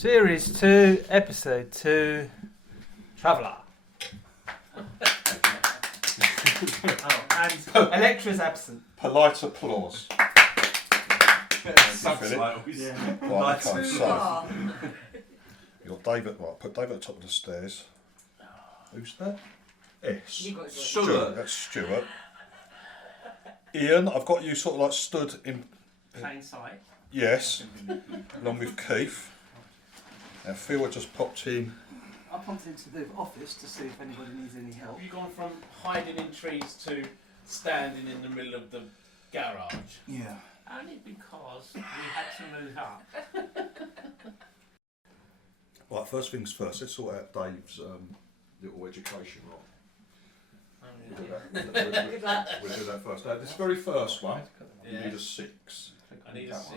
Series 2, Episode 2, Traveller. And Electra's absent. Polite applause. Subtitles. Yeah. Right, okay, so you've got David. Right, put David at the top of the stairs. Who's that? S. Stuart. That's Stuart. Ian, I've got you sort of like stood in Plain sight. Yes, along with Keith. Now Phil had just popped in. I popped into the office to see if anybody needs any help. Have you gone from hiding in trees to standing in the middle of the garage? Yeah. Only because we had to move up. Right, first things first, let's sort out Dave's little education role. We'll do that first. Now, this very first one, you need a 6. I need a 6.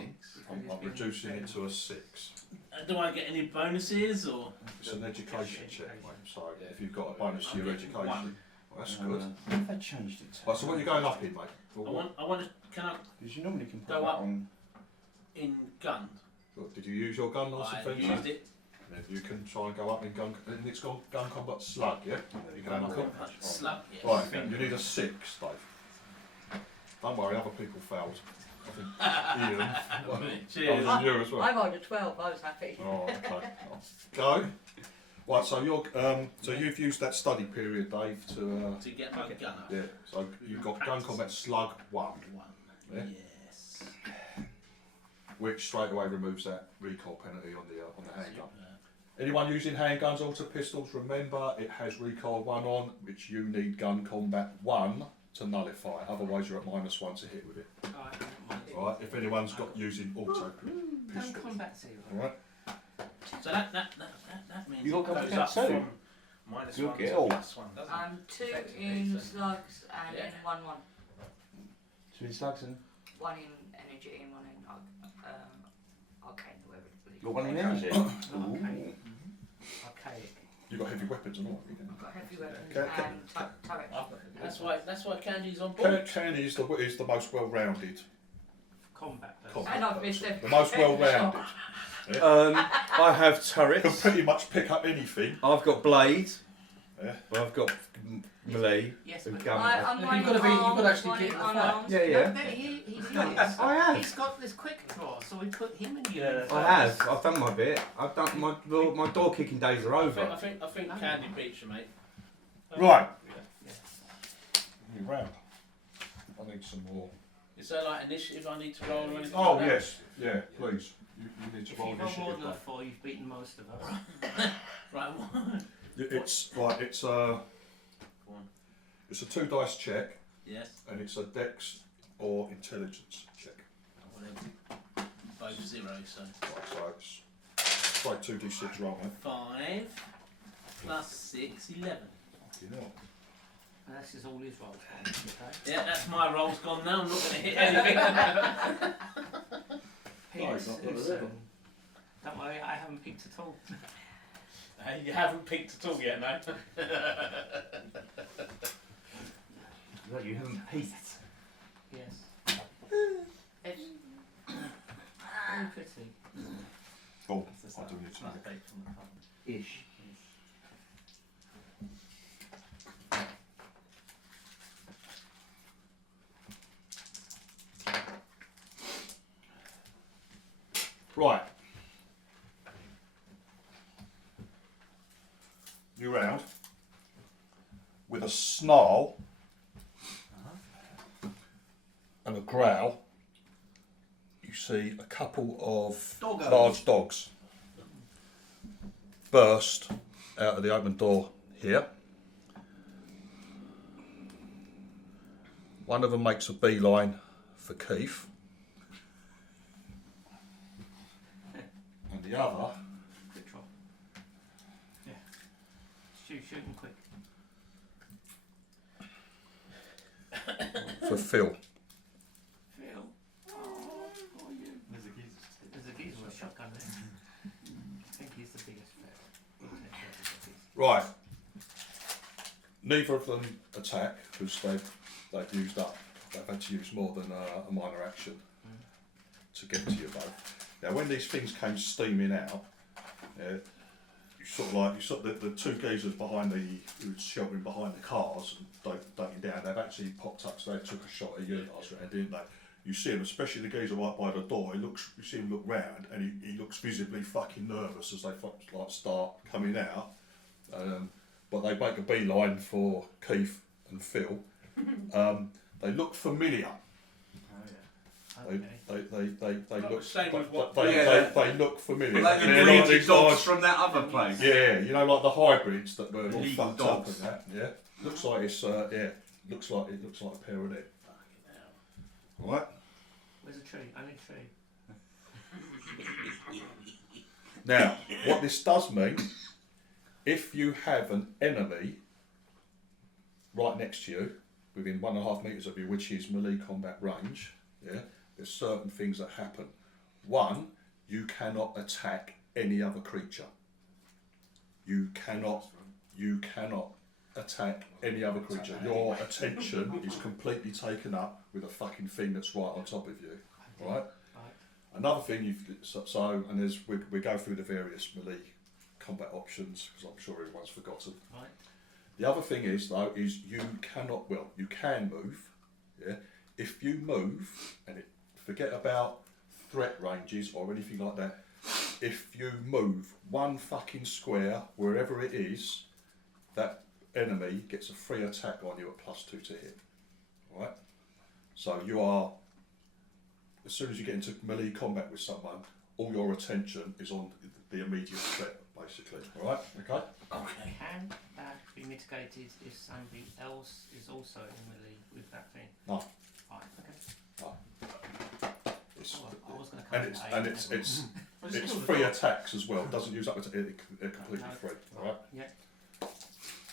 I'm reducing it to a 6. Do I get any bonuses or? It's an education check, mate. So if you've got a bonus to your education, well, that's good. I changed it. Right, so what are you going up in, mate? I want to. Can I Because you normally can put go that up on. in gun? Look, did you use your gun last I adventure? used it. Then you can try and go up in gun. And it's got gun combat slug, yeah. You can have a look. Slug. Yes. Right, you need a 6, Dave. Don't worry, other people failed. I think Ian. Cheers. And you as well. I rolled a 12, I was happy. Oh, okay. Go. Right, so you're so you've used that study period, Dave, to To get my gun up. yeah. So you've got gun combat slug 1, yeah? Yes. Which straight away removes that recoil penalty on the handgun. Anyone using handguns, auto pistols, remember it has recoil 1 on, which you need gun combat 1 to nullify. Otherwise, you're at -1 to hit with it. Right. If anyone's got using auto pistol. Don't combat 0. All right. So that means You got it goes combat up too? from -1 You'll get to all. +1, doesn't it? I'm 2 Effectively, in so- slugs and Yeah. in 1-1. 2 in slugs and 1 in energy and 1 in arcane, whatever it you're 1 in is. energy. Okay. Okay. You've got heavy weapons and all. I've got heavy weapons Okay. and turret. That's why Candy's on board. Candy is the most well-rounded. Combat. And I've missed every The most well-rounded. I have Can turrets. pretty much pick up anything. I've got blades. Yeah. I've got melee. Yes, and but gun. I'm one You've got to in be- you've arm, got to actually one get in in the fight. unarmed. Yeah, yeah. No, he's I have. He's got this quick draw, so we put him in Yeah. uniform. I have. I've done my bit. I've done my door kicking days are I over. think Candy beats you, mate. Right. Yeah. You round. I need some more. Is there like initiative I need to roll or anything? Oh like that? yes, yeah. Please. You need to If roll you've got more initiative. than a Dave. 4, you've beaten most of us. Right. It's right. It's a Go on. 2 dice check, Yes. and it's a dex or intelligence check. Whatever. Both 0, so Right, so it's like 2d6 roll, mate. 5 plus 6, 11. You know. And this is all his rolls. Okay. Yeah, that's my roll's gone now. I'm not going to hit anything. Penis, not got a it's, level. don't worry, I haven't peaked at all. You haven't peaked at all yet, no. No, you haven't peaked. Yes. It's very pretty. Oh, It's I do need to. like a bait from the front. Ish. Right. New round. With a snarl and a growl, you see a couple of Doggos. large dogs burst out of the open door here. One of them makes a beeline for Keith. And the other Quick drop. Yeah. Shoot him quick. for Phil. Phil. Oh, poor you. There's a geezer with a shotgun there. I think he's the biggest threat. Right. Neither of them attack because they've used up. They've had to use more than a minor action to get to you both. Now, when these things came steaming out, Yeah. The two geezers behind who was sheltering behind the cars and ducking down, they've actually popped up, so they took a shot at you last round, didn't they? You see him, especially the geezer right by the door, you see him look round and he looks visibly fucking nervous as they start coming out. But they make a beeline for Keith and Phil. They look familiar. Okay. They Not look. the same as what- They look familiar. Like the They're breed these dogs large- from that other place. Yeah, you know, like the hybrids that were all Legal fucked up dogs. and that. Yeah, looks like it's looks like a pair of them. Right. Where's the tree? Only tree. Now, what this does mean, if you have an enemy right next to you, within 1.5 metres of you, which is melee combat range, yeah, there's certain things that happen. One, you cannot attack any other creature. You cannot attack any other creature. Your attention is completely taken up with a fucking thing that's right on top of you, right? Another thing and as we go through the various melee combat options, because I'm sure everyone's forgotten. Right. The other thing is though, is you can move, yeah. If you move, forget about threat ranges or anything like that. If you move one fucking square, wherever it is, that enemy gets a free attack on you at +2 to hit. Right? So you are, as soon as you get into melee combat with someone, all your attention is on the immediate threat, basically. Alright? Okay? Okay. Can that be mitigated if somebody else is also in melee with that thing? No. Right, okay. It's, I was going to come and it's free attacks as well. Doesn't use up they're completely free. Alright? Yeah.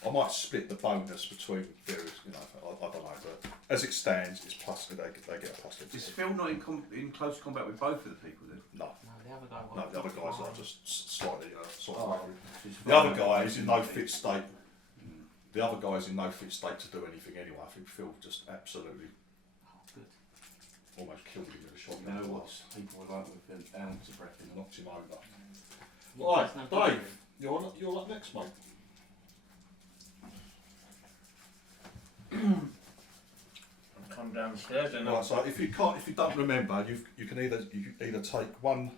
I might split the bonus between various, I don't know, but as it stands, it's plus. They get a +2. Is Phil not in close combat with both of the people then? No, No, the other guy no, the other guys are just slightly sort of. She's The other fine. guy is in no fit state. The other guy is in no fit state to do anything anyway. I think Phil just absolutely Oh, good. almost killed him with a shot. You know what people are like with an ounce of breath in them. Knocked him over. You Right, guys know Dave, you're up next, mate. Come downstairs and Right, so if you don't remember, you can either take one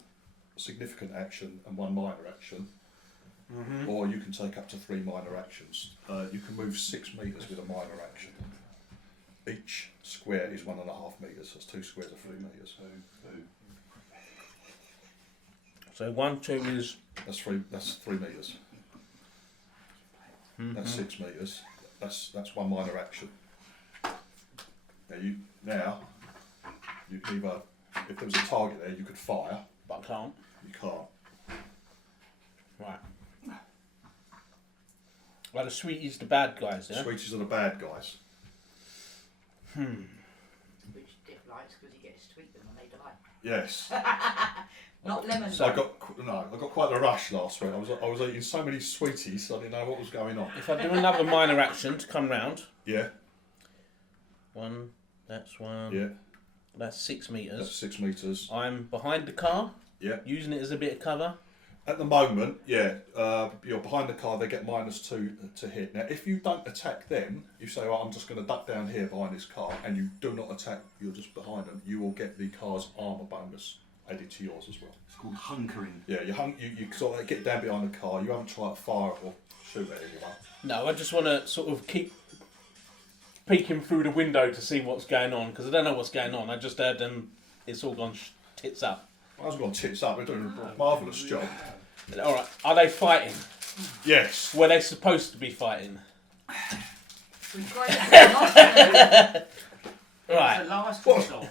significant action and one minor action, or you can take up to 3 minor actions. You can move 6 metres with a minor action. Each square is 1.5 metres. That's 2 squares of 3 metres. So 1, 2 is. That's 3 metres. That's 6 metres. That's one minor action. Now you can either, if there was a target there, you could fire, But I can't. you can't. Right. Well, the sweeties, the bad guys, yeah? Sweeties are the bad guys. Which Dick likes because he gets to tweet them when they die. Yes. Not lemon. So I got quite the rush last week. I was eating so many sweeties, I didn't know what was going on. If I do another minor action to come round, Yeah, 1, that's 1, yeah. that's 6 That's metres. 6 metres. I'm behind the car, Yeah. using it as a bit of cover. At the moment, yeah, you're behind the car. They get -2 to hit. Now, if you don't attack them, you say, "Oh, I'm just going to duck down here behind this car," and you do not attack. You're just behind them. You will get the car's armour bonus added to yours as well. It's called hunkering. Yeah, you sort of get down behind the car. You haven't tried to fire or shoot at anyone. No, I just want to sort of keep peeking through the window to see what's going on, because I don't know what's going on. I just heard them, it's all gone tits up. I was going to tits up. They're doing a marvellous job. Alright, are they fighting? Yes. Were they supposed to be fighting? We tried to not to. Right. The last What? resort.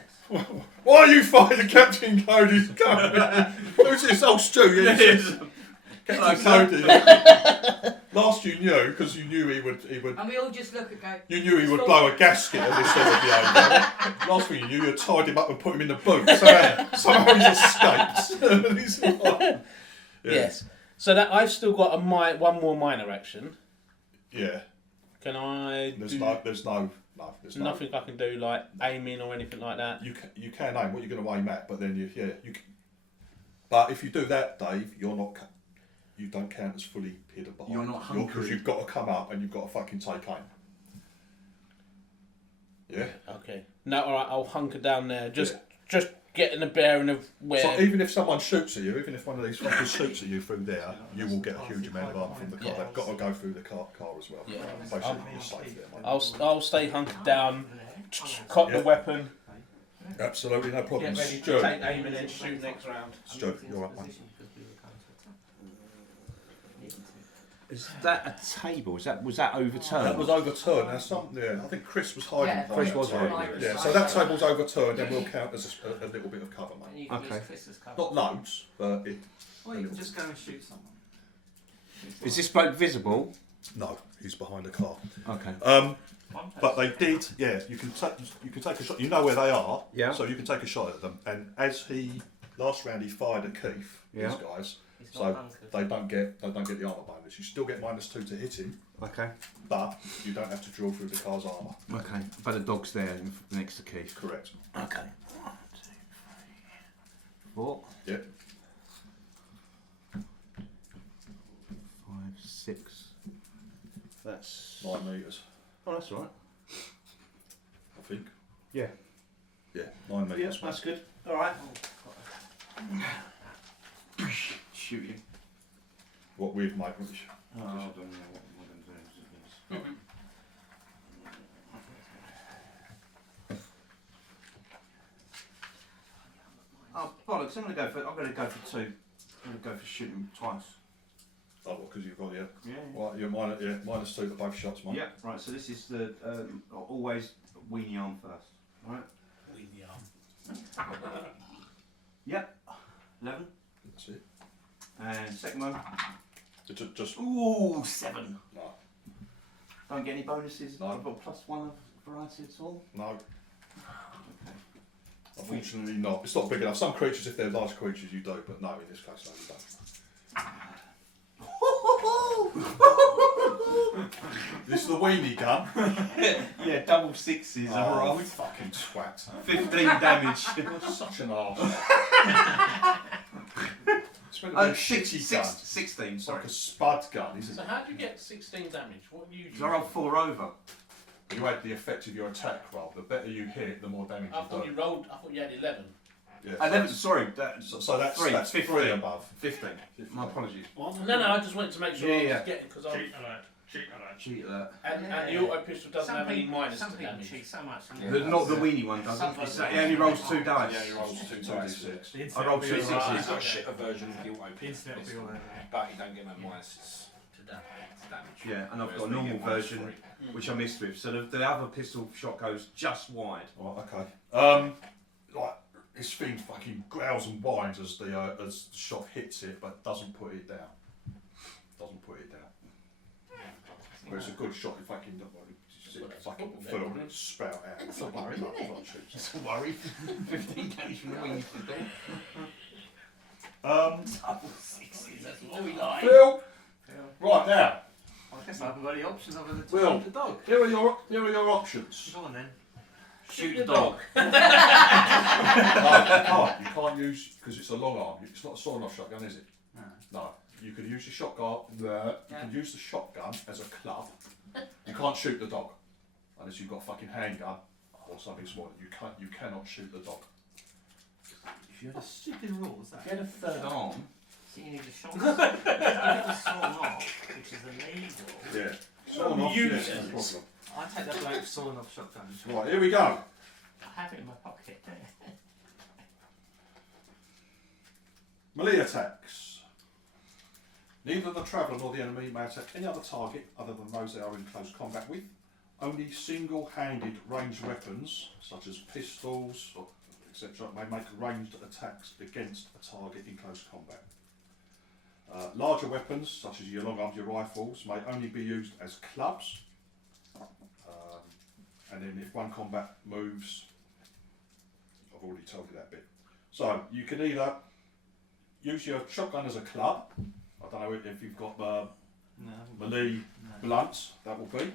Why are you fighting Captain Cody's gun? Who's this old Stu? Captain Cody. Last you knew, because you knew he would. And we all just look and go. You knew he would blow a gasket on this side of the over. Last thing you knew, you tied him up and put him in the boot. Somehow he's escaped. He's like, yeah. Yes. So that I've still got one more minor action. Yeah. Can I There's do nothing I can do, like aiming or anything like that? You can aim what you're going to aim at, but then you can. But if you do that, Dave, you're not. you don't count as fully hidden behind. You're not Because hunkering. you've got to come up and you've got to fucking take aim. Yeah. Okay. No, all right. I'll hunker down there. Just Yeah. getting a bearing of where. So even if someone shoots at you, even if one of these fuckers shoots at you through there, you will get a huge amount of armor from the car. Yeah. They've got to go through the car as well. Yeah. Basically, you're safe there, mate. I'll stay hunkered down. Cock the Yeah. weapon. Absolutely no problem. Get ready to Stuart, take aim and then shoot next round. Stuart, you're up, mate. Is that a table? Was that overturned? That was overturned. Now, I think Chris was hiding. Yeah, behind Chris that was table. hiding. Yeah, so that table's overturned, and will count as a little bit of cover, And mate. you can Okay. use Chris as cover. Not loads, but it. Or you can just go and shoot someone. Is this bloke visible? No, he's behind a car. Okay. But they did. Yeah, you can take a shot. You know where they are. Yeah. So you can take a shot at them. And as last round he fired at Keith. Yeah. These guys. He's So not hunkered. they don't get the armour bonus. You still get -2 to hit him, Okay. but you don't have to drill through the car's armour. Okay. But the dog's there next to Keith. Correct. Okay. 1, 2, 3, 4, Yep. 5, 6. That's 9 metres, Oh, that's all right. I think. Yeah. Yeah, 9 metres. that's good. All right. Shoot you. What we've made. Oh, I don't know what I'm going to do. Oh bollocks! I'm going to go for 2. I'm going to go for shooting twice. Oh, well, because you've got Yeah. Well, you're -2 to both shots, mate. Yeah. Right. So this is the always weenie arm first. Right. Yep. 11. That's it. And second one. Just Ooh, 7. no, Don't get any bonuses. No. I've got +1 of variety at all. no. Okay. Unfortunately, not. It's not big enough. Some creatures, if they're large creatures, you do, but no, in this case, no, you don't. This is the weenie gun. Yeah, double 6s. Oh, fucking twat. 15 damage. You're such an arse. It's meant to be Oh, a shitty gun. 16, It's sorry. like a spud gun, isn't So it? how do you get 16 damage? What do you So I rolled 4 over. You add the effect of your attack roll. The better you hit, the more damage I you thought do. you rolled. I thought you had 11. Yeah. 11, sorry. That, So that's 3, that's 15. 3 above. 15. My apologies. No, I just wanted to make sure I Yeah. was getting because I. Cheat alert. And the auto pistol doesn't have any minus some to people damage. cheat so much. Not the weenie one, does it? It only rolls 2 dice. Yeah, he rolls 2 dice. I rolled 2 He's 6s. got a shitter version of the auto Internet will be all over. but you don't get no minuses to damage. Yeah, and I've Whereas got a we normal get minus version, 3. which I missed with. So the other pistol shot goes just wide. Right, okay. Like this thing fucking growls and whines as the shot hits it, but doesn't put it down. Doesn't put it down. But it's a good shot. You fucking fucking fill and spout out. It's a worry, isn't it? It's a worry. 15 damage from the weenie pistol. Double 6s. That's what we like. Phil. Right now, I guess I haven't got any options other than to Will. shoot the dog. here are your options. Go on then. Shoot the dog. No, you can't use because it's a long arm. It's not a sawn-off shotgun, is it? No. You can use the shotgun. You can use the shotgun as a club. You can't shoot the dog unless you've got a fucking handgun or something smaller. You cannot shoot the dog. If you had a stupid rules, that If you had a third arm, So you need a shot. You need a sawn off, which is illegal. Yeah. Sawn-off. use Yes, it. no problem. I take that blank sawn-off shotgun. Right, here we go. I have it in my pocket. Melee attacks. Neither the traveller nor the enemy may attack any other target other than those they are in close combat with. Only single-handed ranged weapons, such as pistols, etc., may make ranged attacks against a target in close combat. Larger weapons, such as your long arms, your rifles, may only be used as clubs. And then if one combat moves, I've already told you that bit. So you can either use your shotgun as a club. I don't know if you've got No. melee blunts, that will be.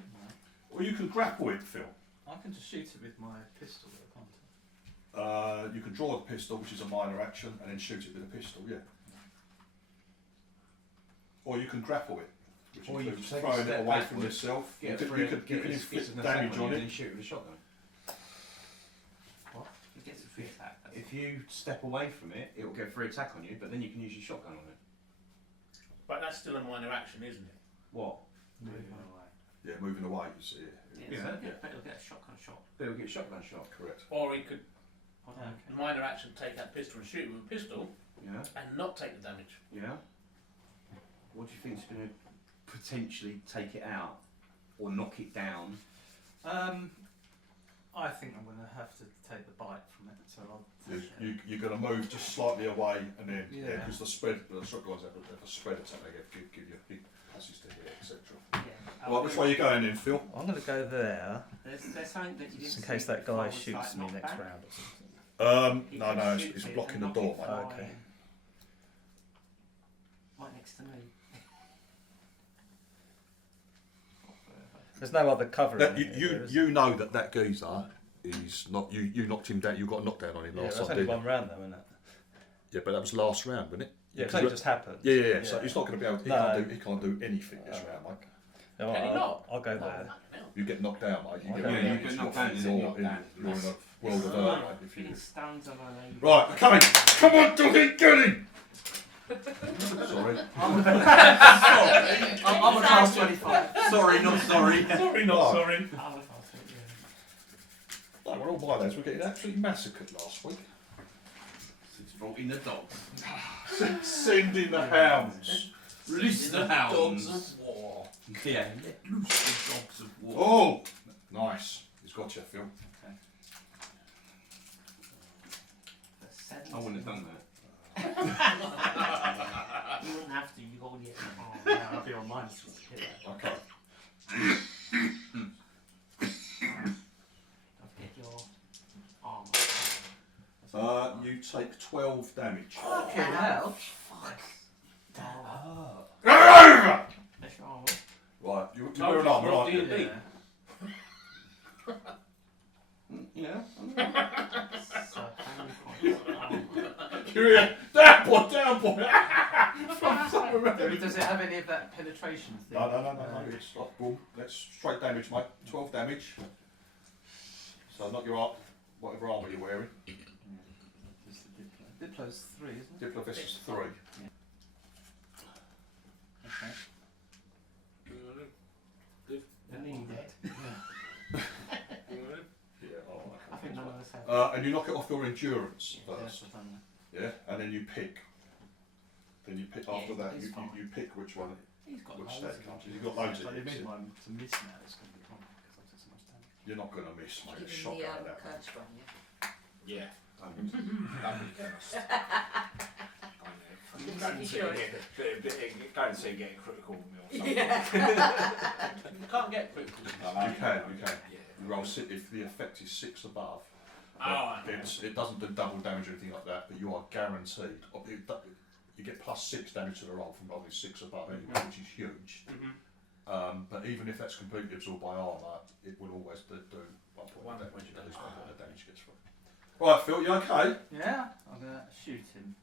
Or you can grapple it, Phil. I can just shoot it with my pistol, can't I? You can draw the pistol, which is a minor action, and then shoot it with a pistol, yeah. Or you can grapple it, which Or you includes can take a throwing it step away from backwards, yourself. Get You can inflict damage on and it. then shoot with a shotgun. What? It gets a free attack. That's If you step away from it, it will get free attack on you, but then you can use your shotgun on it. But that's still a minor action, isn't it? What? moving away. Yeah, moving away, you see it. Yeah, so but it'll get a shotgun shot. But it'll get shotgun shot. Correct. Or he could, Okay. minor action, take that pistol and shoot it with a pistol Yeah. and not take the damage. Yeah. What do you think is going to potentially take it out or knock it down? I think I'm going to have to take the bite from it, so I'll. You're going to move just slightly away, and then Yeah. because the shotguns have a spread attack, they give you big passes to hit, etc. Yeah. Right, which way are you going then, Phil? I'm going to go there, There's something that you didn't just in see case that before guy was shoots like me next knockback. round or something. He No, can no, shoot it's it blocking and the knock door, it mate. flying Okay. Right next to me. There's no other cover. That, in it, you is there? you know that geezer is not you knocked him down. You got a knockdown on him Yeah, last that's time, only didn't you? one round though, isn't it? Yeah, but that was last round, wasn't it? Yeah, Because it's only just happened. Yeah. So he's not going to be able. No. He can't do anything this round, mate. No, Can he not? I'll go Oh, there. fucking hell. You get knocked down, mate. Yeah, knocked you down. get It's knocked not- down, you you're get knocked down. in a world of hurt, mate. If you Being stunned on a lady. right, I'm coming. Come on, Doggy, get him. Sorry. I'm a class 25. Sorry, not sorry. Sorry, not sorry. I'm a fast foot, yeah. No, we're all by those. We're getting absolutely massacred last week. It's brought in the dogs. Send in the hounds. Release the Dogs hounds. of war. Yeah, let loose the dogs of war. Oh, nice. He's got you, Phil. I wouldn't have done that. You wouldn't have to, you already hit the arm. Yeah, I'll be on mine. Hit that. Okay. Don't get your arm. You take 12 damage. Fucking hell. That's your arm. Right, you Told wear an you, armour, we're aren't you? D&D. Yeah. So, how many points? You're here. Down, boy. From somewhere around. Does it have any of that penetration thing? No. It's like, boom. That's straight damage, mate. 12 damage. So not your whatever armour you're wearing. Just the Diplo. Diplo's 3, isn't it? Diplo vest is 3. Okay. And then you're dead. Yeah, I think none of us have. and you knock it off your endurance Yes, first. I've done Yeah, and then you pick. Then you pick after that. he's fine. You pick which one. He's got Which loads stat of comes? them. You've got loads of But it hits. means mine to miss now. It's going to be wrong because I took so much damage. You're not going to miss, mate. Give It's him shot the out of that. curse one, yeah. Yeah. That'd be cursed. You should. Go and see get a critical meal. Yeah. You can't get critical. You can. Yeah. You roll if the effect is 6 above. Oh, It doesn't do double damage or anything like that, but you are guaranteed. You get +6 damage to the roll from rolling 6 above anyway, which is huge. But even if that's completely absorbed by armour, it will always do 1 point One of damage. point. At least 1 point of damage gets through. Right, Phil, you okay? Yeah, I'm going to shoot him.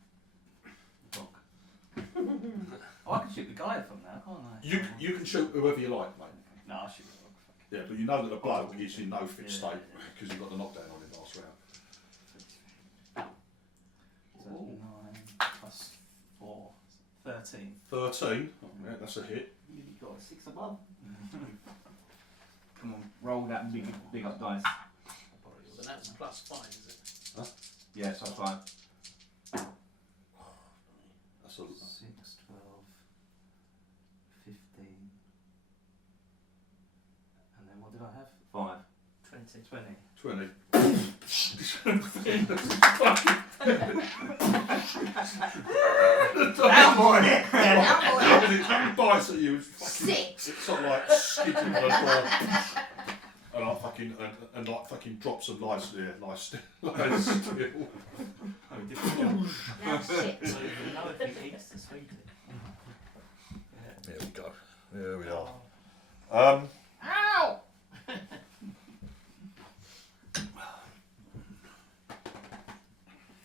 Dog. Oh, I can shoot the guy from now, can't I? You can shoot whoever you like, mate. No, I'll shoot the dog. Fuck Yeah, but you know that the bloke is in no fit Yeah. state because you got the knockdown on him last round. it. So 9 plus 4, 13. 13. Yeah, that's a hit. You got a 6 above. Come on, roll that big up dice. So that's +5, is it? Yeah, so 5. That's a 6, 12, 15. And then what did I have? 5. 20. 20. Down, boy. How many bites at you? It's fucking- 6. It's sort of like skipping on the door. And I fucking and like fucking drops of lice there, lice still. That's 6. So you know if he eats the sweetie. There we go. There we are. Ow!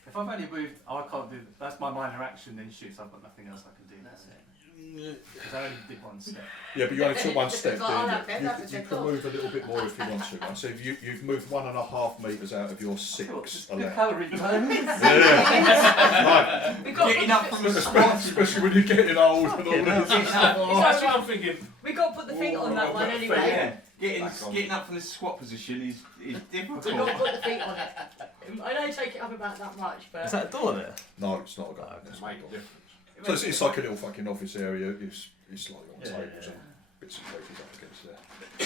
If I've only moved, I can't do. That's my minor action. Then shoots. I've got nothing else I can do. That's it. because I only did one step. Yeah, but you only took one step, It's like, oh, didn't that you? bit, that's You a can good move a little bit more if you want to. Right? So you've moved 1.5 metres out of your 6 Good allowed. calorie burn. Yeah. We got Getting up from the Especially when you're getting old and all this. That's what I'm thinking. We got to put the feet on that one anyway. Yeah, getting up from the squat position is We got difficult. to put the feet on it. I don't take it up about that much, but Is that a door there? No, it's not a goal. To It's make not a a goal. difference. So it's like a little fucking office area. It's like on Yeah, tables yeah. and bits and pieces up against there. Yeah,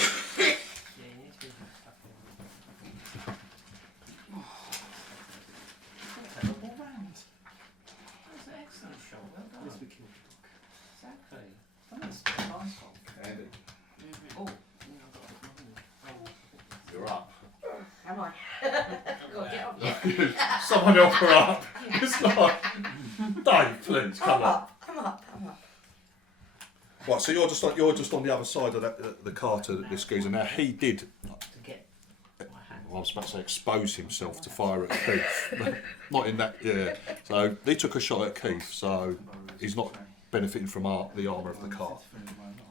you need to be stuck in. Take the ball round. That was an excellent shot. Well done. Yes, we killed the dog. Exactly. That's a nice one. Andy, Oh, yeah, I've got it. you're up. am I? God, get up here. Someone help her up. It's like, Dave, please come I'm on. up. I'm up. I'm up. Right, so you're just on the other side of the car to this geezer. Now he did. To get my hand. Well, I was about to say expose himself to fire at Keith, but not in that. Yeah. So he took a shot at Keith, so he's not benefiting from the armour of the car.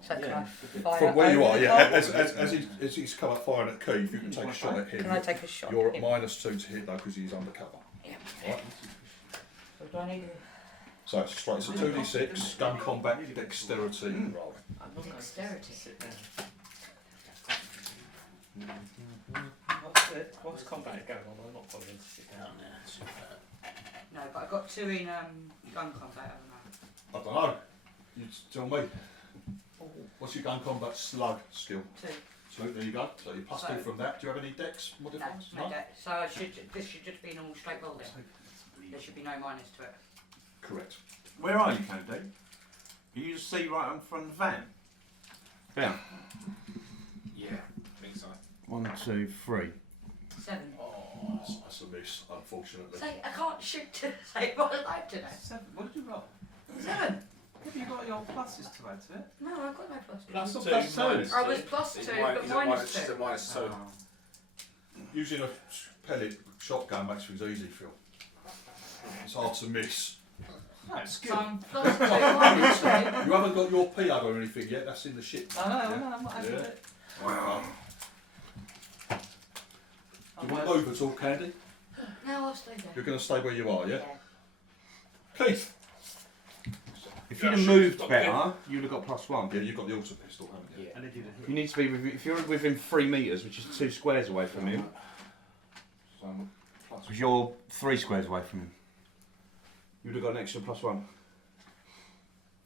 So can I fire From where you over are, the yeah. car? As he's come up firing at Keith, you can take a shot at him. Can I take a shot? You're at at him? -2 to hit though because he's undercover. Yeah. Right. So do I need to... So it's straight. It's a 2d6 gun combat dexterity roll. I'm not going to Dexterity. sit down. What's combat going on? I'm not bothering to sit down. No, but I got 2 in gun combat, haven't I? I don't know. You tell me. What's your gun combat slug skill? 2. So there you go. So you plus 2 from that. Do you have any dex No, modifiers? no debt. So this should just be normal straight roll then. There should be no minus to it. Correct. Where are you, Cody? Can you just see right in front of the van? Down. Yeah, I think so. 1, 2, 3. 7. That's a miss, unfortunately. Say, I can't shoot to save my life today. 7. What did you roll? 7. Have you got your pluses to add to it? No, I've got no plus 2. Plus It's 2, plus two. minus 2. I was plus 2, but minus 2. It's a minus 2. Using a pellet shotgun makes things easy, Phil. It's hard to miss. That's So I'm plus 2, minus 2. You haven't got your PO or anything yet. That's in the ship. I know, I'm not having Yeah. it. Do you want to move at all, Candy? No, I'll stay there. You're going to stay where you are, yeah? Keith. If you'd have moved better, you'd have got +1. Yeah, you've got the auto pistol, haven't you? And they did a hit. You need to be if you're within 3 metres, which is 2 squares away from him, So plus because you're 3 squares away from him, you'd have got an extra +1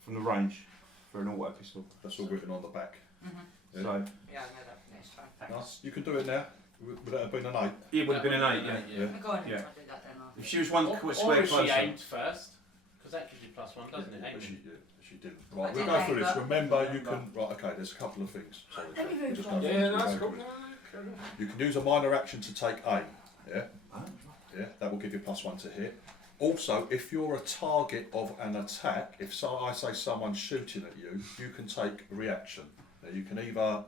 from the range for an auto pistol. That's all written on the back. Mm-hmm. Yeah. So Yeah, I know that. It's fine. Nice. You can do it now. Would that have been an 8? it would have been an 8, yeah. Yeah. Go on, Yeah. I'll do that then. If she was one Or square if she closer. aimed first, because that gives you +1, doesn't it? But Aiming. she didn't. I Right, we'll did go through aim, this. but- Remember, you can. Right, okay, there's a couple of things. Sorry. Let me move Just on. go Yeah, through it. that's We'll go cool. through it. You can use a minor action to take aim. Yeah? Yeah, that will give you +1 to hit. Also, if you're a target of an attack, if I say someone's shooting at you, you can take a reaction. Now, you can either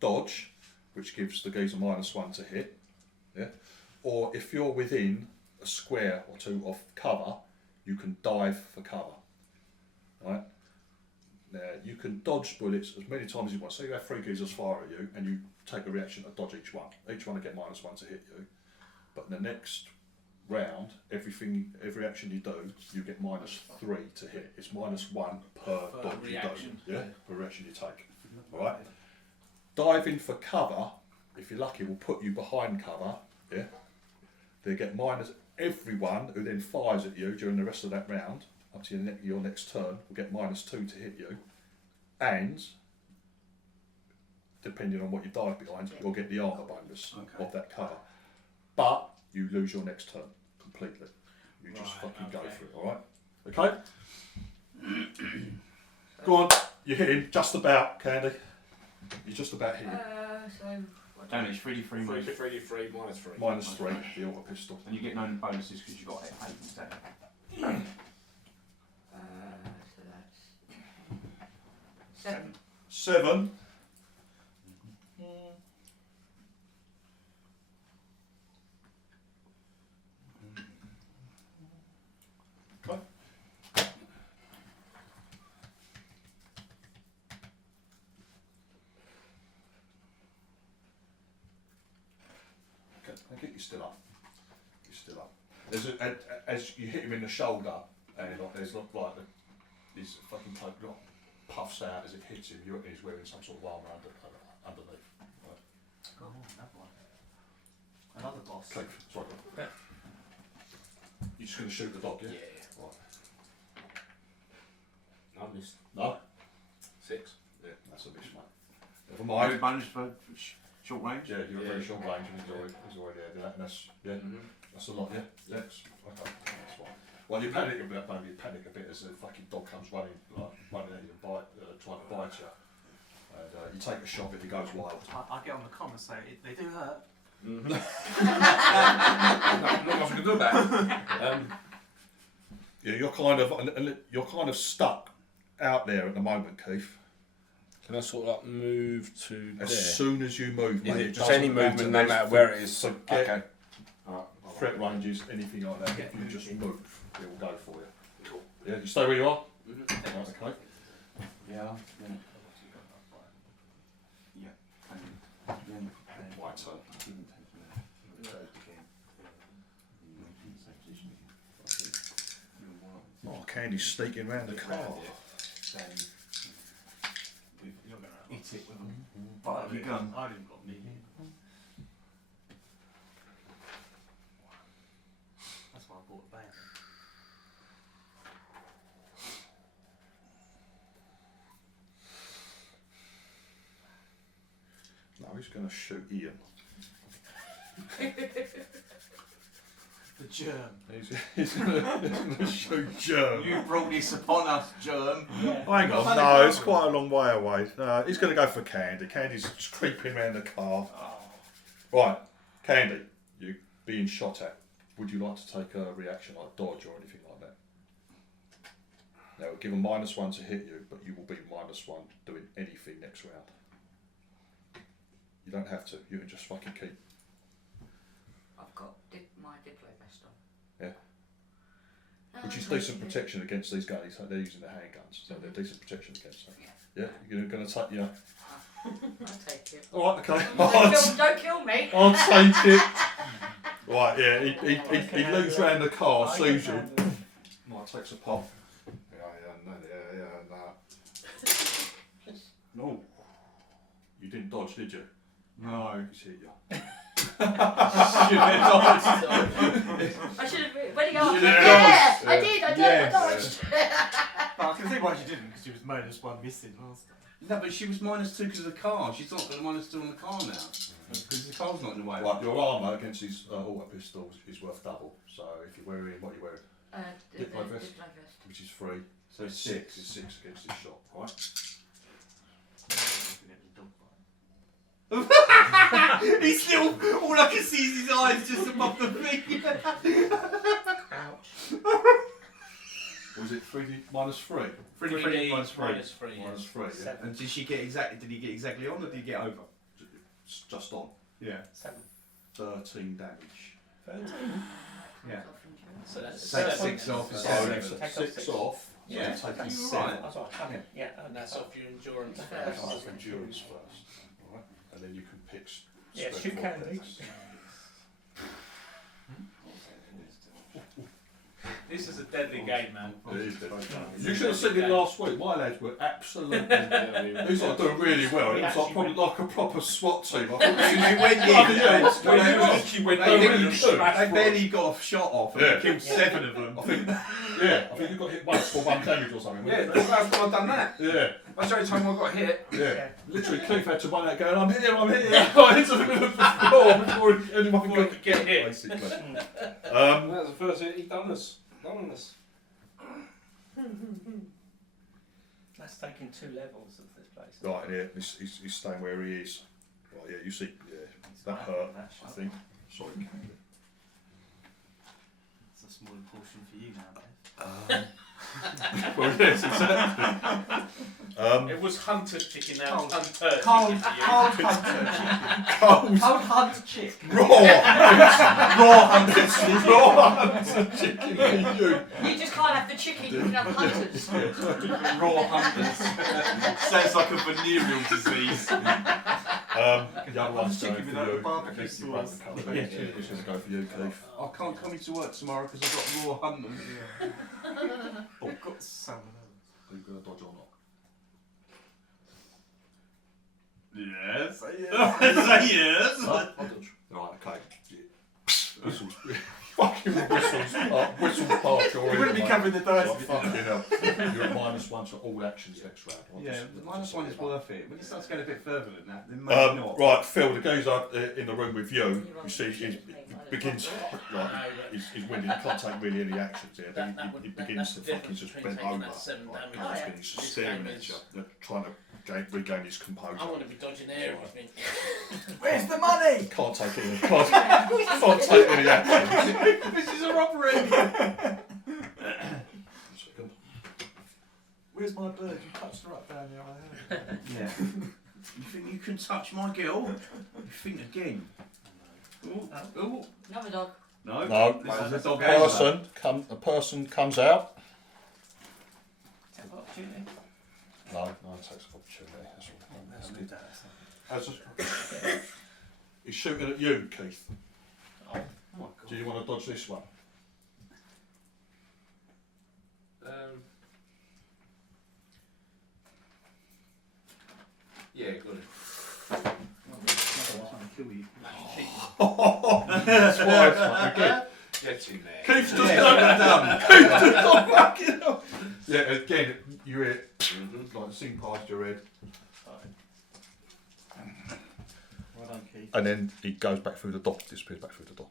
dodge, which gives the geezer -1 to hit, yeah, or if you're within a square or 2 of cover, you can dive for cover. Right? Now, you can dodge bullets as many times as you want. So you have 3 geezers fire at you, and you take a reaction to dodge each one. Each one will get -1 to hit you. But in the next round, every action you do, you get -3 to hit. It's -1 per Per dodge reaction. you do. Yeah, per reaction you take. Alright? Diving for cover, if you're lucky, will put you behind cover. Yeah? They get everyone who then fires at you during the rest of that round, up to your next turn, will get -2 to hit you. And depending on what you dive behind, you'll get the armour bonus of that cover. But you lose your next turn completely. You just Right, fucking go okay. for it, alright? Okay? Go on, you're hitting just about, Candy. You're just about hitting. So, what do Damage 3d3 3 moves. to 3 to 3, -3. -3, the auto pistol. And you get no bonuses because you got 8 instead. so that's 7. 7. Okay. he's still up. He's still up. As you hit him in the shoulder, and there's like his fucking coat puffs out as it hits him. He's wearing some sort of armour underneath. Right. Oh, another one. Another boss. Okay, sorry. Yeah. You're just going to shoot the dog, yeah? Yeah. Right. I missed. No? 6. Yeah, that's a miss, mate. Never mind. Good bonus for short range. Yeah, you're very short range and he's already there. And that's, that's a lot, yeah? Yeah. Okay, that's fine. Well, you panic a bit, maybe you panic a bit as the fucking dog comes running at you and trying to bite you. And you take a shot, but he goes wild. I get on the com and say, they do hurt. Not much we can do about it. Yeah, you're kind of stuck out there at the moment, Keith. Can I sort of like move to there? As soon as you move, Is mate, it just doesn't any movement, no there's matter where it is? So Okay. threat ranges, anything like that. If you just move, it will go for you. Cool. Yeah, you stay where you are. Right, okay. Yeah. Right turn. Oh, Candy's sneaking round the car. Eat it with them. Fire your gun. I didn't got me. That's why I bought a bag. No, he's going to shoot Ian. The germ. He's going to shoot Germ. You brought this upon us, Germ. Hang on, no, it's quite a long way away. No, he's going to go for Candy. Candy's just creeping around the car. Right, Candy, you're being shot at. Would you like to take a reaction like dodge or anything like that? Now, we'll give a -1 to hit you, but you will be -1 doing anything next round. You don't have to. You can just fucking keep. I've got my Diplo vest on. Yeah. No, Which is I'm decent taking it. protection against these guys. They're using the handguns, so they're decent protection against them. Yeah. Yeah, you're going to take. Yeah. I'll take it. All right. Okay. Don't kill me. I'll take it. Right. Yeah. He loops round the car, sees you. Right, takes a pop. No. You didn't dodge, did you? No. He's hit you. I should have. When he got You yeah, dodged. I did. I Yes. dodged. But I can see why she didn't, because she was -1 missing last time. No, but she was -2 because of the car. She's not got a -2 on the car now. Because the car's not in the way. Right, your armour against his auto pistol is worth double. So if you're wearing what you're wearing, Diplo vest, which is 3, so 6 is 6 against his shot. Right. He's still. All I can see is his eyes just above the thing. Ouch. Was it 3D -3? 3D minus 3. -3. -3. Yeah. And did he get exactly on, or did he get over? It's just on. Yeah. 13 damage. 13. Yeah. So that's Take 7. 6 off. So Seven. it's Take off 6 6. off. So Yeah. you're taking You're 7. right. That's what I'm Yeah. And that's off your endurance That's first. off endurance first. Alright. And then you can pick. Yeah, spread shoot four Candy. picks. This is a deadly game, man. It is deadly. You should have seen it last week. My lads were absolutely. These are doing really well. It was like probably like a proper SWAT team. I thought They went they barely got a shot off and Yeah. killed 7 of them. I think you got hit once for 1 damage or something. Yeah, that's why I've done that. Yeah, That's the only time I got hit. yeah. Literally, Keith had to run out going, I'm here. Right into the middle of the floor before anyone Before could you get hit. basically. That was the first hit he'd done us. That's taking 2 levels of this place. Right, yeah, he's staying where he is. Right, yeah, you see, yeah, that hurt, I think. Sorry, Candy. It's a small portion for you now, Dave. Well, yes, exactly. It was hunted chicken, now Cold. it's hunter Cold chicken for you. hunter chicken. Cold, Cold hunter chicken. raw hunter chicken for you. You just can't have the chicken. You can have hunters. Raw hunters. Sounds like a venereal disease. The other one's I'm going thinking for without you. the barbecue Unless you break sauce. the colour. This is going to go for you, Keith. I can't come into work tomorrow because I've got raw hunters. I've got salmonella. Are you going to dodge or not? Yes. Say yes. I'll dodge. Right, okay. Yeah. Whistles. Fucking whistles past your You wouldn't be ear, covering the mate. dice. So fucking hell. You're at -1 to all actions next round. I'll Yeah, just- the I'll minus just one say is that. worth it. When it starts going a bit further than that, then maybe not. Right, Phil, the geezer in the room with you see, he begins, like, he's winning, he can't take really any actions here, but he begins to fucking just bend over, like, gasping, he's just staring at you, trying to regain his I composure. want to be dodging everything. Where's the money? Can't take any, can't take any action. This is a robbery! Second. Where's my bird? You touched her up down the other hand. Yeah. You think you can touch my girl? You think again. Ooh. Ooh. Another dog. No. No. This is a dog handler. A person comes out. Take opportunity. No, it takes opportunity. That's all. He's shooting at you, Keith. Oh. my Do you want to dodge this one? Yeah, got it. That's why I again. Get in there. Keith's just done. Keith's just done fucking hell. Yeah, again, you hear like sing past your head, Well done, Keith. and then he goes back through the door, disappears back through the door.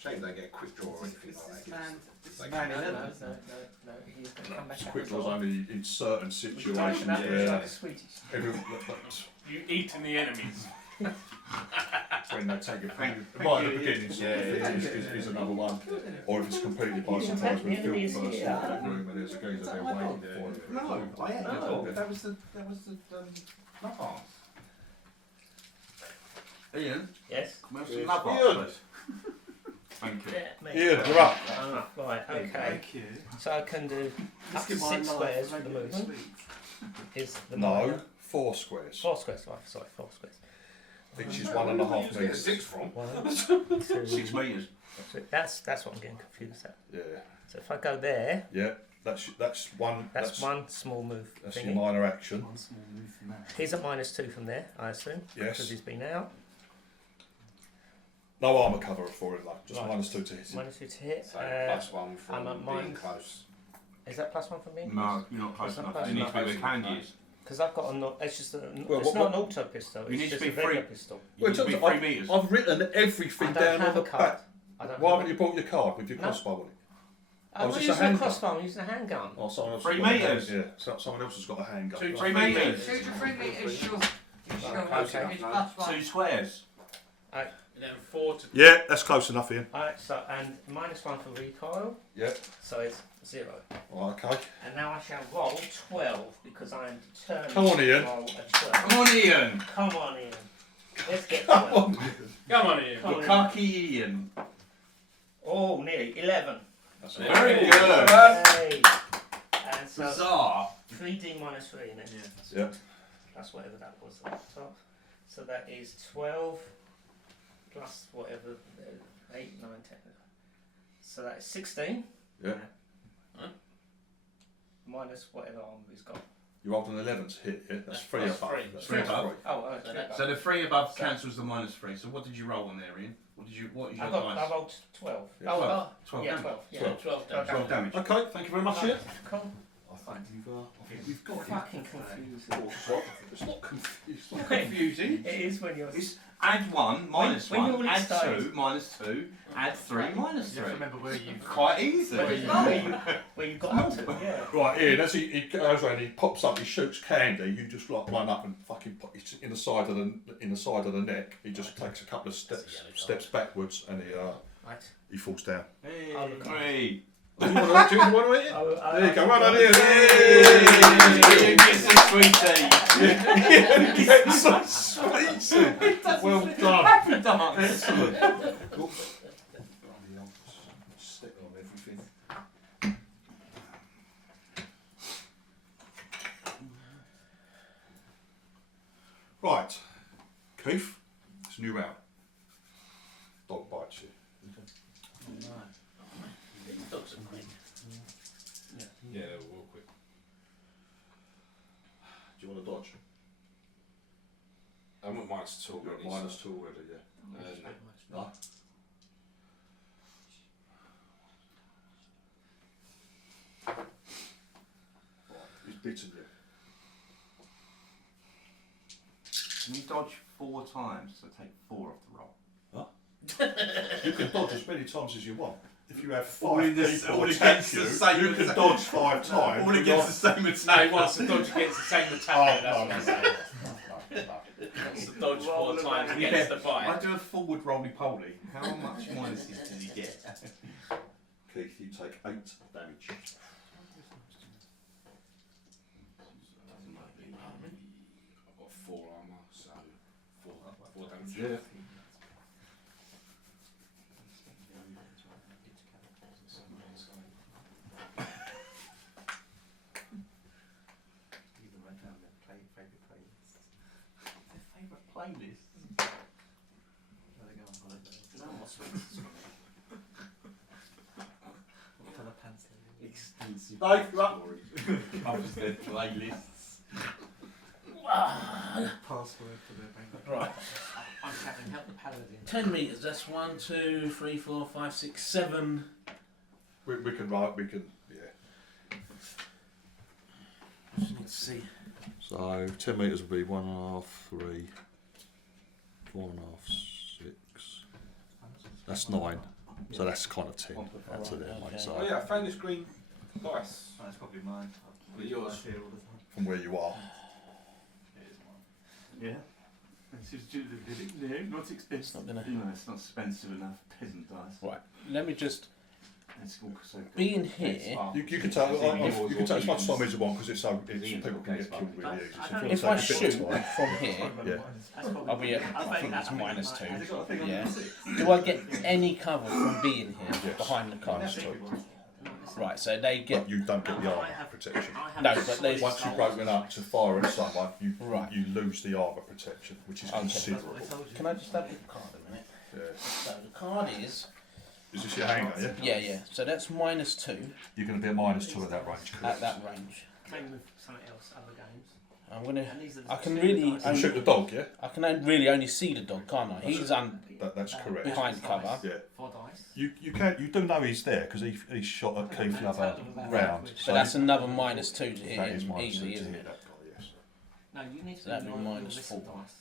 Shame they get a quick draw or anything like that. This is man 11. No. He's going to come back Quick draw's only in certain situations Like where a sweetie. You eating the enemies. when they take it Thank right at you. the beginning, sort of thing, is another one. Or if it's completed by surprise when Phil first walks in the room and there's a geezer there waiting for him. No, I ain't No. dog. That was the love arms. Ian, Yes. where's Yes. the love Ian. arms, please? Thank you. Me. Ian, you're up. Ah, right, okay. Thank you. So I can do up to 6 squares for the movement. Is the No, minor. 4 squares. 4 squares, sorry, 4 squares. Each is 1.5 metres. 1, 2, 6 metres. so that's what I'm getting confused at. Yeah, So if I go there, yeah. That's one. that's one small move. That's thingy. your minor action. One small move from that. He's at -2 from there, I assume. Yes. Because he's been out. No armour cover for it, like just Right. -2 to hit him. -2 to hit. So +1 I'm from at being minus- close. Is that +1 from being? No, you're not close It's not enough. close You need to be enough. where Candy is. Because I've got a not. It's just a. Well, it's what- not an auto pistol. You It's need to just be a regular free. pistol. You need to be 3 I've, metres. I've written I everything don't down have on the a card. back. I don't Why have haven't you brought your card with your No. crossbow on it? I'm was not this a using a handgun? crossbow. I'm using a handgun. Oh, someone else. 3 has got a hand- metres. Yeah, someone else has got a handgun. 2 to 3 3 metres. 2 to 3 metres, sure. Okay. It's +1. 2 squares. And then 4 to. Yeah, that's close enough, Ian. Alright, so and -1 for recoil, Yeah. so it's 0. Oh, okay. And now I shall roll 12 because I am determined Come on, to Ian. roll a 12. Come on, Ian. Come on, Ian. Let's get 12. Come on, Ian. Come on. Lucky Ian. Oh, nearly 11. That's Very all. Very good. good. Hey. And so Bizarre. 3d -3 then. Yeah. That's whatever that was at the top. So that is 12 plus whatever, 8, 9, 10. So that is 16. Yeah. Minus whatever arm he's got. You rolled an 11 to hit, yeah? That's 3 That's above. three. That's Three above. three. Oh, So that's- So the 3 above cancels the -3. So what did you roll on there, Ian? What is your I dice? rolled 12. Yeah. Oh, 12. oh, 12 yeah, damage. 12. Yeah. 12 damage. 12 damage. Okay, thank you very much, Ian. Cool. I think you've got it. Fucking confusing. It's not confused. It's not confusing. It is when you're. It's add 1, minus when 1, you're all add excited. 2, minus 2, add 3, minus You 3. remember where you. Quite easy. Where you got up to, yeah. Right, Ian, as he goes around, he pops up, he shoots Candy. You just like run up and fucking put it in the side of the neck. He just takes a couple of steps backwards, and Right. he falls down. Hey, Oh, look. 3. Do you want to hit it? Oh, There you go, well done, Ian. Ian gets a sweetie. Ian gets a sweetie. Well done. Happy dance. Excellent. Stick on everything. Keith, it's a new round. Dog bites you. Dogs are quick. Yeah, they're real quick. Do you want to dodge? I'm at -2 You're already. at -2 already, yeah. No. No. He's bitten you. Can you dodge 4 times, so take 4 off the roll? You can dodge as many times as you want. If you have 5 All in the- people all attack against you, the same you can attack. dodge 5 times. All against the same No, attack. he wants to dodge against the same attack. Oh, That's no, what I'm saying. He wants to dodge 4 times against the I bite. do a forward roly-poly. How much minuses does he get? Keith, you take 8 damage. I've got 4 armour, so 4 damage. Yeah. Even write down their favourite playlists. Their favourite playlists? Where they go on holiday. No more sweets. What colour pants they wear? Extensive Dave, you up? Covers their playlists. Password for their bank. Right. I'm Captain, help the paladin. 10 metres, that's 1, 2, 3, 4, 5, 6, 7. We can write, we can, yeah. Just need to see. So 10 metres would be 1.5, 3, 4.5, 6. That's 9. So that's kind of 10. That's it there, mate. Okay. So Oh yeah, I found this green dice. That's probably mine. But yours. Here all the time. from where you are. It is mine. Yeah. This is no, not expensive. It's not gonna. No, it's not expensive enough. Peasant dice. Right. Let me just. It's all so good. Being here. You can take you can take as much time as you want because it's so it's, people can get killed really easy. So If I take a bit shoot of time, from here, yeah. I'll be at. I think it's -2. Has it got a thing on Yeah. the six? Do I get any cover from being here Yes. behind the cars? Right. So they get. But you don't get the armour protection. No, but there's. Once you've broken up to fire at someone, Right. you lose the armour protection, which is Okay. considerable. Can I just have the card a minute? Yeah. So the card is. Is this your hanger? Yeah. Yeah, yeah. So that's -2 You're going to be at -2 at that range. at Correct. that range. Playing with something else, other games. I'm gonna. And these are the I can two really dice. You shoot the dog, yeah. I can really only see the dog, can't I? He's That's correct. behind cover. Yeah. 4 dice. You do know he's there because he shot at Keith the other round. So that's another -2 to hit that is him -2 easily, to isn't hit it? that guy, yes. No, you need to So that'd be your -4. list of dice.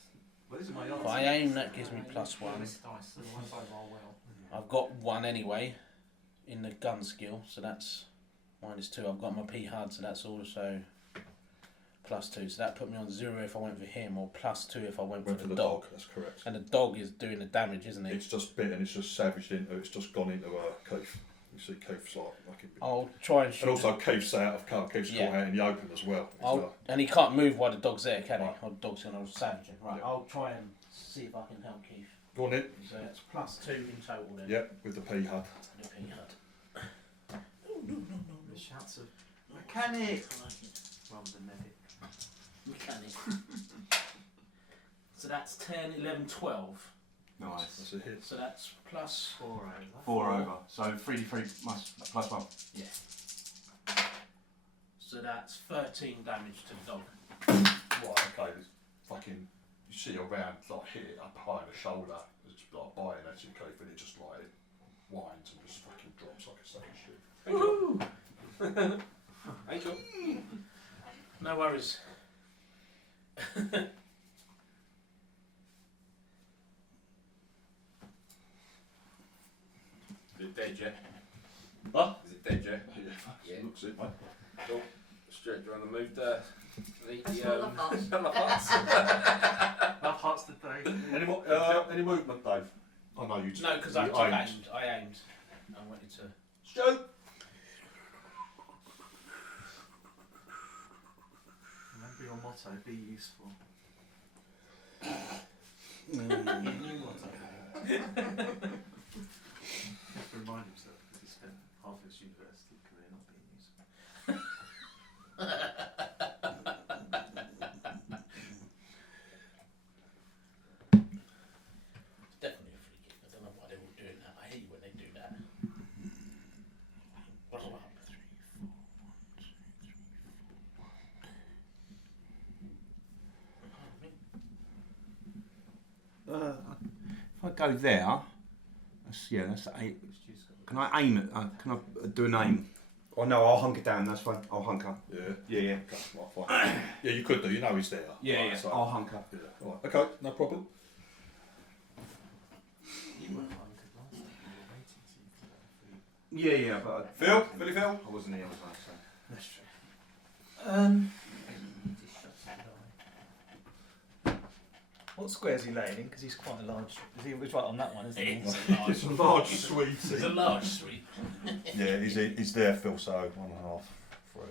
Well, this is my If I aim, that gives me +1. Your list of dice, so the ones I roll well. I've got 1 anyway in the gun skill, so that's -2. I've got my P hard, so that's also +2. So that put me on 0 if I went for him, or +2 if I went for Went for the the dog. dog. That's correct. And the dog is doing the damage, isn't it? It's just bitten. It's just savaged into. It's just gone into Keith. You see Keith's like him. I'll try and shoot. And also Keith's out of cover. Keith's Yeah. caught out in the open as well. And he can't move while the dog's there, can he? Right. Or the dog's going to savage him. Right, Yeah. I'll try and see if I can help Keith. Go on in. So that's +2 in total then. Yep, with the P HUD. The P hard. The shouts of mechanic. rather than medic. Mechanic. So that's 10, 11, 12. Nice. That's a hit. So that's plus. 4 over. 4 over. So 3d3 +1. Yeah. So that's 13 damage to the dog. Right, okay. This fucking. You see a round like hit it up high in the shoulder. It's like biting at you, Keith, and it just like it whines and just fucking drops like a sack of shit. Woohoo! Thank you. No worries. Is it dead yet? Huh? Is it dead yet? Yeah, Yeah. looks it, mate. Cool. Straight around the move there. That's all I've got. the hearts. Love hearts today. Any movement, Dave? I know you. No, because you I aimed. aimed. I aimed. I wanted to. Stu. Remember your motto, be useful. New motto. He has to remind himself because he spent half his university career not being useful. go there. That's 8. Can I aim it? Can I do an aim? Oh no, I'll hunker down. That's fine. I'll hunker. Yeah. That's right, fine. Yeah, you could do. You know he's there. Yeah. So, I'll hunker. yeah. All right. Okay, no problem. You were hunkered last time. You were waiting till you Yeah, but Billy Phil. I wasn't here. Was I? So. That's true. What square is he laying in? Because he's quite a large. He was right on that one, isn't he? It's a large sweetie. It's a large suite. Yeah, he's there, Phil. So 1.5, 3.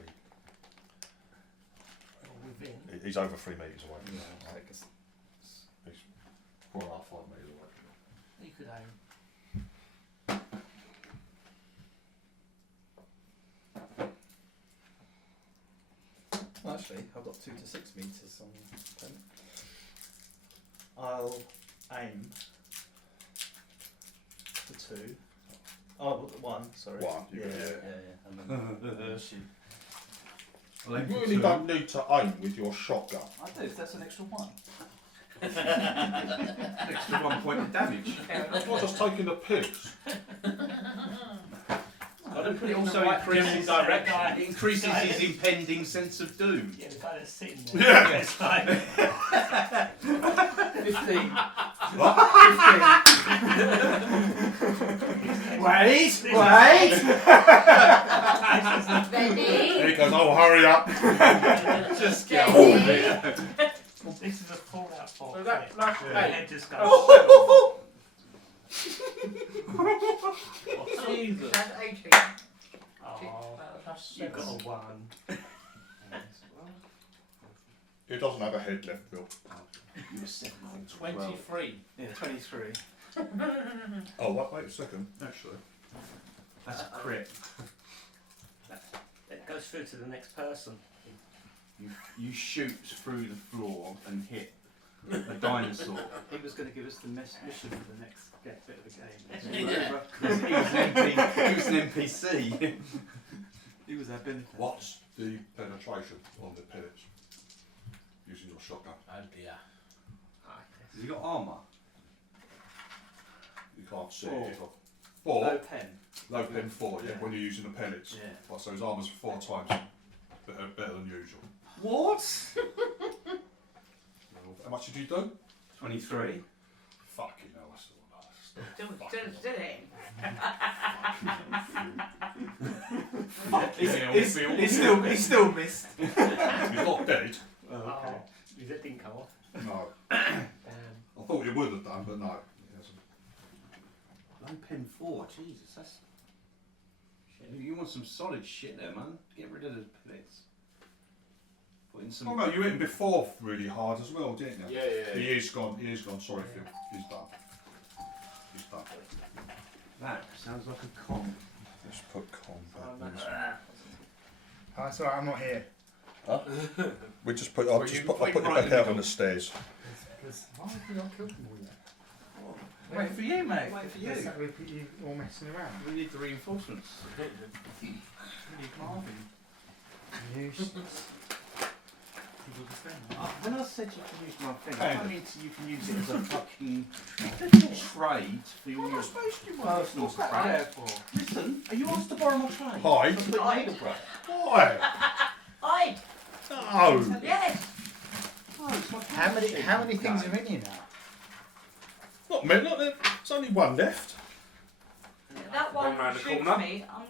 Within. He's over 3 metres away. Yeah, I guess. He's 4.5, 5 metres away. You could aim. Well, actually, I've got 2 to 6 metres on pen. I'll aim for 2. Oh, 1, sorry. 1, you Yeah, go, yeah. And then shoot. You really don't need to aim with your shotgun. I do, if that's an extra 1. Extra 1 point of damage. That's not just taking the piss. It also increases his impending sense of doom. Yeah, the guy that's sitting there. Yeah. It's like, 15. Wait! Ready? He goes, oh, hurry up. Just get go. on this is a Fallout 4. So that clip. flash The eight. head just goes. Oh. Jesus. That's 18. Oh, Plus you've got 7. a 1. He doesn't have a head left, Bill. You were 7. 23. Yeah, 23. Oh, wait a second. Actually. That's a crit. It goes through to the next person. You shoot through the floor and hit a dinosaur. He was going to give us the mission for the next bit of the game. He was an NPC. He was our benefit. What's the penetration on the pellets using your shotgun? Oh dear. Has he got armour? You can't see 4. it. 4. Low pen. Low pen 4, yeah, Yeah. when you're using the pellets. Yeah. Right, so his armour's 4 times better than usual. What? How much did you do? 23. Fucking hell, that's all nice. Still hitting. He's still missed. He's not dead. Oh, okay. That didn't come off. No. I thought he would have done, but no. He hasn't. Low pen 4. Jesus, that's. Shit. You want some solid shit there, man. Get rid of the pellets. Put in some. Oh no, you hit him before really hard as well, didn't you? Yeah. He is gone, sorry Phil. He's done. He's done. That sounds like a con. Let's put combat. That's alright, I'm not here. Huh? We just put, Well, I'll you put put it him right back in the out middle. on the stairs. Why have you not killed them all yet? Wait for you, mate. Wait for Is you. that we put you all messing around? We need the reinforcements. We need Marvin. When I said you can use my thing, I don't mean you can use it as a fucking trade for all your personal stuff. There for. Listen, are you asked to borrow my trade? Hi. Hide. Why? Hide. No. Yes. Oh, it's my How many things are in here now? Not me, not there. There's only one left. That one One round the shoots corner. me. I'm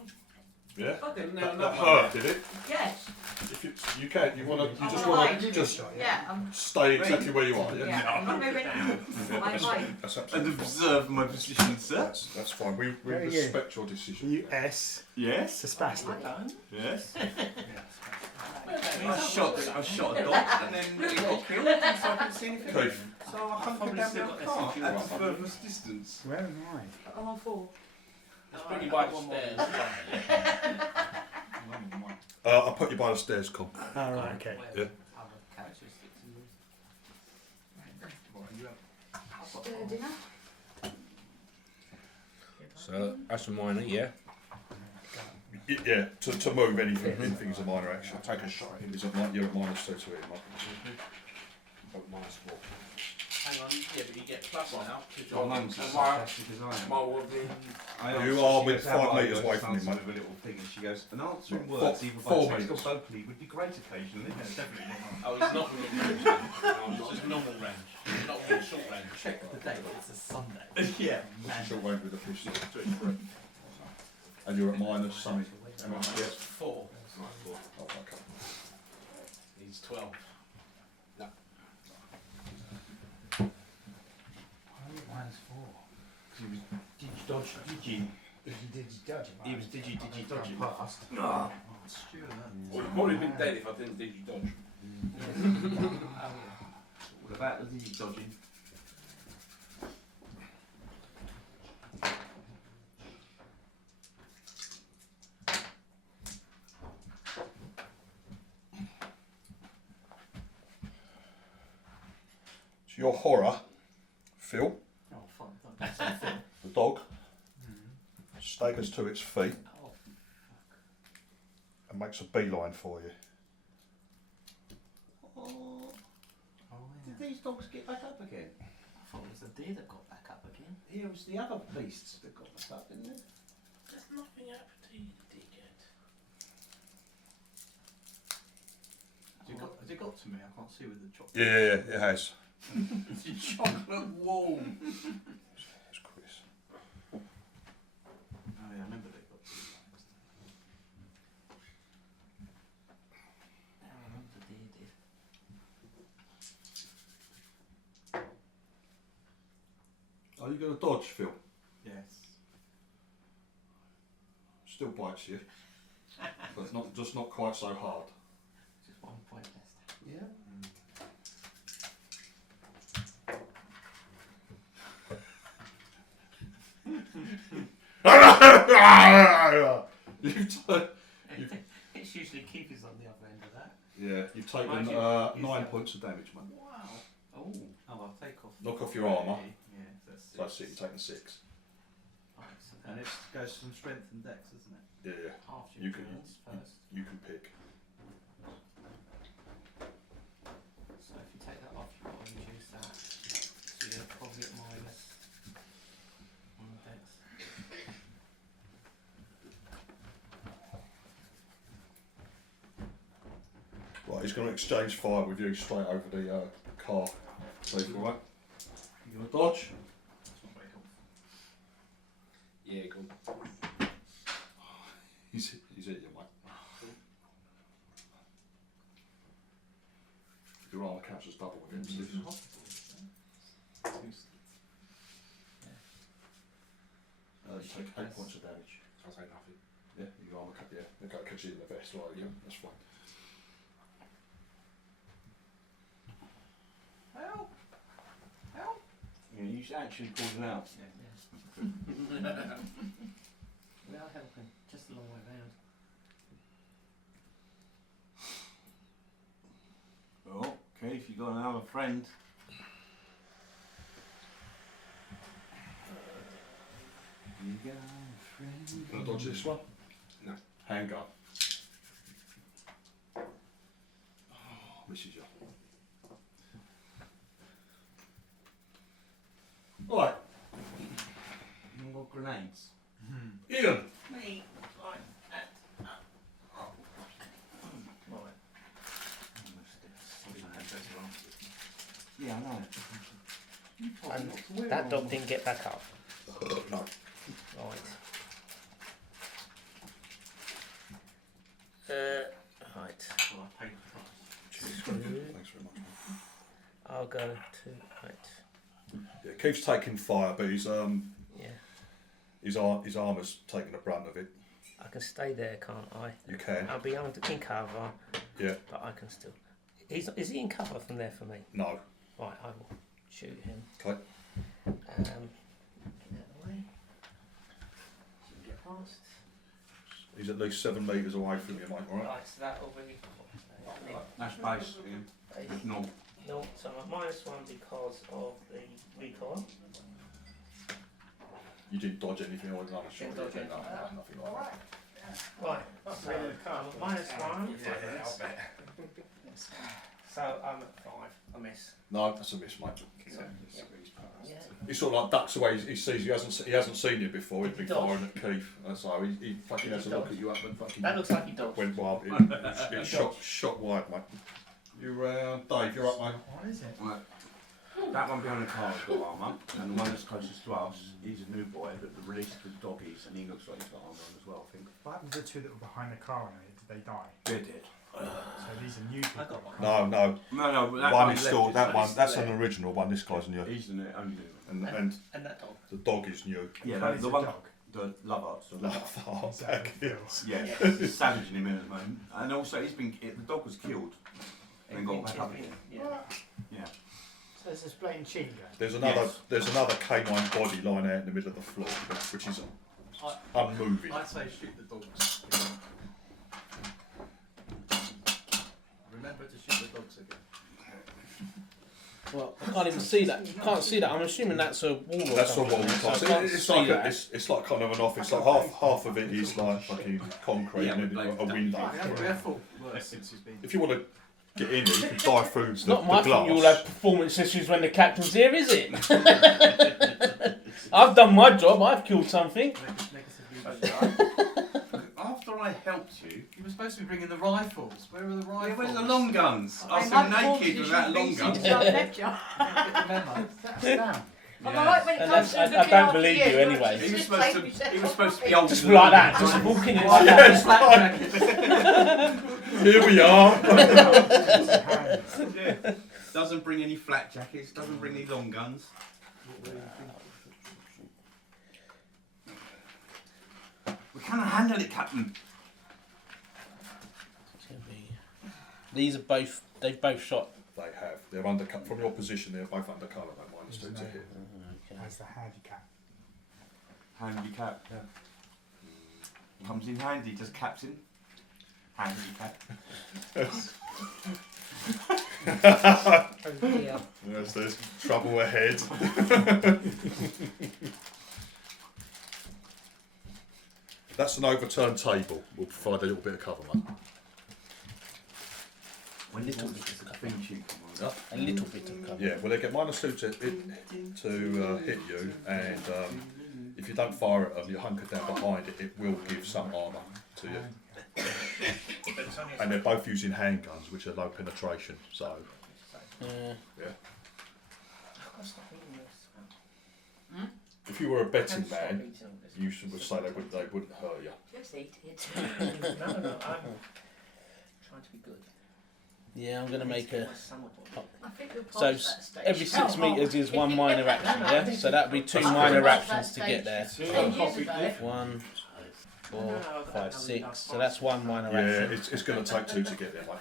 Yeah. fucking. That hurt, did it? Yes. If you can, you just Oh, want right. to just Yeah. I'm. stay exactly where you are. Yeah. Yeah. I'm not moving. My height. That's And absolutely fine. observe my position, sir. That's fine. We Where are you? respect your decision. US. Yes. It's a spastic. Yes. I shot a dog and then it got killed, so I couldn't see anything. Keith. So I hunkered down my car at the furthest distance. Where am I? I'm on 4. Let's bring you by the stairs. I'll put you by the stairs, Con. Oh, right, okay. Yeah. Dinner. So that's a minor, yeah. Yeah, to move anything's a minor action. Take a shot. You're at -2 to it. Oh, -4. Hang on, yeah, but you get plus now. My mum's And as my, sarcastic as I am. my woman. I You asked, are she with goes, "How 5 are metres you?" away I from me, answered mate. with a little thing, and she goes, "An answering Four- words, either by 4 text or metres. vocally, would be great occasionally." Yeah, definitely not. Oh, it's not within range. No, it's just normal range. Not within short range. Check the date, it's a Sunday. Yeah. Short range with a pistol. And you're at minus something. How much? It's Yes. 4. Oh, okay. He's 12. -4. He was dodge, digi. He was dodging past. Oh, Stuart, that. Would have probably been dead if I didn't digi dodge. What about the digi dodging? So your horror, Phil, Oh, fun. Don't say Phil. the dog, staggers to its feet Oh, and makes a beeline for you. oh, yeah. Did these dogs get back up again? I thought it was the deer that got back up again. Here was the other beasts that got back up, didn't they? There's nothing happened to you, dickhead. Has it got to me? I can't see with the chocolate. Yeah, it has. It's a chocolate wall. It's Chris. Oh yeah, I remember they got to me. Yeah, I remember the deer did. Are you going to dodge, Phil? Yes. Still bites you, but it's not just not quite so hard. Just 1 point less. Yeah. It's usually keepers on the other end of that. Yeah, you've taken Mind you, 9 that- points of damage, mate. Wow. Oh, I'll take off. Knock off your armour. Yeah, that's So that's it. You've taken 6. Right, so And it that's goes from strength and dex, isn't it? Yeah, half your you can- turns first. you can pick. So if you take that off, you've got to reduce that. So you're probably at minus on the dex. Right, he's going to exchange fire with you straight over the car. Safe, all right? You going to dodge? That's not very helpful. Yeah, cool. He's at you, mate. Your armour counts as double against this. You take 8 points of damage. I'll say nothing. Yeah, your armour cut. Yeah, okay, cuts you in the vest. Right, yeah, that's fine. Help! Help! Yeah, you should actually call them out. Yeah. We are helping, just a long way round. Oh, okay, if you've got another friend. You got a friend. Can I dodge this one? No. Handgun. Oh, misses you. Right, You haven't got grenades. Ian. Me, right, right. Yeah, I know. And that dog didn't get back up. No. Right. Right. Well, I paid the price. Thanks very much. I'll go to right. Yeah, Keith's taking fire, but Yeah. his armour's taking the brunt of it. I can stay there, can't I? You can. I'll be in cover. Yeah. But I can still. Is he in cover from there for me? No. Right, I will shoot him. Okay. Get out of the way. Shouldn't get past. He's at least 7 metres away from you, mate. All right. Right, so that will be. That's base, Ian. No. No, so I'm at -1 because of the recoil. You didn't dodge anything or anything. Didn't dodge anything. Nothing like that. Right, so I'm at -1. Yeah, I'll bet. So I'm at 5. I miss. No, that's a miss, mate. He sort of like ducks away. He sees he hasn't seen you before. He's been Dog. firing at Keith. That's how he fucking has a look at you up and fucking That looks like he dodged. went wild. It shot wide, mate. You Dave, you're up, mate. What is it? Right. That one behind the car has got armour, and the one that's closest to us, he's a new boy, but the released with doggies, and he looks like he's got armour on as well, I think. What happened to the two that were behind the car on it? Did they die? They're dead. So these are new people. No. No, that One one is left still is that one. he's That's still an there. original one. This guy's new, He's the only new one. and And that dog. the dog is new. Yeah, What is the the one, dog? the love arts. The love Oh, Is that back what it here. feels? Yeah, he's savaging him in at the moment. And also, the dog was killed and got back up again. Yeah. Yeah. So there's this blatant cheating going. There's another canine body lying out in the middle of the floor, which is unmoving. I'd say shoot the dogs. Remember to shoot the dogs again. Well, I can't even see that. Can't see that. I'm assuming that's a wall. Or That's a something, wall. so I So can't it's see like that. it's like kind of an office. Like half of it is like fucking concrete Yeah, and then a window. We have thought worse since he's been. If you want to get in here, you can dive through It's the not my fault glass. you all have performance issues when the captain's here, is it? I've done my job. I've killed something. After I helped you, You were supposed to be bringing the rifles. Where are the yeah, rifles? where's the long guns? I I've might been fall naked because without you've long been guns. sitting sharp left you. That's down. I'm alright when it And comes that's- to I looking don't after believe you. you anyway. He was Just supposed take to. yourself He was supposed to be off older Just than like me. that. Just walking in like that. Here we are. Yeah. Doesn't bring any flak jackets. Doesn't bring any long guns. We cannot handle it, Captain. It's gonna be- These are both. They've both shot. They have. They're undercut from your position. They're both under colour. That minus 2 to hit. Okay. As the handicap. Handicap. Yeah. Comes in handy, does Captain. Handicap. Oh dear. Yes, there's trouble ahead. That's an overturned table. We'll provide a little bit of cover, mate. When it was a thing cheap. A little bit of cover. Yeah, well, they get minus 2 to hit you, and if you don't fire at them, you hunker down behind it, it will give some armour to you. And they're both using handguns, which are low penetration, so Yeah. yeah. What's that meaning? If you were a betting Stop man, eating all this. you would say they wouldn't hurt you. Just eat it. No, I'm trying to be good. Yeah, I'm gonna make a. I think we're So past that stage. every 6 Oh, metres is one minor action, yeah? So that'd be 2 minor actions to get there. 10 years ago. 1, 4, 5, 6. So that's 1 minor Yeah, action. it's going to take 2 to get there, mate.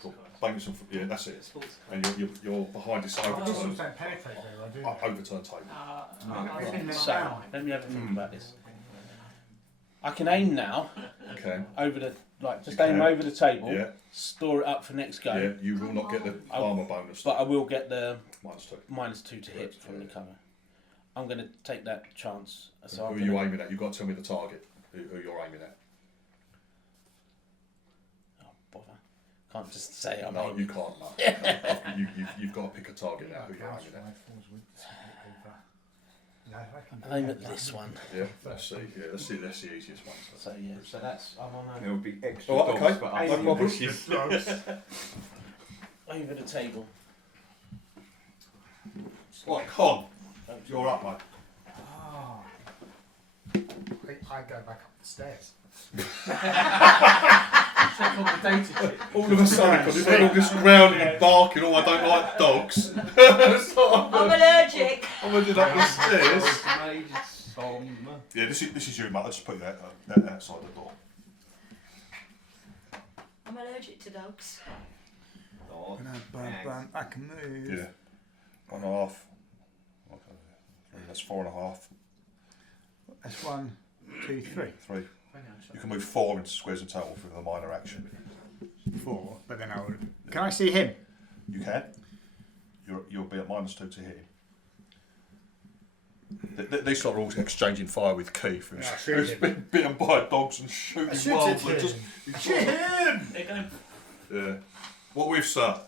Cool. Bang some, yeah, that's it. And you're behind this This overturned, ones don't penetrate very well, do they? overturned table. So let me have a think about this. I can aim now Okay. over the just You aim can. over the table, Yeah. store it up for next go, Yeah. You will not get the armour bonus. but I will get the Minus 2. -2 to hit from the cover. I'm going to take that chance. So Who I'm are you gonna- aiming at? You've got to tell me the target. Who you're aiming at? Oh, bother. Can't just say I'm No, aiming. you can't. No. You've got to pick a target now. Who you're aiming at? Aim at this one. Yeah. Let's see. Yeah. That's the easiest one. So yeah. So that's I'm on There would be extra All right, dogs, okay. but No problem. over the table. Right, Con. You're up, mate. Ah. I go back up the stairs. All of a sudden, because you've had all this growling and barking, oh, I don't like dogs. I'm allergic. I'm going to do up the stairs. Major Yeah, this is you, mate. I'll just put you outside the door. I'm allergic to dogs. I can move. Yeah. 1.5. Okay. That's 4.5. That's 1, 2, 3. 3. You can move 4 into squares in total for the minor action. 4, but then I would. Can I see him? You can. You'll be at -2 to hit him. These lot are all exchanging fire with Keith, who's, Yeah, shoot who's him. been bitten by dogs and shooting wildly. Shoot him! Yeah. What with, sir?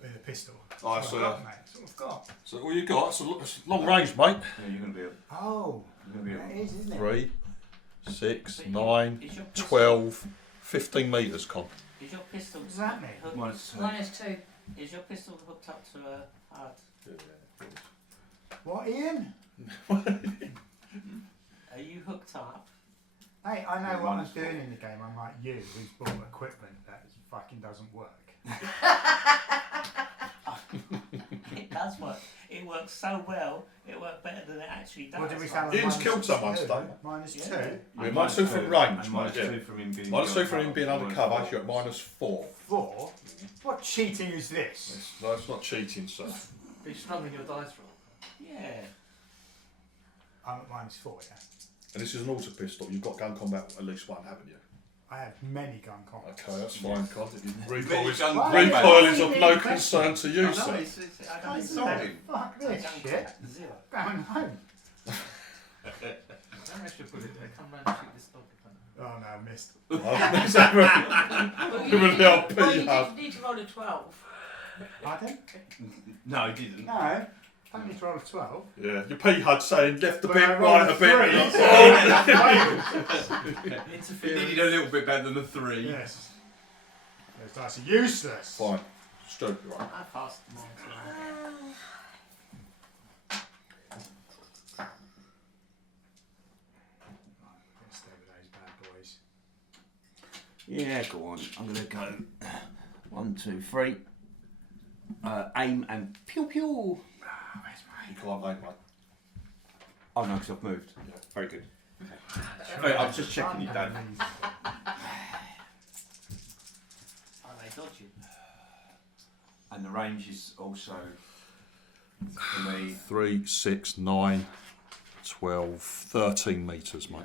With a pistol. Alright, That's so, what I've got, mate. That's what I've got. so all you got, it's long range, mate. Yeah, you're going to be Oh, that is, isn't it? 3, 6, But you- 9, is your pistol- 12, 15 metres, Con. Is your pistol What does that mean? hooked- -2. Is your pistol hooked up to a hard? What, Ian? Are you hooked up? Hey, I know Yeah, what I'm minus doing 4. in the game. I'm like you, who's bought equipment that fucking doesn't work. It does work. It works so well. It works better than it actually does. What did we say? Ian's killed someone today. -2. You're -2 from range, and mate. Yeah. -2 from him being -2 from him being undercover, undercover, you're at -4. 4? What cheating is this? No, it's not cheating, sir. Are you struggling your dice roll? Yeah. I'm at -4, yeah. And this is an auto pistol. You've got gun combat at least one, haven't you? I have many gun combats. Okay, that's fine, Con. Recoil Many is, gun recoil is of no concern to you, I know, sir. I don't Fuck know. Fuck this shit. 0. Going home. I don't actually put it there. Come round and shoot this dog. Oh no, I missed. Well, Give it the old well, you pee-hub. did need to roll a 12. Pardon? No, he didn't. No. Don't need to roll a 12. Yeah, your P HUD saying left a But bit, I rolled right a a bit. three. He needed a little bit better than a 3. Yes. Those dice are useless. Fine. Stupid, right. I passed them on to Let's stay with those bad boys. Yeah, go on. I'm going to go 1, 2, 3. Aim and pew pew. You can't make, mate. Oh no, because I've moved. Yeah. Very good. Okay. I was just checking you, Dad. Are they dodgy? And the range is also for me. 3, 6, 9, 12, 13 metres, mate.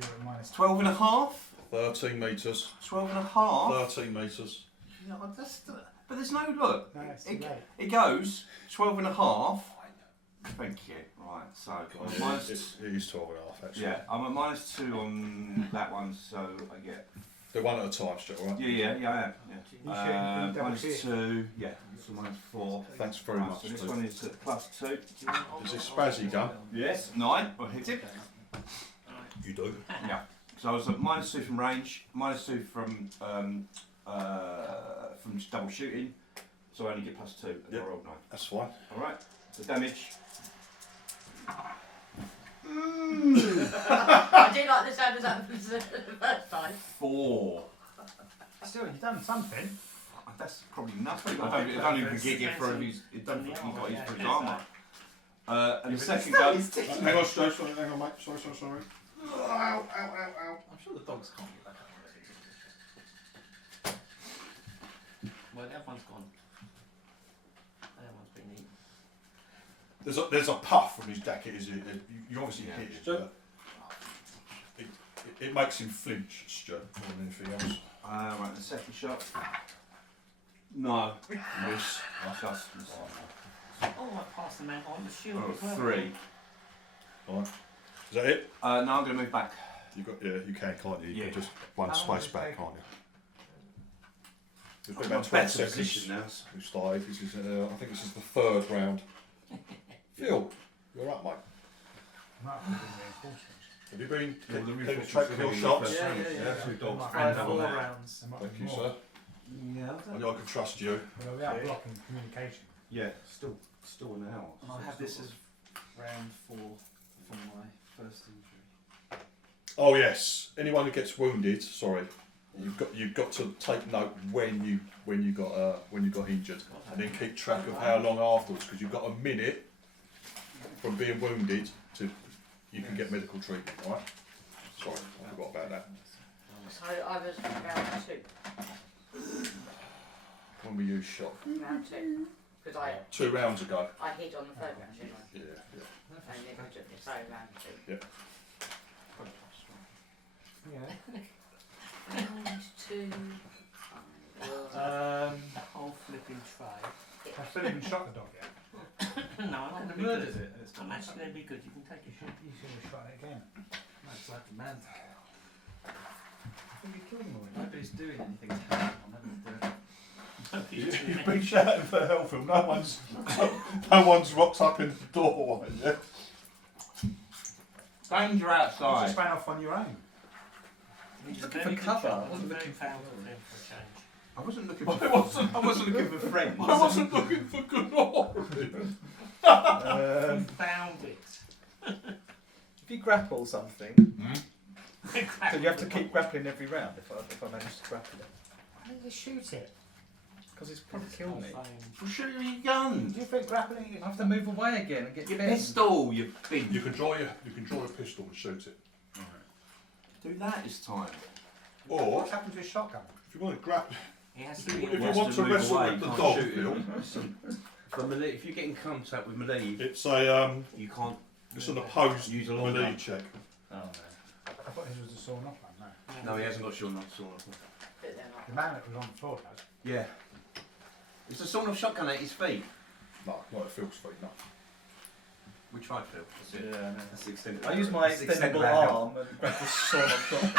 You're at minus 12 and a half? 13 metres. 12 and a half? 13 metres. No, that's but there's no look. No, it's too late. It goes 12 and a half. Thank you. Right, so I'm at minus It is 12 and a half, actually. yeah, I'm at -2 on that one, so I get Do one at a time, Stuart, alright? yeah, I am. Yeah. You should double Minus shoot. 2, yeah, so -4. Thanks very Right, much. so this Steve. one is at +2. Is this Spazzy gun? Yes, 9. I hit it. You do. Yeah. So I was at -2 from range, -2 from double shooting. So I only get +2 and Yep. I rolled 9. That's fine. Alright. The damage. I do like the sound of that the first time. 4. Still, you've done something. That's probably nothing. I don't even get it for his. It don't think he got his for his armour. And the second gun. Hang on, Stu, sorry, hang on, mate. Sorry. I'm sure the dogs can't get back up. Well, that one's gone. That one's been eaten. There's a puff from his jacket, is it? You obviously Yeah. hit it, but it makes him flinch, Stu, more than anything else. Right, the second shot. No. Miss. Just. Oh, I passed the man on the shield Oh, as well. 3. Right. Is that it? No, I'm going to move back. You can, can't you? You Yeah. can just one How long space does it back, take? can't you? It's I'm been in about a 12 better seconds. position now. We started. This is, I think this is the third round. Phil, you're up, mate. Might have been reinforcements. Have you been Yeah, the keeping reinforcements track of your are shots? Yeah. 2 dogs. Right. Five, And 4 double. rounds. There might Thank be you, more. sir. Yeah. I know I can trust you. But without blocking communication. Yeah. Still in the house. And I have this as round 4 from my first injury. Oh yes. Anyone who gets wounded, sorry, you've got to take note when you got injured, and then keep track of how long afterwards, because you've got a minute from being wounded to you can get medical treatment. All right. Sorry, I forgot about that. So I was round 2. When were you shot? Round 2. Because 2 rounds ago. I hid on the third round, didn't I? Yeah. And it was just so round 2. Yeah. Round 2. The whole flipping tray. I still haven't shot the dog yet. No, I'm going to be Murdered good. it. I'm actually going to be good. You can take You it. should, you should have shot it again. No, it's like a man. I think you killed him already. Nobody's doing anything to him. I'm having to do it. You've been shouting for help, Phil. No one's rocked up in the doorway yet. Danger You outside. just ran off on your own. Looking for cover. I wasn't looking for. I wasn't looking I for. wasn't- I wasn't looking for friends. I wasn't looking for good origin. Found it. If you grapple something, so you have to keep grappling every round. If I manage to grapple it, Why did you shoot it? because it's probably kill me. Well, shoot your gun. Do you think grappling is... I have to move away again and get Your bitten. pistol, you big. You can draw a pistol and shoot it. Do that this time. Or What's happened to his shotgun? if you want to grab, He has if to you, be if you wants want to to move wrestle away, with the can't dog, shoot Phil, If you get in contact with melee, it's you can't an opposed use a long melee gun. check. Oh no. I thought his was a sawn off one, no. No, he hasn't got sawn off. The man that was on the floor does. Yeah. It's a sawn off shotgun at his feet. No, not at Phil's feet, no. We tried, Phil. That's it. Yeah, no. That's the extent of I use my that's the extent extendable of our help. arm and grab the sword on top.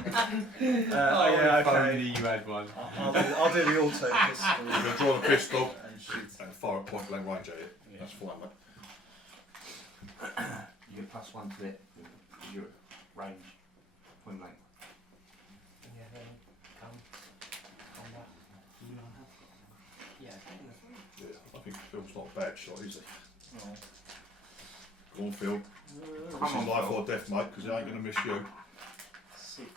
Oh yeah, If okay. only you had one. I'll do the auto pistol. You can draw the pistol And shoot. and fire at point blank range at it. That's fine, mate. You get +1 to it. Your range. Point blank. Yeah, then come back. Yeah, Yeah, I think Phil's not a bad shot, is he? Oh. Go on, Phil. Come This is on, life Phil. or death, mate, because it ain't going to miss you. 6.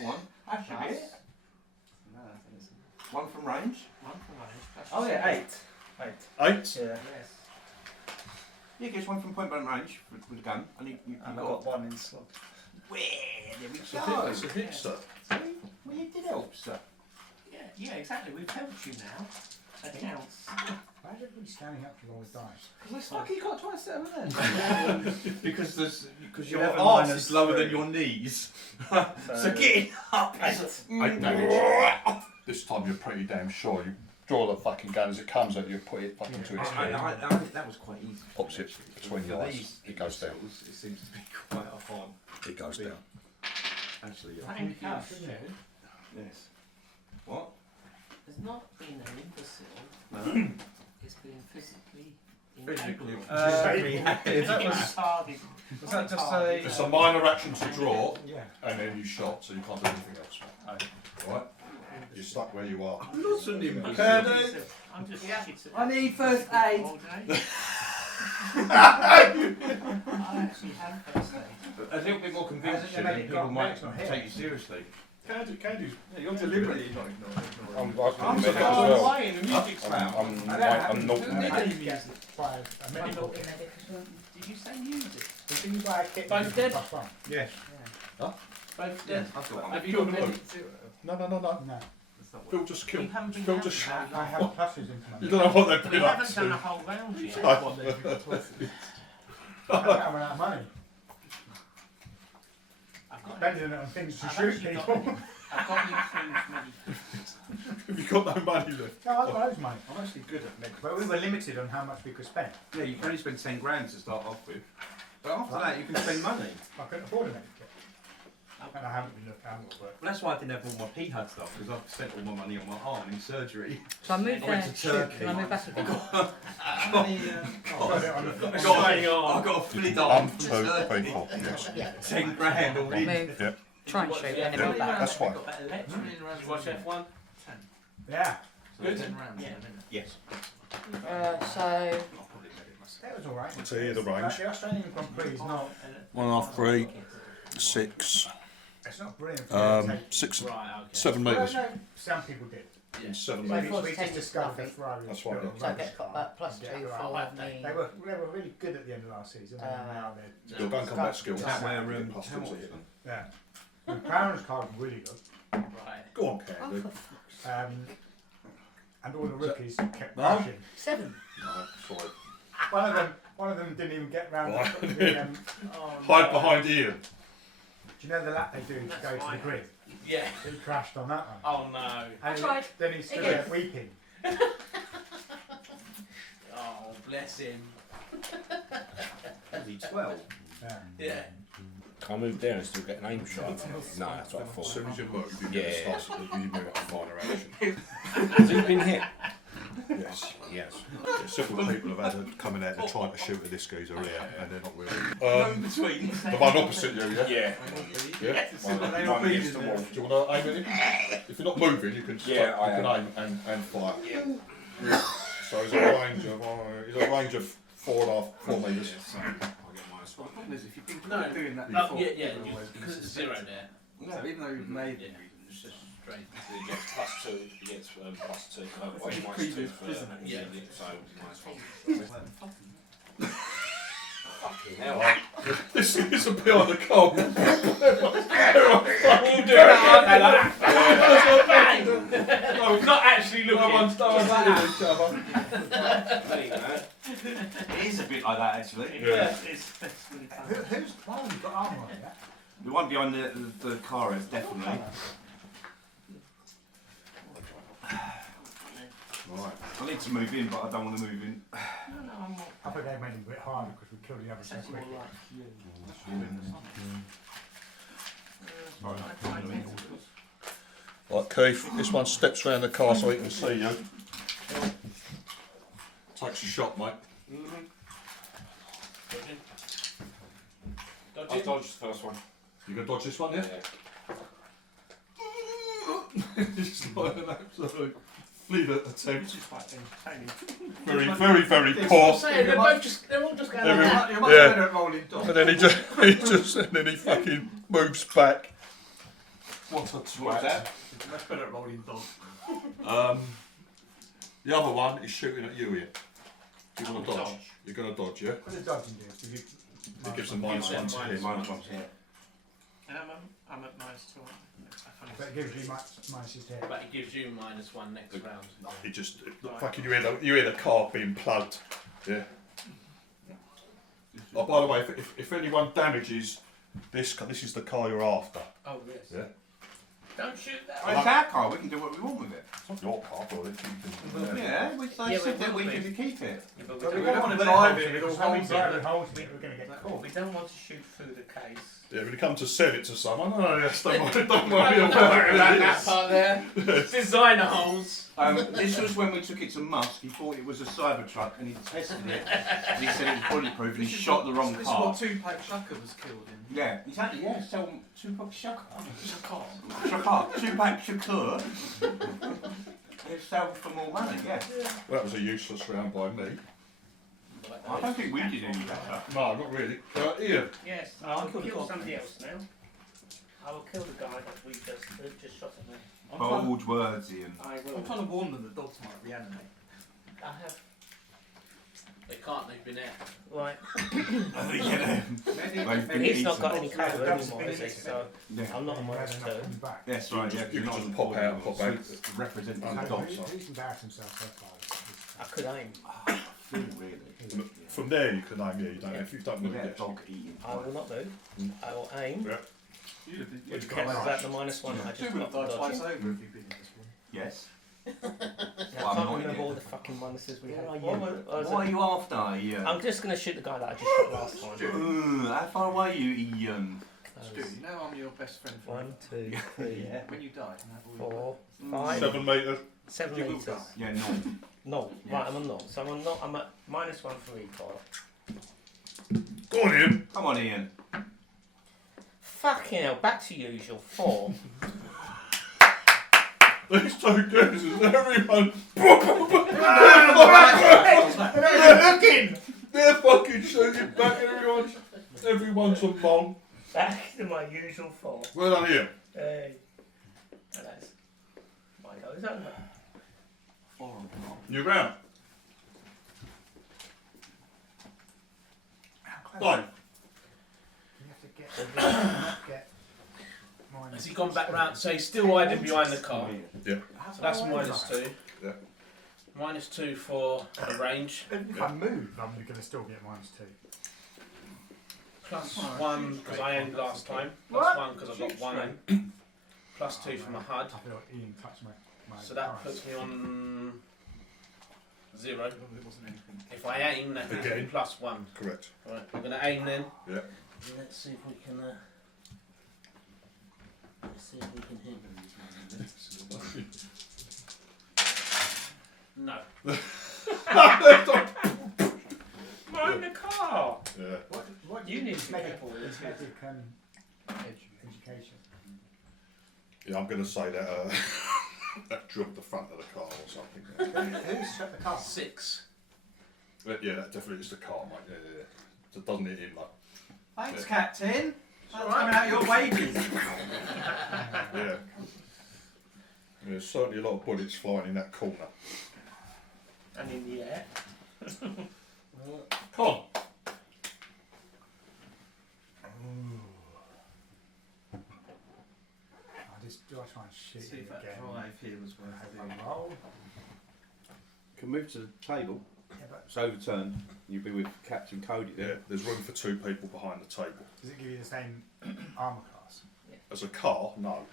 Go on. That should be it. No, I think it's 1 from range. 1 from range. That's Oh yeah, 8. 8. 8. Yeah. Yes. Yeah, gets 1 from point blank range with a gun. And you And I got. got 1 in slot. Where? There we It's a hit, it's a hit, sir. See? Well, you did help, sir. Yeah, exactly. We've helped you now. That counts. Why is everybody standing up to roll the dice? Because I fucking got twice over there. because You your have a arse minus is lower than 3. your knees. So get up. 8 damage. This time you're pretty damn sure. You draw the fucking gun as it comes at you, put it fucking to its head. That was quite easy. Pops it between For your eyes. these It goes down. pistols, It seems to be quite a hard. It goes down. Actually, yeah. Thank you. Yes. What? There's not been an imbecile. No. It's been physically Physically. Is that was that just a? It's a minor action to draw, Yeah. and then you shot, so you can't do anything else. Right? You're stuck where you are. Not an imbecile. Cody. I'm just happy to. I need first aid. All day. I actually have first aid. A little bit more conviction, Hasn't it made it people got might next, not here? take you seriously. Candy's. You're deliberately not ignoring. I'm I'm medic as far well. away in the music's round. I'm not I medic. had to get by a medical kit. Did you say music? Did you buy a kit? Both dead? +1? Yes. Both dead. I've got one. Have you got Killed medic? No. No. Phil just killed. You haven't been Phil having just. that I have pluses into my You don't know what they've We been up haven't done a to. whole round yet. I haven't run out of money. I've got, Spending it on things to I've shoot actually people. I've got improved many. Have you got no money left? No, I've got loads of money. I'm actually good at mix, but we were limited on how much we could spend. Yeah, you can only spend 10 grand to start off with. But after that, you can spend money. I couldn't afford a medic kit. And I haven't been looking at it, but Well, that's why I didn't have all my PHUD stuff, because I've spent all my money on my arm in surgery. So I moved I went there. to Turkey. Can I move back again? I've got it on the I got a filled arm from Turkey. people. Yes. 10 grand already. Move. Yep. Try and shoot, then it Yeah, move back. that's fine. Did you watch F1? Yeah, Good. Yes. So that was alright. So here the range. The Australian Grand Prix is not, 1.5, 3, 6, it's not brilliant. 6, Right, okay. 7 Well, metres. no, some people did. Yeah. And 7 So metres. for- We just discovered that Ferrari. That's right, so I get +2 Yeah, for right. me. They were really good at the end of last season. And now they're Your gun combat skills. Is that where Plus Hamilton? two, isn't it? yeah. And Crown's card was really good. Right. Go on, Oh, Candy. for fuck's And all the rookies kept No? rushing. 7. No, sorry. One of them didn't even get round. Why? To the, Hide behind Ian. do you know the lap they do to That's go to the fine. grid? Yeah. He crashed on that one. Oh no. And tried. Then he stood Again. there weeping. Oh, bless him. Was he 12? Yeah. Yeah. Can I move there and still get an aim shot? No, that's what I As thought. soon as you move, you Yeah. get a start, you move up to minor action. Has he been hit? Yes. Yes. Yeah, several people have had it coming out and trying to shoot at this geezer here, and they're not really. between. The one opposite you, yeah? Yeah. Yeah? One against the wall. Do you want to aim at him? If you're not moving, you can, Yeah, I you can aim and fire. Yeah. So he's a range of 4 metres. The problem is, if you've been No. doing that Oh, before, yeah, always been because it's 0 there. So even though you've made Yeah, it's just straight. He gets +2, he gets +2. It's previous, isn't it? Yeah. So Fucking fucking hell. This is a bit on the cold. You do it No, not actually no looking. one's hitting each other. It is a bit like that actually. Yeah. It's really fun. Who's playing? You've got armour on that? The one behind the car is definitely. Right. I need to move in, but I don't want to move in. I think they made it a bit harder because we killed the other so quick. Right, Keith, this one steps round the car so he can see you. Takes a shot, mate. I dodged the first one. You gonna dodge this one, yeah? Just like an absolute fleet attempt. Very, very, very poor. They're all just going like that. You're much Yeah. better at rolling dogs. And then he fucking moves back. What a twat. You're much better at rolling dogs. The other one is shooting at you here. You're gonna dodge. You're gonna dodge, yeah? What does dodging do? It gives them -1 to hit. I'm at -2. That gives you minuses here. But it gives you -1 next round. It just fucking you hear the car being plugged. Yeah. Oh, by the way, if anyone damages this is the car you're after. Oh, yes. Yeah. Don't shoot that. Oh, it's our car, we can do what we want with it. It's not your car, but you can. Yeah, we Yeah, said that we we will can keep it. Yeah, but But we we don't don't want want to to drive it with all holes in it. We're going to get caught. We don't want to shoot through the case. Yeah, when you come to sell it to someone, oh yes, don't worry about that it. part there. Designer holes. This was when we took it to Musk. He thought it was a Cybertruck and he tested it. And he said it was bulletproof and he shot the wrong This is car. what Tupac Shakur was killed in. Yeah, exactly. Yeah, so Tupac Shakur. Shakur. Tupac Shakur. It sold for more money. Yeah. Well, that was a useless round by me. I don't think we did any better. No, not really. Ian. Yes, Oh, I'll kill the kill cop. somebody else now. I will kill the guy that we just shot at me. Bold words, Ian. I will. I'm trying to warn them the dogs might reanimate. I have. They can't, they've been out. Right. They've been He's not eaten. got any cover anymore, is he? So Yeah. I'm not a They're minus not 2. coming back. That's right. Yeah, You can not just pop out, pop out. Representing the Who's dogs. embarrassed himself so far? I could aim. Really. From there you can aim, yeah, you don't if you don't move Look at it. that dog eating. I will not move. I will aim. Yeah. Which cancels out the -1 I Two just would got have died from twice dodging. over if you'd been in this one. Yes. I Well, I'm can't not remember here. all the fucking minuses we had. What was are it? you after, Ian? I'm just going to shoot the guy that I just shot last time. How far away are you, Ian? Stu, you know I'm your best friend for 1, 2, 3, When you die, can I have all your 4, 5, 7 metres. 7 You will metres. die. Yeah, no. No, right, I'm a no. So I'm not. I'm at -1 for recoil. Go on, Ian. Come on, Ian. Fucking hell, back to usual. 4. These two guys is everyone. They're fucking shooting back. Everyone's a bomb. Back to my usual 4. Well done, Ian. Hey. And that's my go. Is that enough? New round. Done. You have to get minus. Has he gone back round? So he's still hiding behind the car. Yeah. So that's -2. Yeah. -2 for the range. If I move, I'm going to still get -2. +1 because I aimed last time. +1 because I've got 1 aim. +2 for my HUD. I feel like Ian touched my So that price. puts me on 0. It wasn't anything. If I aim, that gives me Again. +1. Correct. Right, we're going to aim then. Yeah. Let's see if we can. see if we can hit him. No. Mind the car. Yeah. What You need to be make careful with this. medic education? Yeah, I'm going to say that that drilled the front of the car or something. Who's shut the car? 6. Yeah, that definitely is the car, mate. Yeah. So it doesn't hit him, like. Thanks, Yeah. Captain. That's coming out your wages. Yeah. There's certainly a lot of bullets flying in that corner. And in the air. Come on. Do I try and shoot See him if that again? drive here was worth Have doing. I roll? Can move to the table. Yeah, but It's overturned. You'll be with Captain Cody Yeah, there. there's room for 2 people behind the table. does it give you the same armour class? As a car, no.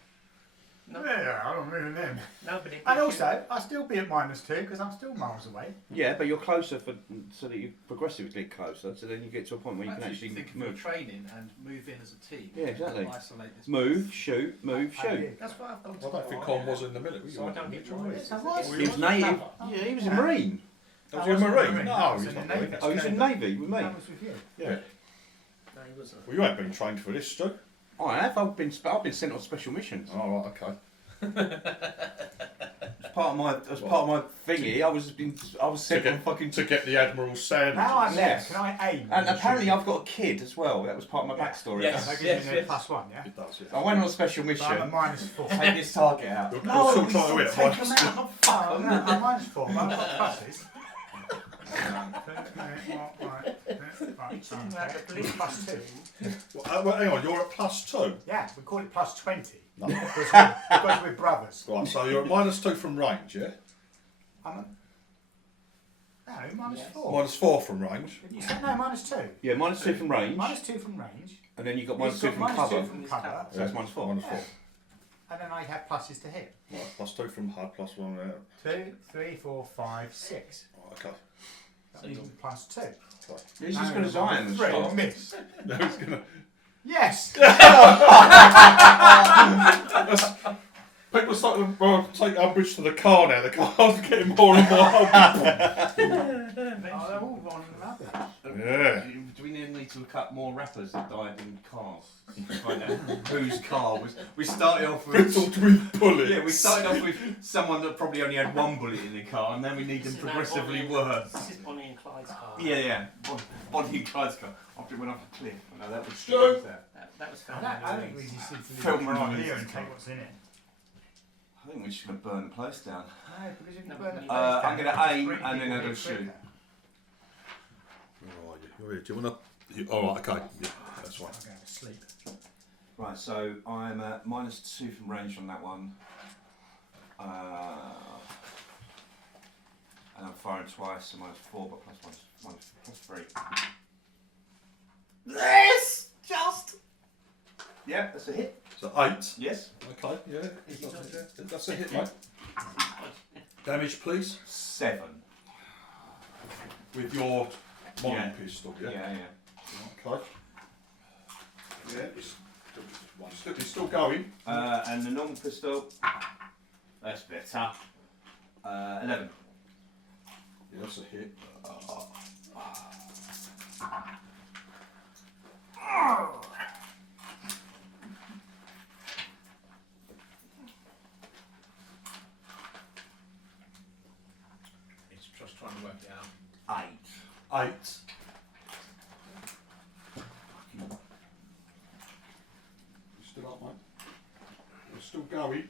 No. Yeah, I'm moving in. No, but it And gives you- also, I'll still be at -2 because I'm still miles away. Yeah, but you're closer so that you progressively get closer. So then you get to a point where you can actually think of move. training and move in as a team. Yeah, exactly. Isolate this Move, shoot, move, I shoot. did. That's what I've done. I don't think Con was in the military. So I don't get Yes, I was. He was native. Yeah, he was a marine. Was he a marine? No, I was he's in not the marine. Navy. Oh, he was in Navy with me. I was with you. Yeah. No, he wasn't. Well, you ain't been trained for this, Stu. I have. I've been sent on special missions. Oh, right, okay. As part of my thingy, I was sent on fucking. To get the Admiral's sandwiches. Now I'm there, Yes. can I aim? And apparently I've got a kid as well. That was part of my backstory. Yes. That gives Yes, me a yes. +1, yeah? It does, yeah. I went on a special So I'm mission. at -4. Take this target out. You're No, still we trying to still hit take one. them out. Oh, fuck Oh, 'em. no, I'm -4, but I've got pluses. Right, so +2. Well, hang on, you're at +2. Yeah, we call it +20. No. Because we're brothers. Right, so you're at -2 from range, yeah? I'm a... No, -4. -4 from range. You said no, -2. Yeah, -2 from range, -2 from range. and then you got You've -2 from got cover. -2 from cover. So that's -4. -4. And then I have pluses to hit. Right, +2 from HUD, +1 there. 2, 3, 4, 5, 6. Right, okay. That means +2. He's just going to iron the 3, shot. miss. No, he's gonna. Yes! People starting to take umbrage to the car now. The car's getting more and more. Oh, they're all on rubbish. Yeah. Do we need to look up more rappers that died in cars? To find out whose car was. We started off with. Riddled with bullets. Yeah, we started off with someone that probably only had one bullet in the car, and then we need them This is now progressively Bonnie- worse. This is Bonnie and Clyde's car. Yeah. Bonnie and Clyde's car. After it went off a cliff. No, that was Sure. That was found I in think the we ruins. just need to leave Film the car reviews. here and take what's in it. I think we're just going to burn the place down. No, because if you No, burn the but place I'm down, gonna it'll just aim bring and then people I'm in gonna shoot. quicker. Where are you? You're here. Do you want to? All right. Okay. Yeah, that's fine. I'm going to sleep. Right, so I'm at -2 from range on that one. And I'm firing twice, so -4, but +3. This just. Yeah, that's a hit. So 8. Yes. Okay. Yeah. That's a hit, mate. Damage, please. 7. With your mining Yeah. pistol. Yeah, Yeah. yeah. Okay. Yeah. It's still going. And the normal pistol. That's better. 11. Yeah, that's a hit. He's just trying to work it out. 8. You still up, mate? It's still going.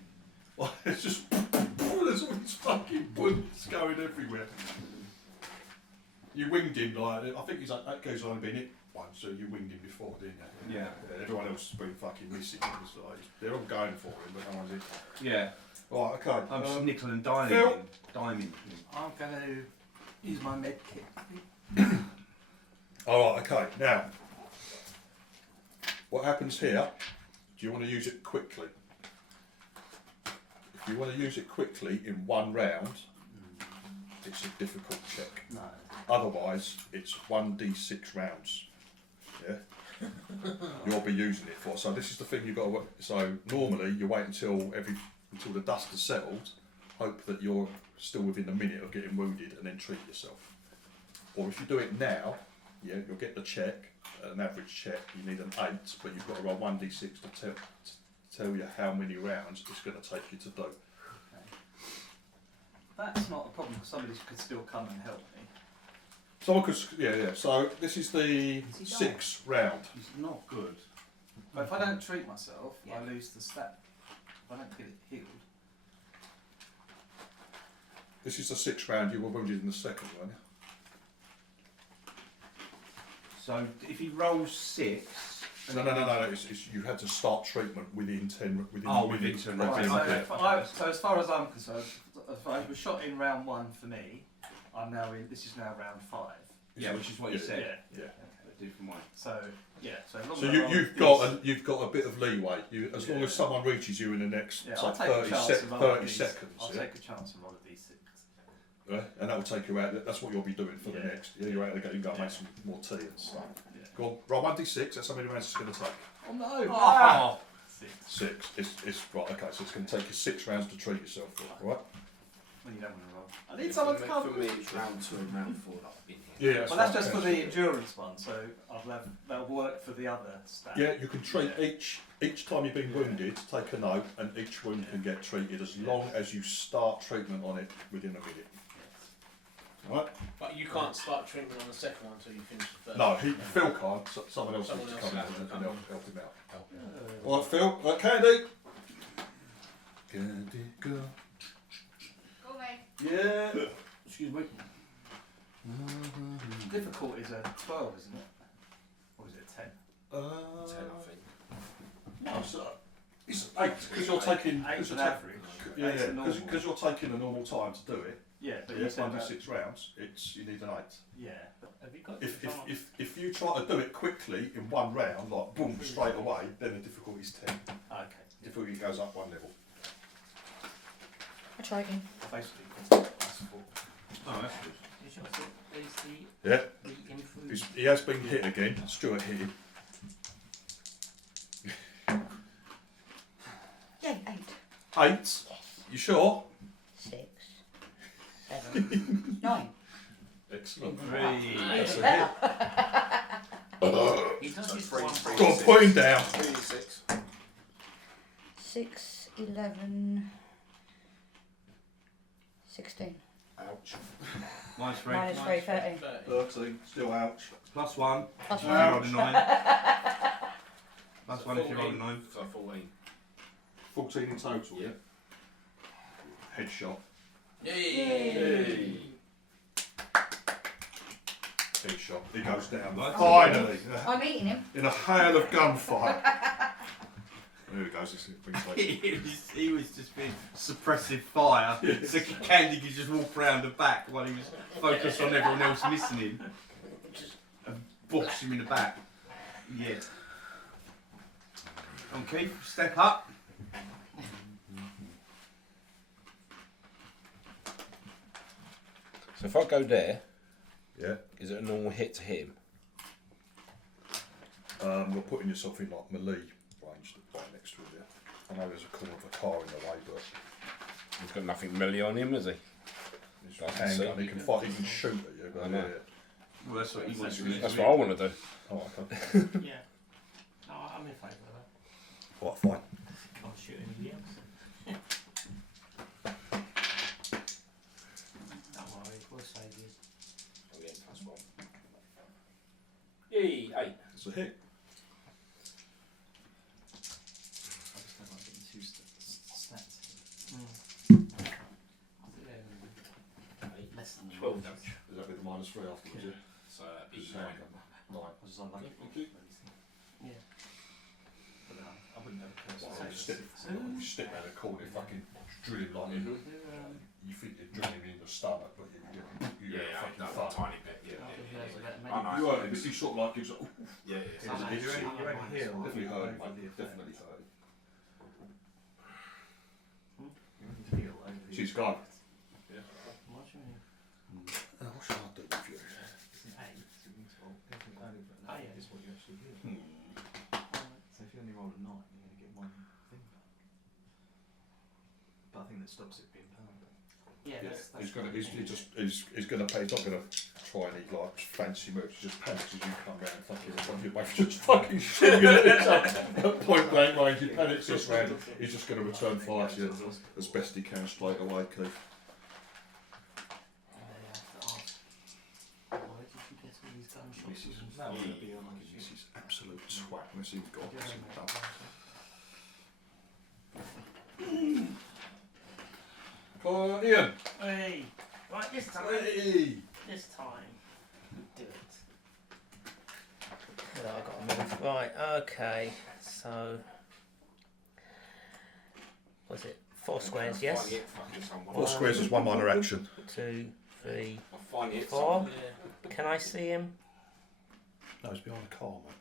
It's just there's all these fucking bullets going everywhere. You winged him like I think he's like that guy's only been hit once, so you winged him before, didn't you? Yeah. Everyone else has been fucking missing. It's like, they're all going for him, but no one's hit. Yeah. Right, okay. I'm just nickel and diming Phil. him. Diming him. I'm going to use my med kit. Alright, okay, now, what happens here, do you want to use it quickly? If you want to use it quickly in one round, it's a difficult check. No. Otherwise, it's 1d6 rounds. Yeah? you'll be using it for. So this is the thing you've got to work. So normally you wait until the dust has settled, hope that you're still within a minute of getting wounded, and then treat yourself. Or if you do it now, yeah, you'll get the check, an average check. You need an 8, but you've got to roll 1d6 to tell you how many rounds it's going to take you to do. That's not a problem because somebody could still come and help me. Someone could, yeah. So this is the Is he 6th round. It's not good. But if I don't treat myself, Yeah. I lose the stat. If I don't get it healed. This is the 6th round. You were wounded in the 2nd one. So if he rolls 6. No. It's, you had to start treatment within 10. Within 10 Right, rounds. so as far as I'm concerned, if I was shot in round 1 for me, I'm now in. This is now round 5. Yeah, which is what you said. Yeah. A different way. So yeah. So, as long So as I roll you've got a bit of leeway. As long as someone reaches you in the next Yeah, say, I'll take a 30, chance se- and roll 30 these. seconds. I'll Yeah? take a chance and roll a d6. Right? And that will take you out. That's what you'll be doing for the Yeah. next. Yeah, you're out of the game. You got to make some more tea and stuff. Go on, roll 1d6. That's how many rounds it's going to take. Oh no! Oh. 6. It's right. Okay, so it's going to take you 6 rounds to treat yourself for. Right? Well, you don't want to roll. I need someone to come. For me, it's round 2 and round 4 that I've been here. Yeah. Well, that's just for the endurance one. So that'll work for the other stat. Yeah, you can treat each time you've been wounded. Take a note, and each wound can get treated as long as you start treatment on it within a minute. Right? But you can't start treatment on the second one until you finish the first. No, Phil can't. So someone else Someone needs to else come in has to and come help him out. Uh, All right, Phil. Right, Candy. Candy girl. Go away. Yeah. Excuse me. Difficult is a 12, isn't it? Or is it a 10? 10, I think. No, so it's 8 because you're taking. 8 Cause an you're average. Yeah, 8's a normal. because you're taking a normal time to do it. Yeah, but Yeah, you said 1d6 rounds. You need an 8. Yeah. Have you got If you try to do it quickly in one round, like boom, straight away, then the difficulty's 10. Okay. Difficulty goes up 1 level. I try again. Basically, that's 4. Oh, that's good. Yeah. He has been hit again. Stuart hit him. Yeah, 8. 8. You sure? 6. 7. 9. Excellent. That's a hit. He does So this 3, one. 3, Go on, put him down. 3d6. 6, 11, 16. Ouch. Minus 3. Minus 3, 13. 13. Still ouch. Plus 1. Plus If you 1. roll a 9. Plus 1 if you roll a 9. So 14. 14 in total, yeah? Headshot. Yay! Headshot. He goes down. Right. Finally. I'm eating him. In a hail of gunfire. There he goes. This brings like he was just being suppressive fire. So Candy could just walk around the back while he was focused on everyone else missing him. And box him in the back. Yeah. Come on, Keith, step up. So if I go there, Yeah. is it a normal hit to hit him? You're putting yourself in like melee range right next to him. Yeah. I know there's a corner of a car in the way, but He's got nothing melee on him, has he? he's I can handgun. see. He can fight. He can shoot at you. But I know. yeah. Well, that's what he wants to That's what I want to do. Oh, okay. Yeah. No, I'm in favour of that. Right, fine. Can't shoot anybody else. Don't worry, we'll save you. Oh yeah, +1. Yay, 8. It's a hit. I just don't like getting 2 stats. Less than 12 yours. damage. Is that with the -3 afterwards? Yeah. So that'd be It's 9. 9. I was just unlucky. Yeah. But no, I wouldn't have a curse. Well, you stick around the corner, fucking drilling like him. You think you're drilling him in the stomach, but you Yeah, fucking that fun. tiny bit. Yeah, If he has a yeah, better yeah. menu. I You know. heard him, but he sort of like gives it. Yeah, It's yeah. a hit. You're only here. Definitely hurt him, mate. Definitely hurt him. She's gone. What do you mean? What shall I do with you? It's an 8. Oh yeah. Hmm. roll a 9, you're going to get one thing back. But I think that stops it being permanent. Yeah, Yeah, that's he's gonna he's gonna pay. He's not gonna try any like fancy moves. He just panics as you come round. Fucking wife just fucking shooting at each other at point blank range. He panics this round. He's just gonna return fire to you as best he can straight away, Keith. And they have to ask, why did you get all these gunshots? This is That would be on this is absolute swag. Unless he's got this done. Ian. Hey, right this time. Hey. This time, do it. No, I got a move. Right, okay. So, what's it? 4 squares, yes. 4 squares is 1 minor action. 2, 3, I'll find it 4. Can I see him? No, he's behind the car, mate.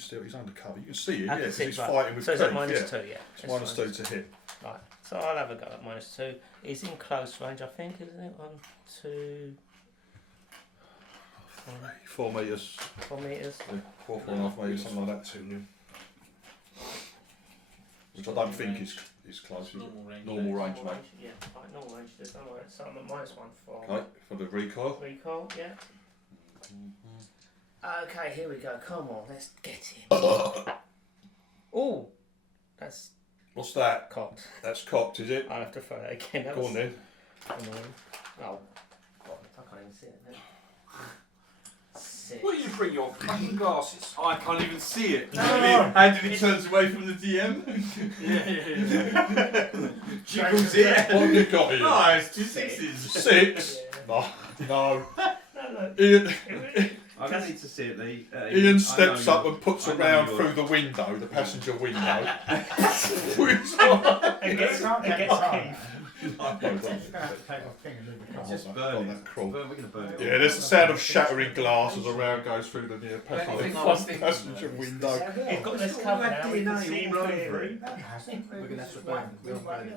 So he's undercover. You can see it, I yeah, can 'cause see he's it, right. fighting with So is it Keith, minus yeah. 2? Yeah. It's minus 2 to hit. Right. So I'll have a go at minus 2. He's in close range, I think, isn't it? 1, 2, 4 metres. 4 metres. Yeah, 4.5 metres, something like that. 2 new. Which I don't think is close. Is it? Normal range. Normal range, mate. Yeah, right, normal range. There's no way. So I'm at minus 1 for Okay, for the recoil. recall, yeah. Okay, here we go. Come on, let's get him. Oh, that's What's that? cocked. That's cocked, is it? I'll have to throw that again. That Go was on then. annoying. Oh, God, I can't even see it then. 6. Will you bring your fucking glasses? I can't even see it. No. And then he turns away from the DM. Yeah. Jiggles it. What have you got here? No, it's 2 6s. 6? Yeah. No. No. Ian, I don't need to see it, Lee. Ian steps I know up and puts I know around you're- through the window, the passenger window. And gets Can't get Keith. You're going to have to take off thing and leave the car. Just Oh, burn that it. crawl. We're going to burn it. Yeah, there's the sound of shattering glass as a round goes through the near Anything I was thinking passenger about is window. He's got this cover now. We can see him clearly. We're going to have to burn it. We'll burn it.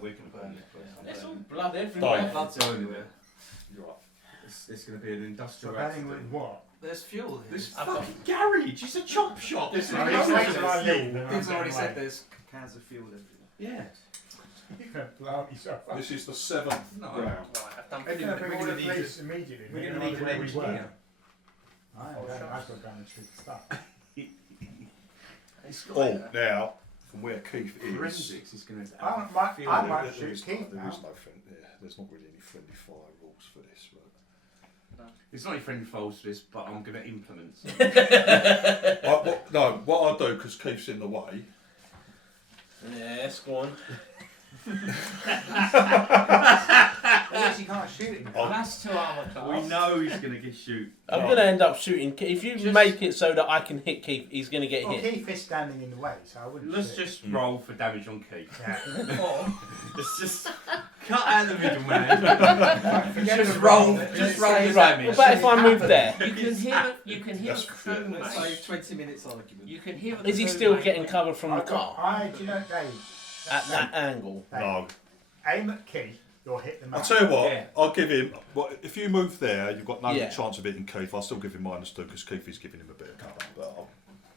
We're going to burn it. There's all blood everywhere. Dave. Blood's everywhere. You're right. It's going to be an industrial Burning with accident. what? There's fuel here. This fucking garage, it's a chop shop. This is Well, this wait is- till I leave, then Things I'll already get said away. there's cans of fuel everywhere. Yeah. You're going to blow yourself up. This is the 7th No. round. Right, I've done We're going to bring all the need police immediately. We're then going to need an where we were. engineer. I've got to go and shoot the stuff. It's got Oh, now, from where Keith is, Forensics is going to I might shoot Keith there now. is no there's not really any friendly fire rules for this. But It's not your friendly falls for this, but I'm going to implement some. what I'll do, because Keith's in the way, Yes, go on. Unless you can't shoot him. That's 2 armour class. We know he's going to get shoot. I'm going to end up shooting. If you make it so that I can hit Keith, he's going to get Well, hit. Keith is standing in the way, so I wouldn't Let's shoot. just roll for damage on Keith. Yeah. Or Let's just cut out the middle man. Just roll the Right, damage. what about if I move there? you can hear a crew, Let's mate. save 20 minutes argument. You can hear. Is he still getting cover from the car Do you know, Dave? at that angle? no. Aim at Keith, you'll hit the man. I'll tell you what, Yeah. I'll give him, if you move there, you've got no Yeah. chance of hitting Keith. I'll still give him -2 because Keith is giving him a bit of cover. But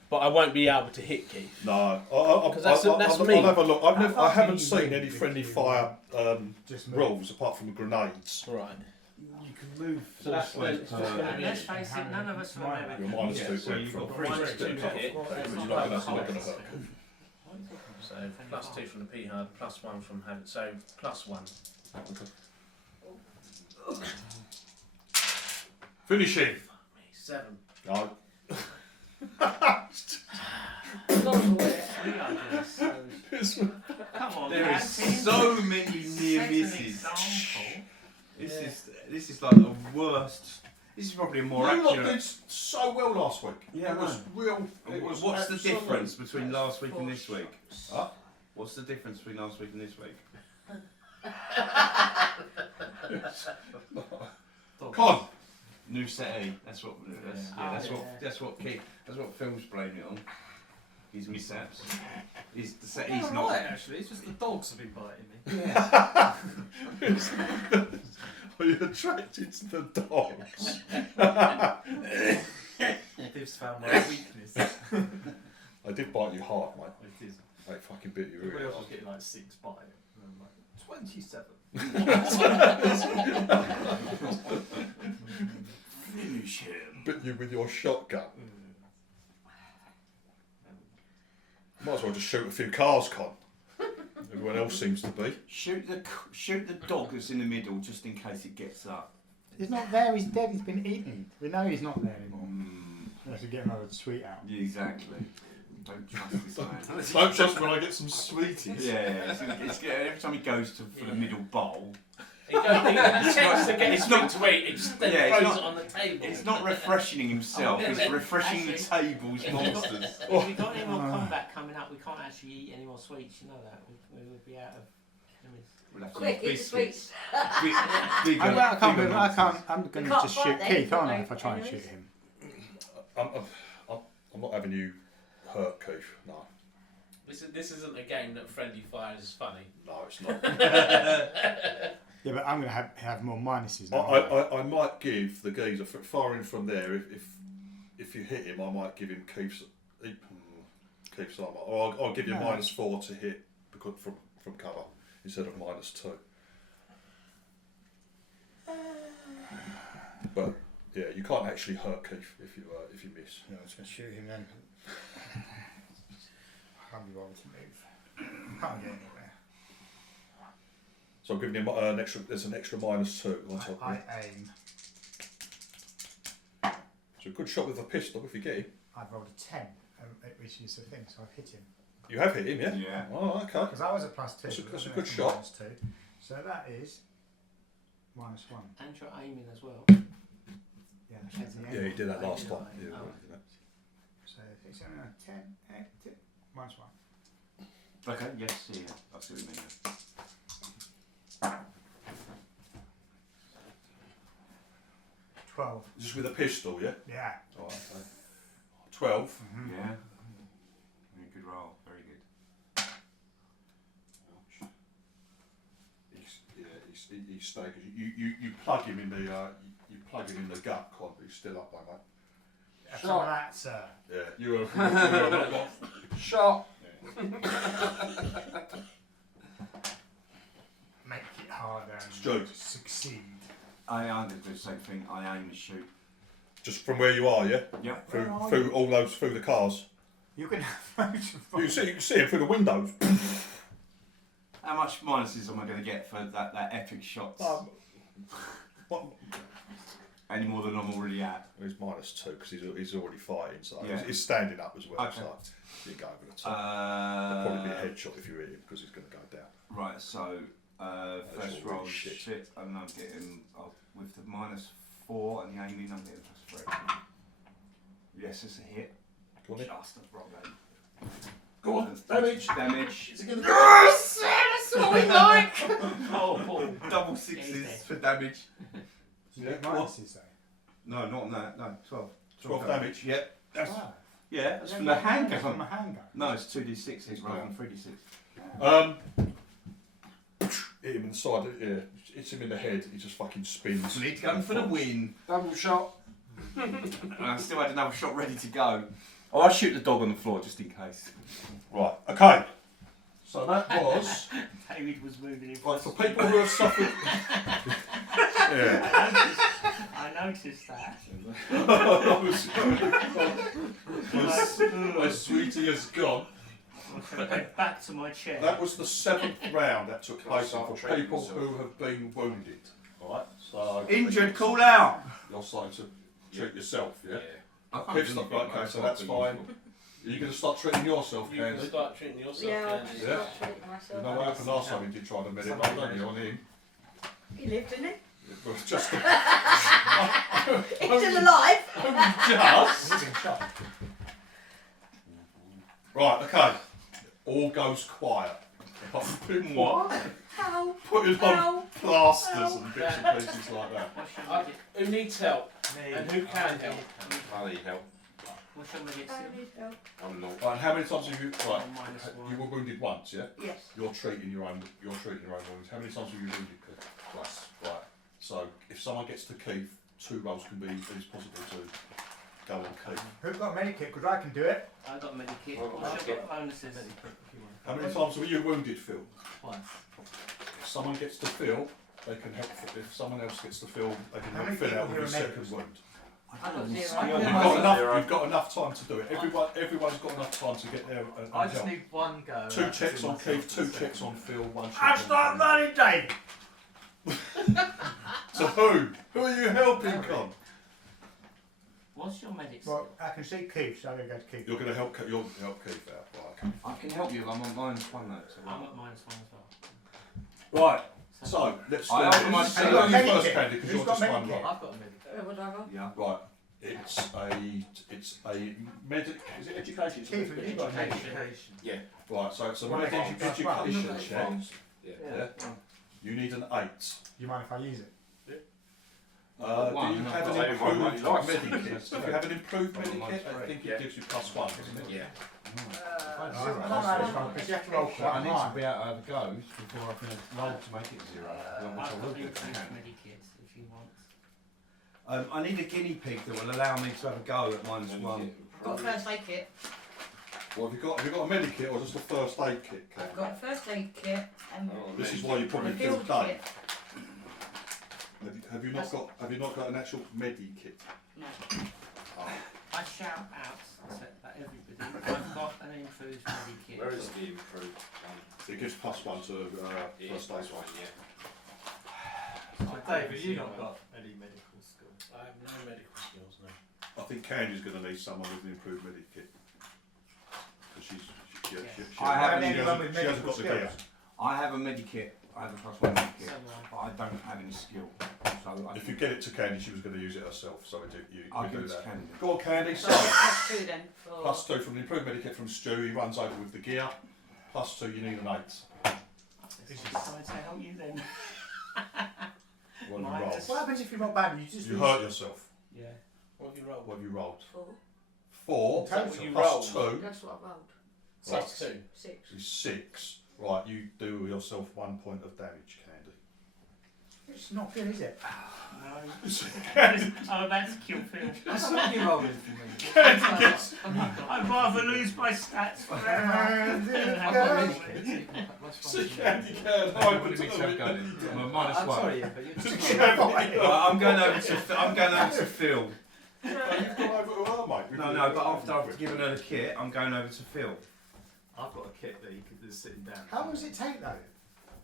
But I won't be able to hit Keith. no, 'Cause that's me. I'll have a look. I haven't That's seen me. any friendly fire Just move. rules apart from the grenades. Right. You can move. So that's forward it's just per- gonna And let's face it, none of us will ever. You're -2 so you've from got minus three. 2 to hit. That's not going to hurt. So +2 from the P hard, +1 from having. So +1. Finish him. 7. No. Come on, There is Captain. so many near Set an misses. example. This is like the worst. This is probably a more You lot accurate. did so well last week. Yeah, it was real. It was What's the absolute- difference between last week and this week? Huh? What's the difference between last week and this week? Con. New settee. That's what. That's what Phil's blaming it on. His mishaps. The settee's He's not. right, actually. It's just the dogs have been biting me. Yeah. Are you attracted to the dogs? They've found my weakness. I did bite you hard, mate. It is. They fucking bit you Everybody really else was hard. getting like 6 bite. And I'm like, 27. Finish him. Bit you with your shotgun. Might as well just shoot a few cars, Con. Everyone else seems to be. Shoot the dog that's in the middle just in case it gets up. He's not there, he's dead, he's been eaten. We know he's not there anymore. Mm, We have to get another sweet out. yeah, exactly. Don't trust this man. Don't trust when I get some sweeties. Yeah, every time he goes for the middle bowl, He tends to get his It's not- food to eat, he just then Yeah, it's throws not- it on the table. it's not refreshing himself, Oh, it's yeah. refreshing the Actually, table's if monsters. If we got any more combat coming up, we can't actually eat any more sweets. You know that we would be out of enemies. We'll have to Quick, use eat the sweets. Bigger, I can't bigger believe, I'm going to can't just fight shoot them, Keith, aren't I, no if I try and enemies? shoot him? I'm not having you hurt, Keith. No, This isn't a game that friendly fire is funny. no, it's not. Yeah, but I'm going to have more minuses I, now. I might give the geezer firing from there. If you hit him, I might give him Keith's armor, or I'll give you No. -4 to hit because from cover instead of -2. But yeah, you can't actually hurt Keith if you miss. No, I'm just going to shoot him then. I can't be bothered to move. Can't get anywhere. So I'm giving him an extra. There's an extra -2 on top. I aim. So a good shot with a pistol if you get him. I've rolled a 10, which is the thing, so I've hit him. You have hit him, yeah. Yeah. Oh, okay. Because I was at +2. That's a but good I went to shot. -2. So that is -1. And you're aiming as well. Yeah, that's the Yeah, aim. you did that last time. Yeah, Oh. you did that. So if it's only a 10, -1. Okay, yes, yeah, I see what you mean. 12. Just with a pistol, yeah. Yeah. Oh, okay. 12. Mm-hmm. Yeah. Yeah, good roll, very good. He's staying. You plug him in the gut, Con, but he's still up there, mate. Have some of that, sir. Yeah, you are. Shot. Make it harder and Stu. succeed. I'm going to do the same thing, I aim and shoot. Just from where you are, yeah. Yep. Where are Through all those through the cars. You can have You can see it through the windows. How much minuses am I going to get for that epic shot? What? Any more than I'm already at? He's -2 because he's already fighting, so Yeah. he's standing up as well. Okay. So you go over the top. Probably be a headshot if you hit him because he's going to go down. Right, so first all really roll shit. shit, and I'm getting with the -4 and the aiming, I'm getting +3. Yes, it's a hit. Go on then. Just a roll game. Go on. Damage. Damage. Is it gonna Yes! That's what we like! Oh, double sixes for damage. Yeah, Yeah, minuses though. No, not on that. No, 12. 12 damage. Yeah. That's. Wow. Yeah, that's from the handgun. From a handgun. No, it's 2d6 rather than 3d6. Hit him in the side. Yeah. Hits him in the head. He just fucking spins. Split gun for the win. Double shot. And I still had another shot ready to go. Oh, I'll shoot the dog on the floor just in case. Right. Okay. So that was. David was moving in Right, for people who have suffered. Yeah. I noticed that. My sweetie has gone. I'm going to go back to my chair. That was the 7th round that took place start for treating people myself? who have been wounded. Alright, so Injured, call out. you're starting to treat yourself, yeah? I can't Pip's do not anything, okay, mate. so that's fine. Are you going to start treating yourself, You can Candy? start treating yourself. Yeah, I'll Candy. just Yeah. start treating You myself. know what happened last time you did try to meditate, don't you, on him? He lived, didn't he? It was just a... He's still alive! Just! He's been shot. Right, okay. All goes quiet. Apart from putting What? How? putting Ow. on plasters and bits and pieces like that. Who needs help? And who can help? I need help. What's your medic I skill? need help. I'm not. Right, and how many times have you... Right, -1. you were wounded once, yeah? Yes. You're treating your own wounds. How many times have you wounded Keith? Twice. Right. So if someone gets to Keith, 2 rolls can be as possible too. go on Keith. Who's got a medikit? Because I can do it. I got medikit. Well, What's your bonuses? How many times were you wounded, Phil? Twice. If someone gets to Phil, they can help. If someone else gets to Phil, they can How help many fill out people with here your are second medicals? wound. I got zero. You've got enough time to do it. Everyone's got enough time to get there and I just help. need one go. 2 checks on Keith, 2 checks on Phil, 1 check That's on not Keith. running, Dave. So who? Who are you helping, Con? What's your medic Well, skill? I can see Keith, so I'm going to go to Keith. You're going to help. You'll help Keith out, right? Okay. I can help you. I'm on -1 though. So I'm at -1 as well. Right. So let's I go. open my Let's Have you go got a you medikit? first, Candy, because Who's you're got just one medikit? right. I've got a medic. What do I got? yeah. Right. It's a medic. Is it education? Keith, have you got a medikit? Education. Right. So it's a Well, medic it gives you plus one. education check. Yeah. You need an 8. Do you mind if I use it? Do you have an improved Like medikit? Do you have an improved Mine's medikit? I three. think it gives you +1, doesn't it? Yeah. I don't know this one, because you have to roll I quite need to high. be able to have a go before I can roll to make it 0. I've Which I will got do if I improved can. medikit if you want. I need a guinea pig that will allow me to have a go at -1. I've got a first aid kit. Well, have you got a medikit or just a first aid kit? Kat? I've got a first aid kit and This is why you a probably feel field done. kit. Have you not got an actual medikit? No. I shout out to everybody, I've got an improved medikit. Where is the improved one? It gives +1 to first aid. one, yeah. So Dave, have you not got any medical skill? I have no medical skills, no. I think Candy's going to need someone with an improved medikit. Because I have anyone with she hasn't medical got the gear. skills. I have a medikit. I have a +1 medikit, So do I. but I don't have any skill. So I If you get it to Candy, she was going to use it herself, so I'll you give do it to that. Candy. Go on, Candy. So So, +2 then for +2 from the improved medikit from Stu. He runs over with the gear. +2, you need an 8. Sorry to help you then. What have you Minus. rolled? What happens if you're not bad? You just You lose. hurt yourself. Yeah. What have you rolled? What have you rolled? 4. 4 Is that what you plus rolled? 2 That's what I rolled. Plus 2. 6. is 6. Right, you do yourself 1 point of damage, Candy. It's not good, is it? No. I'm about to kill Phil. That's what you rolling for me. I'd rather lose my stats forever. And than it have goes. my medikit. So Candy can. I would have go then. I'm a I'm -1. sorry, yeah, but you're Well, I'm going over to Phil. You've gone over to her, mate. No, but after I've given her the kit, I'm going over to Phil. I've got a kit that you could just sitting down. How long does it take though?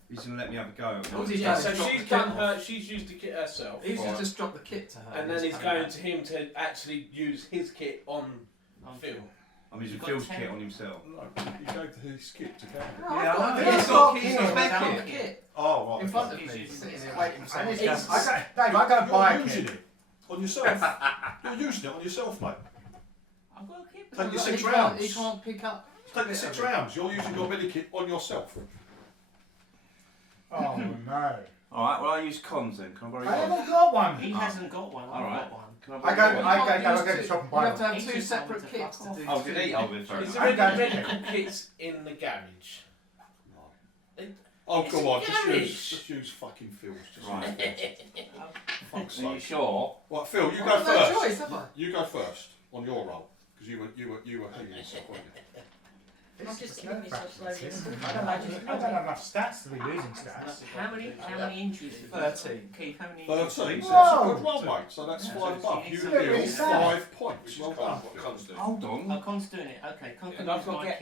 He's going to let me have a go. Oh, he's Yeah, done- so dropped she's the done kit her, she's used the kit herself. He's Right. just dropped the kit to her. And then he's coming going back. to him to actually use his kit on Phil. I'm using You've got Phil's 10. kit on himself. No, you gave his kit to Candy. Yeah, I know. Phil's He's got got kit. he's got He's back got kit. kit. Oh, right. In front okay. of me, He's sitting using there it. waiting for someone And to it's, come. Dave, I don't buy a You're using kit. it on yourself. You're using it on yourself, mate. I've got a kit. Take your He 6 can't- rounds. He can't pick up. Take the 6 rounds. You're using your medikit on yourself. Oh no. Alright, well I use cons then. Can I borrow I yours? haven't got one. He hasn't got one. I've Alright. got one. Can I I borrow go, yours? I go, You go, have go to to- shop and You buy have to one. have He's two just separate wanted to kits fuck to off. do. Oh, did he? Oh, then fair Is enough. there I'm any going to medical check. kits in the garage? Oh, It's go a on. garage. Just use fucking Phil's. Just Right. use Fuck's Are you sake. sure? Right, Phil, you go I've got no first. choice, have I? You go first on your roll because you were healing yourself, weren't you? I'm just killing myself slowly. I don't have enough stats to be losing stats. How many injuries? have you 13. got? Keith, how many 13. injuries? So that's Whoa. a good roll, mate. So that's Yeah. 5 buff. You Yeah, deal it's sad. 5 points. Well done. What Con's doing? Hold on. Oh, Con's doing it. Okay, Con can Yeah. use my kit.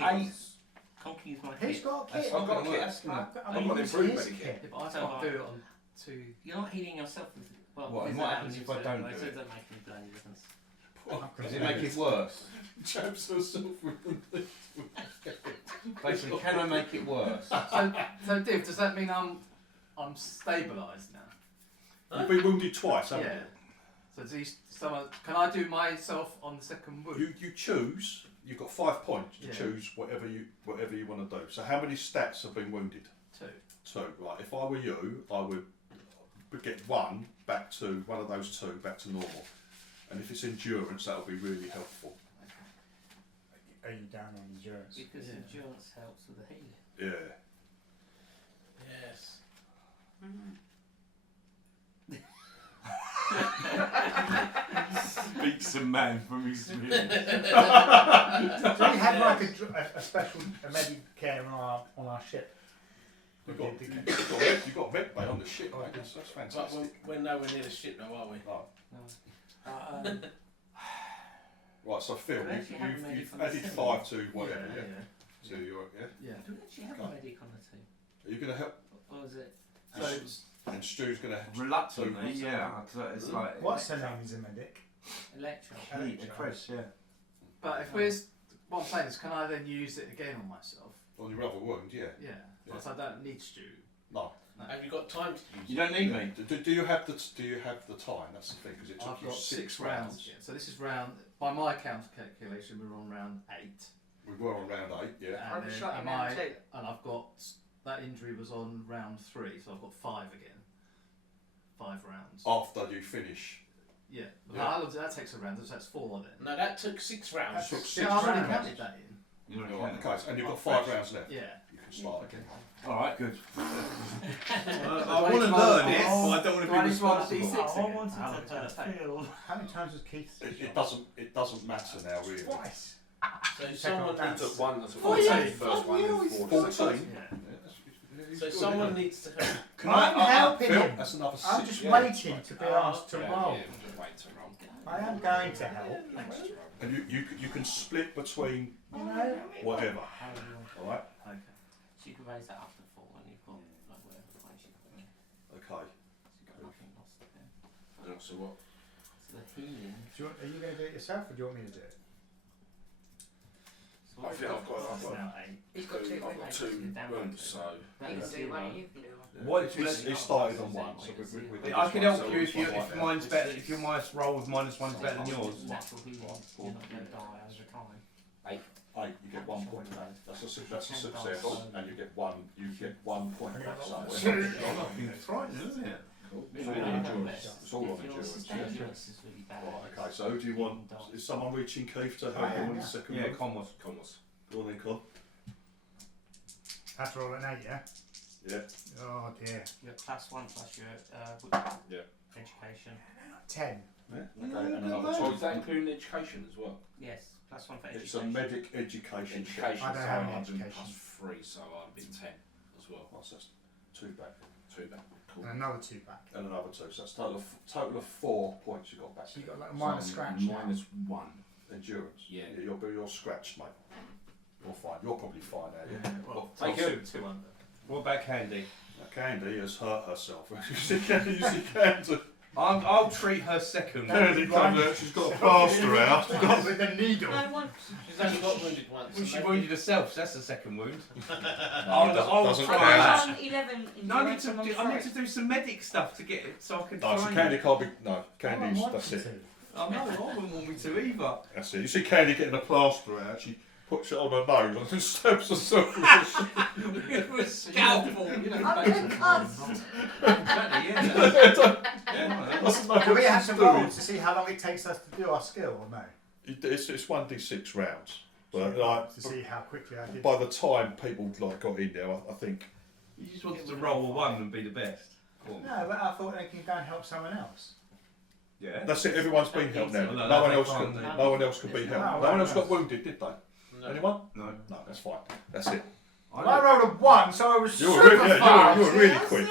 Con can use my Who's kit. got a That's kit? not got going to a work. kit. That's gonna... I'm got using improved his medikit. kit. Yeah, but I So can't I- do it on two. You're not healing yourself with well, What, and with what that happens and if I so- don't so do it it? doesn't make any bloody difference. Does it make it worse? Jabs herself with the Basically, can I make it worse? So Div, does that mean I'm stabilised now? You've been wounded twice, haven't Yeah. So can I do myself on the second wound? you? You choose. You've got 5 points to Yeah. choose whatever you want to do. So how many stats have been wounded? 2. 2. Right. If I were you, I would get 1 back to one of those 2 back to normal. And if it's endurance, that would be really helpful. Are you down on endurance? Because Yeah. endurance helps with the healing. Yeah. Yes. Speaks Innocent man from experience. Do we have like a special Medicare on our ship? You've got med bay on the ship, mate. That's But fantastic. we're nowhere near the ship though, are we? Right. Right, so Phil, We actually have a medic you've on the added team. 5 to whatever, yeah? To your, Yeah. Do we actually have a medic on the team? Are you going to help? Or is it? And Stu's going to. Reluctantly, yeah. It's like What's her name is a medic? Electro. Chris, yeah. But if we're what I'm saying is, can I then use it again on myself? On your other wound, yeah. Yeah. But I don't need Stu. No. Have you got time to use You don't need me. Do you have the time? That's the thing, because it took I've you got 6 rounds. Yeah. So this is round. By my count calculation, we're on round 8. We were on round 8, yeah. I'll And, be then shot am in round I, 2. and I've got that injury was on round 3, so I've got 5 again. 5 rounds. After you finish. Yeah. Yeah. How long does that take a round? So that's 4 then. No, that took 6 rounds. That took Yeah, I've already rounds. counted that in. Right, okay, and you've got 5 rounds left. Yeah. You can start again. Alright, good. I want to learn it, but I don't want to be responsible. I wanted to feel. How many times has Keith? It doesn't matter now, really. Twice. So someone down. needs. One, that's a Oh, yeah. first one, and 14. So someone needs to help. Can I'm helping Phil, him. that's another 6. I'm just waiting to be asked to roll. Yeah, just wait to roll. I am going to help. And you can split between You know? whatever. How do you want to? Alright? Okay. So you can raise that up to 4 and you've got like whatever price you've got. Okay. So you've got nothing lost again. So what? So the healing. Are you going to do it yourself or do you want me to do it? So I think I've got That's now 8. He's got 2 I've got 2 wounds, so. that You is can do one, 0. you can do one. He started on 1, so we I can help you if mine's better. If your mine's roll with minus one's better than yours. Natural healing. You're not going to die over time. 8, you get 1 point. That's a success, and you get 1 point. It's frightening, isn't it? It's all on endurance. It's all on If your endurance. endurance is really bad. Right, okay, so who do you want? Is someone reaching Keith to help him in the second Yeah, one? Comos. Go on then, Con. Have to roll an 8, yeah? Yeah. Oh dear. You're +1 plus your Yeah. education. 10. Yeah. Okay, and another So 2. is that including education as well? Yes, +1 for education. It's a medic education. Education, I don't so have any I've been education. +3, so I've been 10 as well. What's that? 2 back. 2 back. Cool. And another 2 back. And another 2, so that's total of 4 points you got back. So you got like a minus scratch now. -1. Endurance. Yeah. You're scratched, mate. You're fine. You're probably fine now, yeah? Well, Thank two, you. 2 under. What about Candy? Now, Candy has hurt herself. You see Candy. I'll treat her second. Candy comes out, she's got a plaster out. With a needle. No one. She's only got wounded once. Well, so she maybe- wounded herself, so that's the second wound. I'll I'll try. try. I'm on 11 in No, I need to do some medic stuff to get it so I can No, so find Candy it. can't be. No, Candy's. That's it. I know, I wouldn't want me to either. That's it. You see Candy getting a plaster out, she puts it on her nose and then stabs herself with With a scalpel. I'm concussed. Exactly, yeah. Doesn't know Do we what have she's to roll doing. to see how long it takes us to do our skill or no? It's 1d6 rounds. But like, To see how quickly I did. by the time people like got in there, I think You just wanted to roll a 1 and be the best. Cool. No, but I thought they can go and help someone else. Yeah. that's it. Everyone's been helped now. No, No one they else can't can. do. No one else can be helped. No, No one else no. got wounded, did they? No. Anyone? No. No, that's fine. That's it. Well, I rolled a 1, so I was You were super really, fast. you were really quick.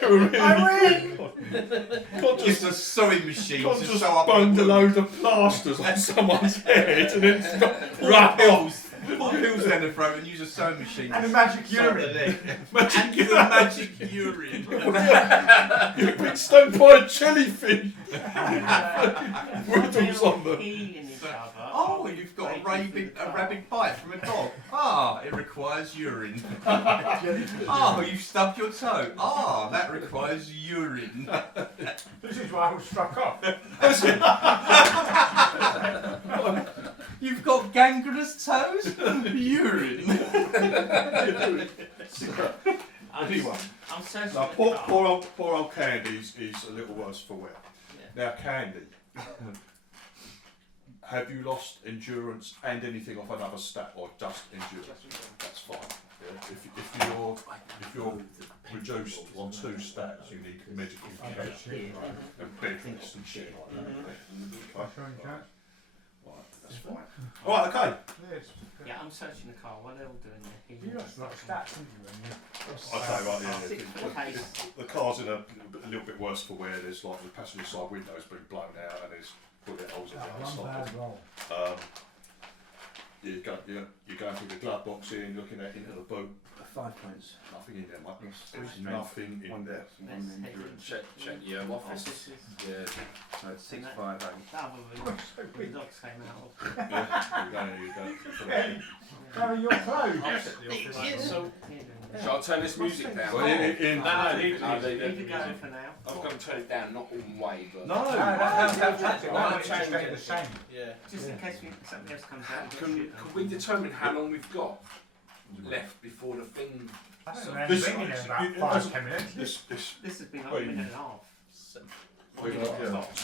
You were really I quick. Con It's a sewing machine Con to just sew up bunged a the load of plasters on someone's head and then it's got Pull right pills. Pull pills down the throat and use a sewing machine. And a to magic sew up the urine. leg. magic And the magic urine. You've been stung by a jellyfish. Riddles on them. Healing each other. Oh, you've got a rabid bite from a dog. Ah, it requires urine. Oh, you've stubbed your toe. Ah, that requires urine. This is why I was struck off. You've got gangrenous toes? Urine. Anyway, I'm so now poor old Candy is a little worse for wear. Yeah. Now Candy, have you lost endurance and anything off another stat or just endurance? That's fine. Yeah. If you're reduced on 2 stats. You need medical care and bedrest and shit like that. Okay. Right, that's fine. Right, okay. Yeah, I'm searching the car. What are they all doing there? You got like stats, haven't you? Okay, right, yeah. Six foot case. The car's in a little bit worse for wear. There's like the passenger side window's been blown out and there's bullet holes in the One outside. bad roll. You're going through the glove box here and looking at into the boot. 5 points. Nothing in there, mate. Yes, There's three nothing in one there. death, one injury. Check your office. Yeah. So it's 658. That one the dogs came out of. Yeah, you go. Carry your clothes. Right, so, shall I turn this music down? Well, in, No, Leave it go for now. I'm going to turn it down, not all the way, but. no, That's it. Why Why change stay it? the same? Yeah. Just in case something else comes out. Can we determine how long we've got left before the thing? I don't So know. this- Been in it- about it 5, doesn't- 10 minutes. This has been like Wait. a minute and a half.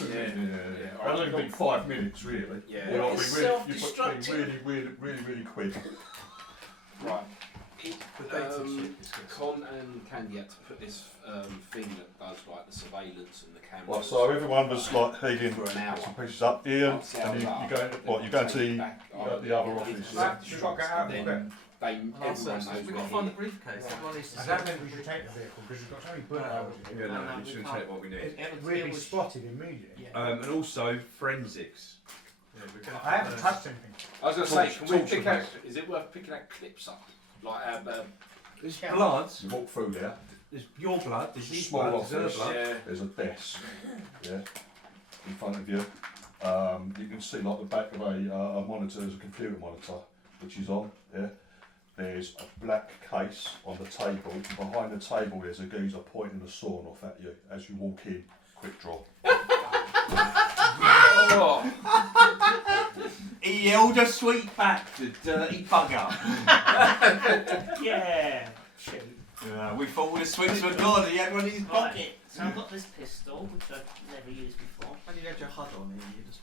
Yeah. I've only been 5 minutes, really. Yeah. You know, It's you've self-destructing. been really quick. Right. Um, Con and Candy had to put this thing that does like the surveillance and the cameras. Well, so everyone was like heading For an hour. some pieces up here, Once the and you hour's go, up, what, you go to take the, back the other office. Right, you've got to get out of Then it. everyone knows We've got to find the briefcase. Everyone needs to I see don't think we should take the vehicle because you've got so many bullet holes in Yeah, it. no, No, we we shouldn't can't. take what we need. We'll be spotted immediately. Yeah. And also forensics. I haven't touched anything. I was going to say, Talk- can we talk to pick me. out? Is it worth picking out clips up? Like There's blood. You walk through there, There's your blood. There's his Small blood. There's her office. blood. yeah. there's a desk, yeah, in front of you. You can see like the back of a monitor, there's a computer monitor, which is on, yeah. There's a black case on the table. Behind the table there's a geezer pointing a sawn off at you as you walk in. Quick draw. He held a sweet back, the dirty bugger. Yeah. Shoot. We thought the sweets were gone and he had one in his pocket. Right. So I've got this pistol, which I've never used before. And you had your HUD on here, you just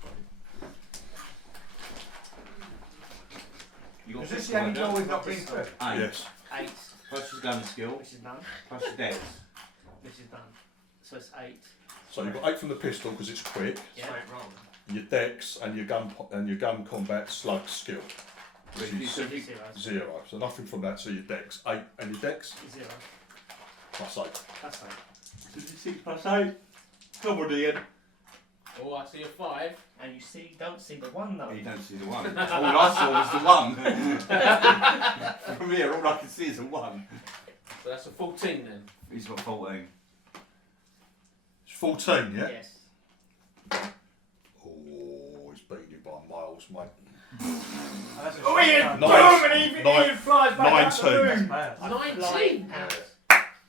Is this the only door we've not been through? Yes. 8, Plus your gun skill, which is done. plus your dex. Which is done. So it's 8. So you've got 8 from the pistol because it's quick. Yeah. Your dex and your gun combat slug skill. Which is So 0. 0. So nothing from that. So your dex 8 and your dex 0. plus 8. That's 8. 6 plus 8. Come on, Ian. Oh, I see a 5. And you don't see the 1 though. You don't see the 1. All I saw was the 1. From here, all I can see is a 1. So that's a 14 then. He's got 14. It's 14, yeah? Yes. Oh, he's beating you by miles, mate. Oh, Ian! Nine- Boom! And Ian nine- flies back out the 19. room. 19.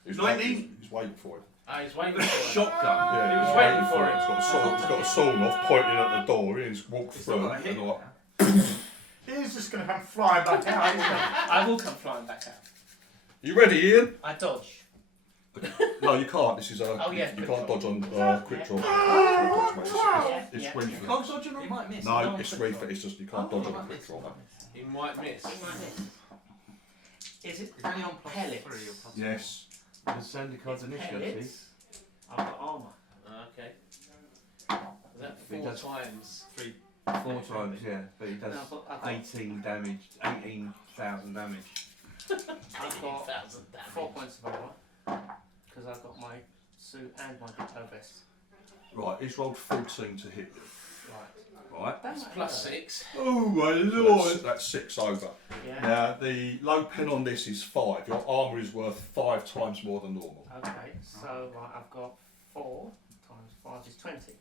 He's 19? waiting, he's waiting for him. Ah, he's waiting for it. Shotgun. Yeah, He was he's waiting for it. He's got a sawn off pointing at the door. He's walked It's through not got a hit. and like, Ian's just going to come flying back out, isn't he? I will come flying back out. you ready, Ian? I dodge. No, you can't. This is Oh, yeah, you quick can't draw. dodge on quick draw. Yeah, It's yeah. reflex. Can't dodge on it, might miss. No, it's reflex. It's just you can't dodge on a quick draw. He might miss. Is it It's only on plus pellets? 3 or plus Yes. The sandy cards It's initiative. pellets. I've got armour. Okay. Is that He 4 does- times 3? 4 times, yeah. But he does No, I've got 18 damage, 18,000 damage. I've got 8,000 damage. 4 points of armour. Because I've got my suit and my diplo vest. Right. He's rolled 14 to hit you. Right. Right. That's Plus 6. Oh my That's 6 over. Yeah. Now the low pen on this is 5. Your armour is worth 5 times more than normal. Okay, so right, I've got 4 times 5 is 20.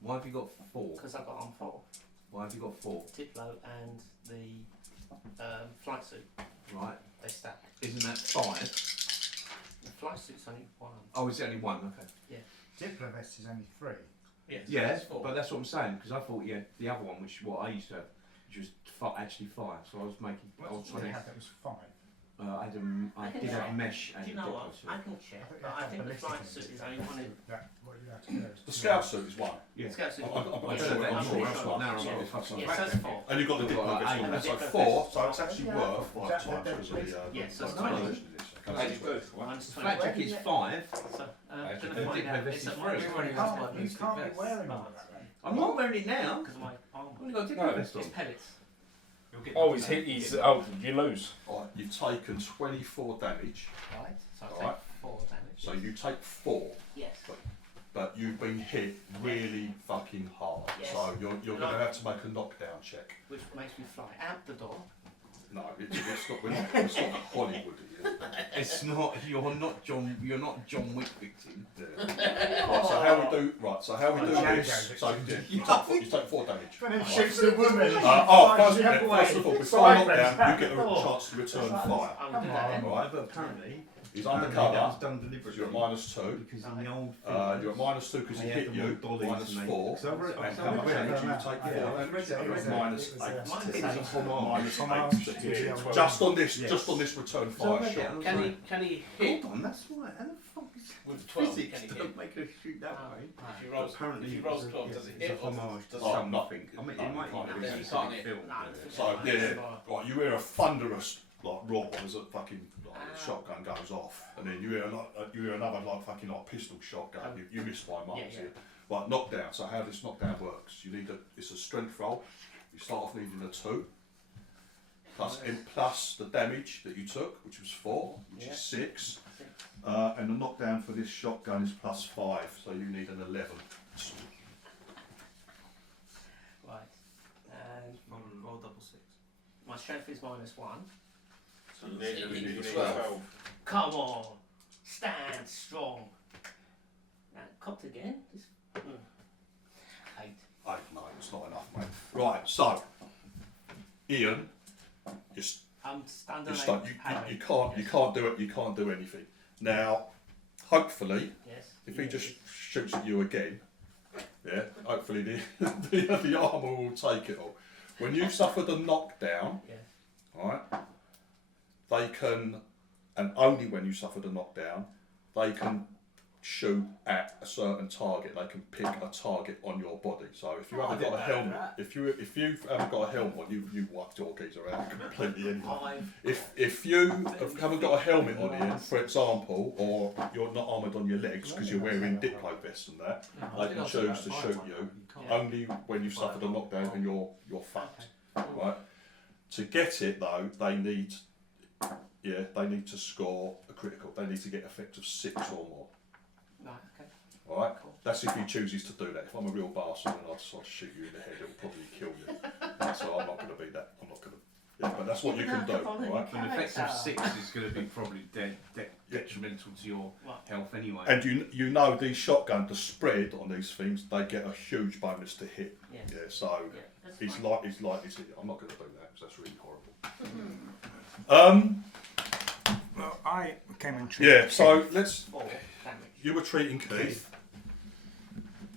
Why have you got 4? Because I've got on 4. Why have you got 4? Diplo and the flight suit. Right. They stack. Isn't that 5? The flight suit's only 1. Oh, it's only 1, okay. Diplo vest is only 3. Yes. Yeah, that's 4. but that's what I'm saying, because I thought, yeah, the other one, which what I used to have, which was actually 5, so I was making, I was What trying you to, had that was 5. I did can have check. mesh Do and you know what? diplo suit. I can check, I think but I that's think the ballistic flight and suit is only one in. That, what you have to do. The scout suit is 1. Yeah. Scout suit. I'm sure I it's don't know, I'm I'm sure sure it's it's one. now I'm So- getting fucked up. Yeah, so it's 4. And you've got the diplo vest on there. So 4, so it's actually worth 5 times because of the Yes, so it's the 20. version of this. Come That's this way. good. Mine's 20. Blackjack is 5. So, Actually, gonna find Dick out. Vest It's is at my free. one. You can't be wearing all that then. I'm not wearing it now. Because of my arm. I've only got a Dick No, Vest on. It's pellets. Oh, you lose. Right, you've taken 24 damage, Right. So I Alright. take 4 damage. so you take 4, Yes. but you've been hit really fucking hard. Yes. So you're going to have to make a knockdown check. Which makes me fly out the door. No, it's not Hollywood. It's not. You're not John Wick victim. Yeah. Right, so how we do? Right, so how we do this? So you take 4 damage. When he shoots the woman, First of all, before knockdown, you get a chance to return fire. I will do that then. Alright, But apparently, he's that undercover. was done deliberately. You're at -2. Because in the old You're at -2 because he hit you. -4. And how much damage you take? 4 damage. You're at -8. Just on this return fire shot. Can he hit Hold on, that's right. How the fuck is with 12? physics Can he don't hit? make her shoot that Oh, way? If he rolls, Apparently, if he it rolls was 12, does it it's hit a or homage to Oh, something. I mean, no, it might you can't even do be it. a You can't hit. film. No, So right, you hear a thunderous roar as a fucking shotgun goes off, and then you hear another fucking pistol shot go. You miss by miles. Yeah. Right, knockdown. So how this knockdown works? It's a strength roll. You start off needing a 2. Plus the damage that you took, which was 4, which is 6. And the knockdown for this shotgun is +5, so you need an 11. Right. And Roll double 6. my strength is -1. So you need a 12. Come on. Stand strong. Now, cocked again. Just, 8. 8, no, it's not enough, mate. Right, so Ian, I'm standing you can't do it. You can't do anything. Now, hopefully, Yes. if he just shoots at you again, hopefully the armour will take it all. When you've suffered a knockdown, Yes. right, they can, and only when you suffered a knockdown, they can shoot at a certain target. They can pick a target on your body. So if you haven't got a helmet, if you haven't got a helmet on, you wiped your geezer out completely anyway. If you haven't got a helmet on Ian, for example, or you're not armoured on your legs because you're wearing Diplo vests and that, they can choose to shoot you only when you've suffered a knockdown and you're fucked. Right? To get it though, they need to score a critical. They need to get effect of 6 or more. Right, okay. Alright? Cool. That's if he chooses to do that. If I'm a real bastard and I decide to shoot you in the head, it'll probably kill you. So I'm not going to be that. I'm not going to. Yeah, but that's what you can do, right? An effective 6 is going to be probably detrimental to your health anyway. And you know these shotguns, the spread on these things, they get a huge bonus to hit. Yes. Yeah, so that's he's fine. likely to hit. I'm not going to do that because that's really horrible. Well, I came and Yeah, so let's. 4 damage. You were treating Keith.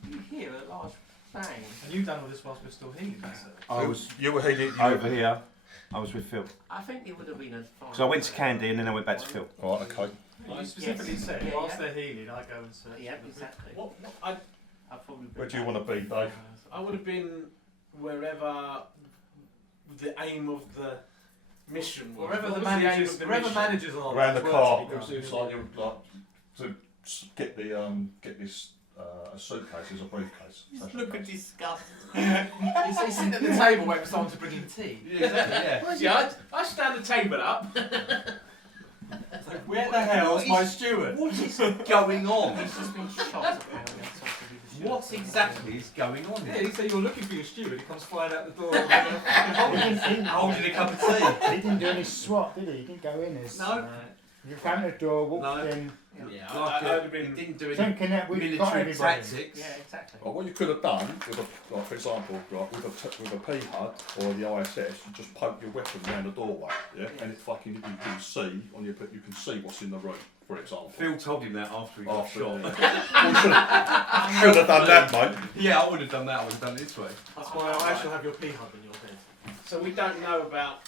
You hear a large bang. And you've done all this whilst we're still healing, so. You were healing. Over here, I was with Phil. I think it would have been a fine. So I went to Candy and then I went back to Phil. Right, okay. You specifically said, Yeah, whilst yeah. they're healing, I go and search. Yeah, exactly. I'd probably Where do you want to be, Dave? I would have been wherever the aim of the mission was. Wherever What the was aim managers, of the wherever mission? managers are. Around the that's car. where It was to be like done. you to get this a suitcase as a briefcase. Look at disgust. He's sitting at the table waiting for someone to bring him tea. Yeah, exactly, Yeah, I stand the table up. It's like, where the hell's my steward? What is going on? He's just been shot apparently. I'm sorry to be the steward. What exactly is going on Yeah, here? you say you're looking for your steward, he comes flying out the door Holding a cup of tea. He didn't do any swap, did he? He didn't go in as. No. You found the door, walked No. in, Yeah, Like I'd have been. He didn't do any thinking that we've got military everybody. tactics. Yeah, exactly. Well, what you could have done, for example, with a P-HUD or the ISS, you just poke your weapon round the doorway, and it fucking you can see you can see what's in the room, for example. Phil told him that after he got shot. Should have done that, mate. Yeah, I would have done that. I would have done it this way. That's why I actually have your pea hub in your head. So we don't know about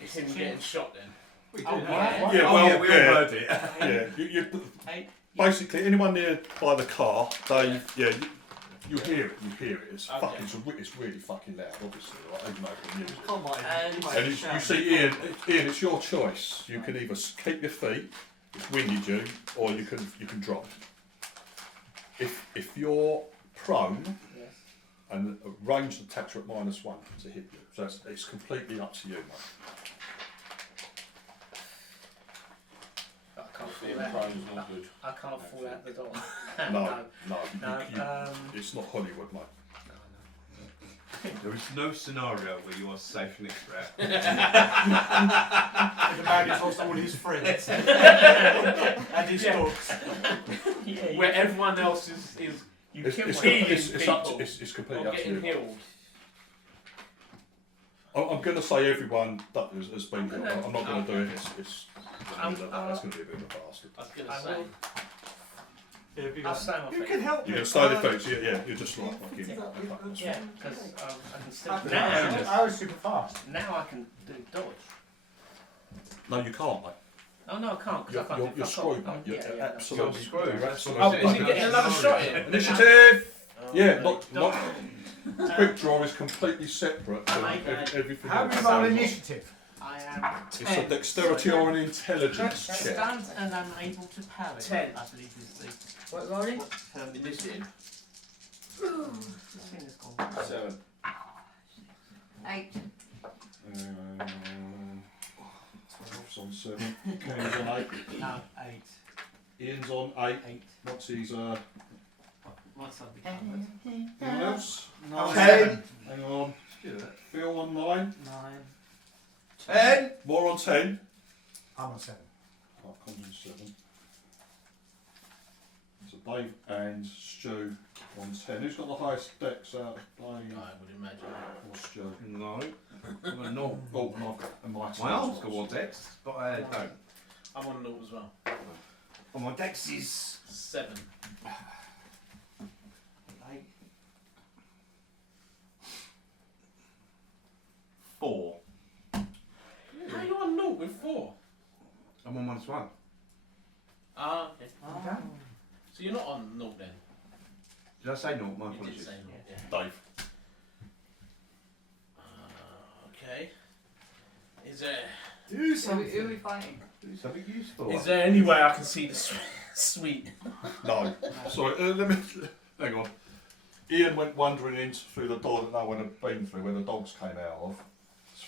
him getting shot then. We do. Oh, yeah. Yeah, Oh, well, yeah, we all heard it. Yeah, Hey, basically anyone near by the car, they you hear it. It's Okay. fucking it's really fucking loud, obviously, right? Even over the music. Come on, And- And you see, Ian, it's your choice. You can either keep your feet, it's winded you, or you can drop. If you're prone Yes. and ranged attacks are at -1 to hit you, so it's completely up to you, mate. I can't fall Being out. prone's not good. I can't fall out the door. No, No. it's not Hollywood, mate. There is no scenario where you are safe next round. The man who's lost all his friends and his dogs. Yeah, Where everyone else is you It's, kill it's, one. com- it's, Healing it's, up to, people. it's completely or up to getting you. healed. I'm going to say everyone that has been healed. I'm not going to do it. That's going to be a bit of a bastard. I was going I to say. will. Yeah, be I'll like, stay on my you feet. can help You're me. going to stay defense, yeah, you're just like fucking. Yeah, because I can still. I was super fast. Now I can do dodge. No, you can't, mate. Oh no, I can't. Cause I can't You're do fuck screwed, all. mate. You're Yeah, absolutely You're screwed. You're absolutely Oh, is he buggered. getting another shot in? Initiative! Yeah, no. not quick draw is completely separate from everything How do you else. roll initiative? I am It's a dexterity or an intelligence check. stunned and unable to parry. 10. I believe is the What rolling? term initiative. This thing is gone. 7. 8. 12's on 7. Ken's on 8. No, 8. Ian's on 8. 8. What's his, Once I've recovered. anyone else? 10. Hang on. Phil on 9. 9. 10! More on 10. I'm on 7. Oh, Connor's 7. So Dave and Stu on 10. Who's got the highest dex out of Dave I would imagine. or Stu? No. I'm a no. Oh, and I've got and my My arms go on dex, but I don't. I'm on 0 as well. Oh, my dex is 7. 8. 4. How are you on 0 with 4? I'm on -1. Ah, okay. Oh. So you're not on 0 then? Did I say 0? My You did apologies. say 0. Yeah. Dave. Okay. Is there Who are we fighting? Do something useful. is there any way I can see the sweet? No. Sorry, let me. Hang on. Ian went wandering in through the door that no one had been through, where the dogs came out of.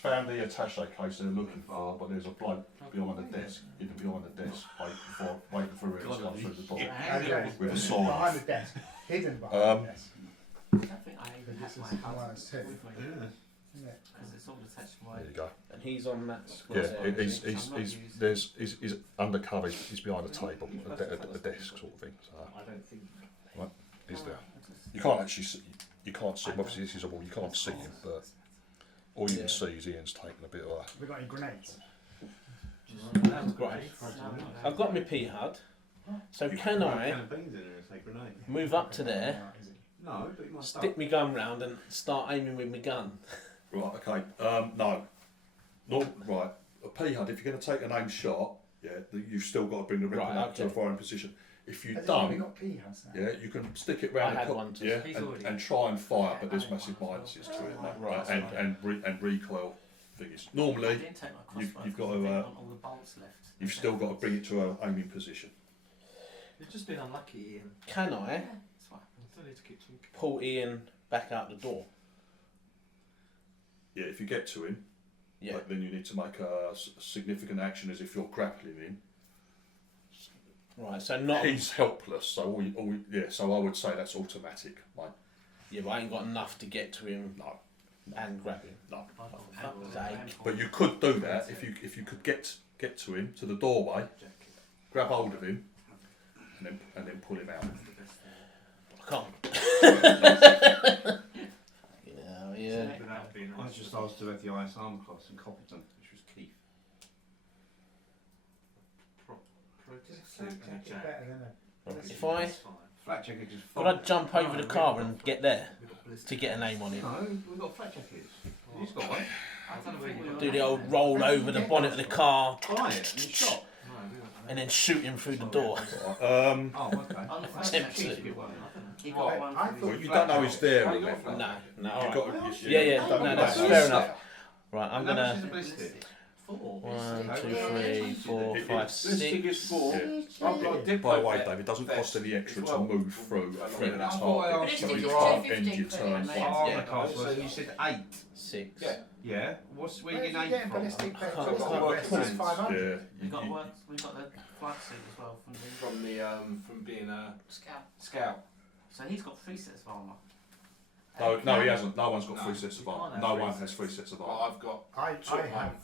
Found the attaché case they're looking for, but there's a bloke behind the desk, behind the desk, waiting for him to come through the door Okay. with a sword. Behind the desk. Hidden behind the desk. I don't think I even This have is my the one husband that's hit. with me. Isn't it? Because it's all attached to my. There you go. And he's on Matt's Yeah, squad. he's undercover. He's behind a table, a desk sort of thing. So I don't think. he's there. You can't actually see. You can't see him. Obviously, this is a wall. You can't see him, but all you can see is Ian's taking a bit of a. Have we got any grenades? That was great. I've got my pea hut. So can I Can of beans in there and say grenade. move up to there, Right, is it? No, but you might stick my gun round and start aiming with my gun? Right. Okay. No. Not right. A pea hut. If you're going to take an aim shot, yeah, you've still got to bring the weapon Right, up to a okay. firing position. If you We've don't, got pea huts now. yeah, you can stick it I round had the one too. yeah, He's and, already- and try and fire, but there's massive minuses to it, mate. Right. and recoil thingies. I Normally, didn't take my you've- crossbow you've got because to, I didn't want all the bolts left. you've still got to bring it to an aiming position. You've just been unlucky, Ian. Can I That's what happened. Don't need to keep talking. pull Ian back out the door? Yeah, if you get to him, Yeah. but then you need to make a significant action as if you're grappling him. Right. So not. He's helpless, so so I would say that's automatic, mate. Yeah, but I ain't got enough to get to him No, and grab him. no. I don't Fuck's know. sake. But you could do that if you could get to him to the doorway, grab hold of him, and then pull him out. I can't. Yeah. Without being I just asked to have the IS armour class and copied them, which was Keith. protest suit and a It's jack. better than a. If I That's fine. Flat jacket just could I jump over the car and get there We've got ballistic to get a name on him? No, we've got flat jackets. He's got one. I don't know where you Do the old roll over the bonnet of the car Buy it in the shop. No, we don't. and then shoot him through the door. Um, Oh, okay. On the front Attempt seat, to. you got one. He Right, got one I for thought well, his you don't know he's there. Oh, Really. you got No, no, You've alright. got, Yeah, yeah, don't no, know that's that. fair enough. Right, I'm How much gonna is the ballistic? 4. 1, 2, 3, 4, 5, This thing 6. is 4. Yeah. I've got a dip By the way, vet Dave, it doesn't vest cost any extra as to well. move through a friendly That's target. why I But asked it's So just you it's can't 250 end your for turn. it. Oh, Yeah. Castle, you said 8. 6. Yeah. Yeah. What's where you Where's getting he 8 getting from? ballistic vest? Can't- Ballistic can't vest work is points. 500. We got the flight suit as well from the. From being a Scout. scout. So he's got 3 sets of armour. No, he hasn't. No one's got No. 3 sets of You can't armour. have No 3 one sets. has 3 sets of Well, armour. I've got I Took one. have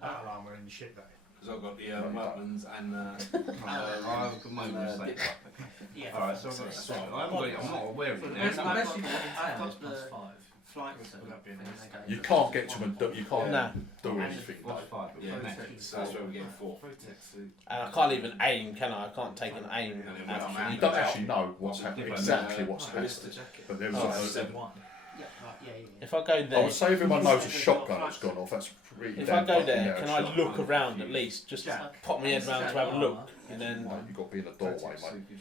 battle armour in the ship though. because I've got the No, you weapons and I've got my mistake. Yeah. Alright, so I've got That's right. I haven't got it, I'm not aware of So it the now. rest No, I've that's- got the flight suit. You can't get to him and do, you can't No. do And anything. What's Dave. 5? yeah, so that's where we're getting 4. And I can't even aim, can I? I can't take an aim. You don't actually know what's happening, exactly what's happening. jacket. But there was Oh, Yeah, yeah. If I go I there, would say everyone knows a shotgun has gone off. That's pretty if damn I go fucking there, narrow can shot. I look around at least? Just pop my head round to have a look, and then. Mate, you've got to be in the doorway, mate.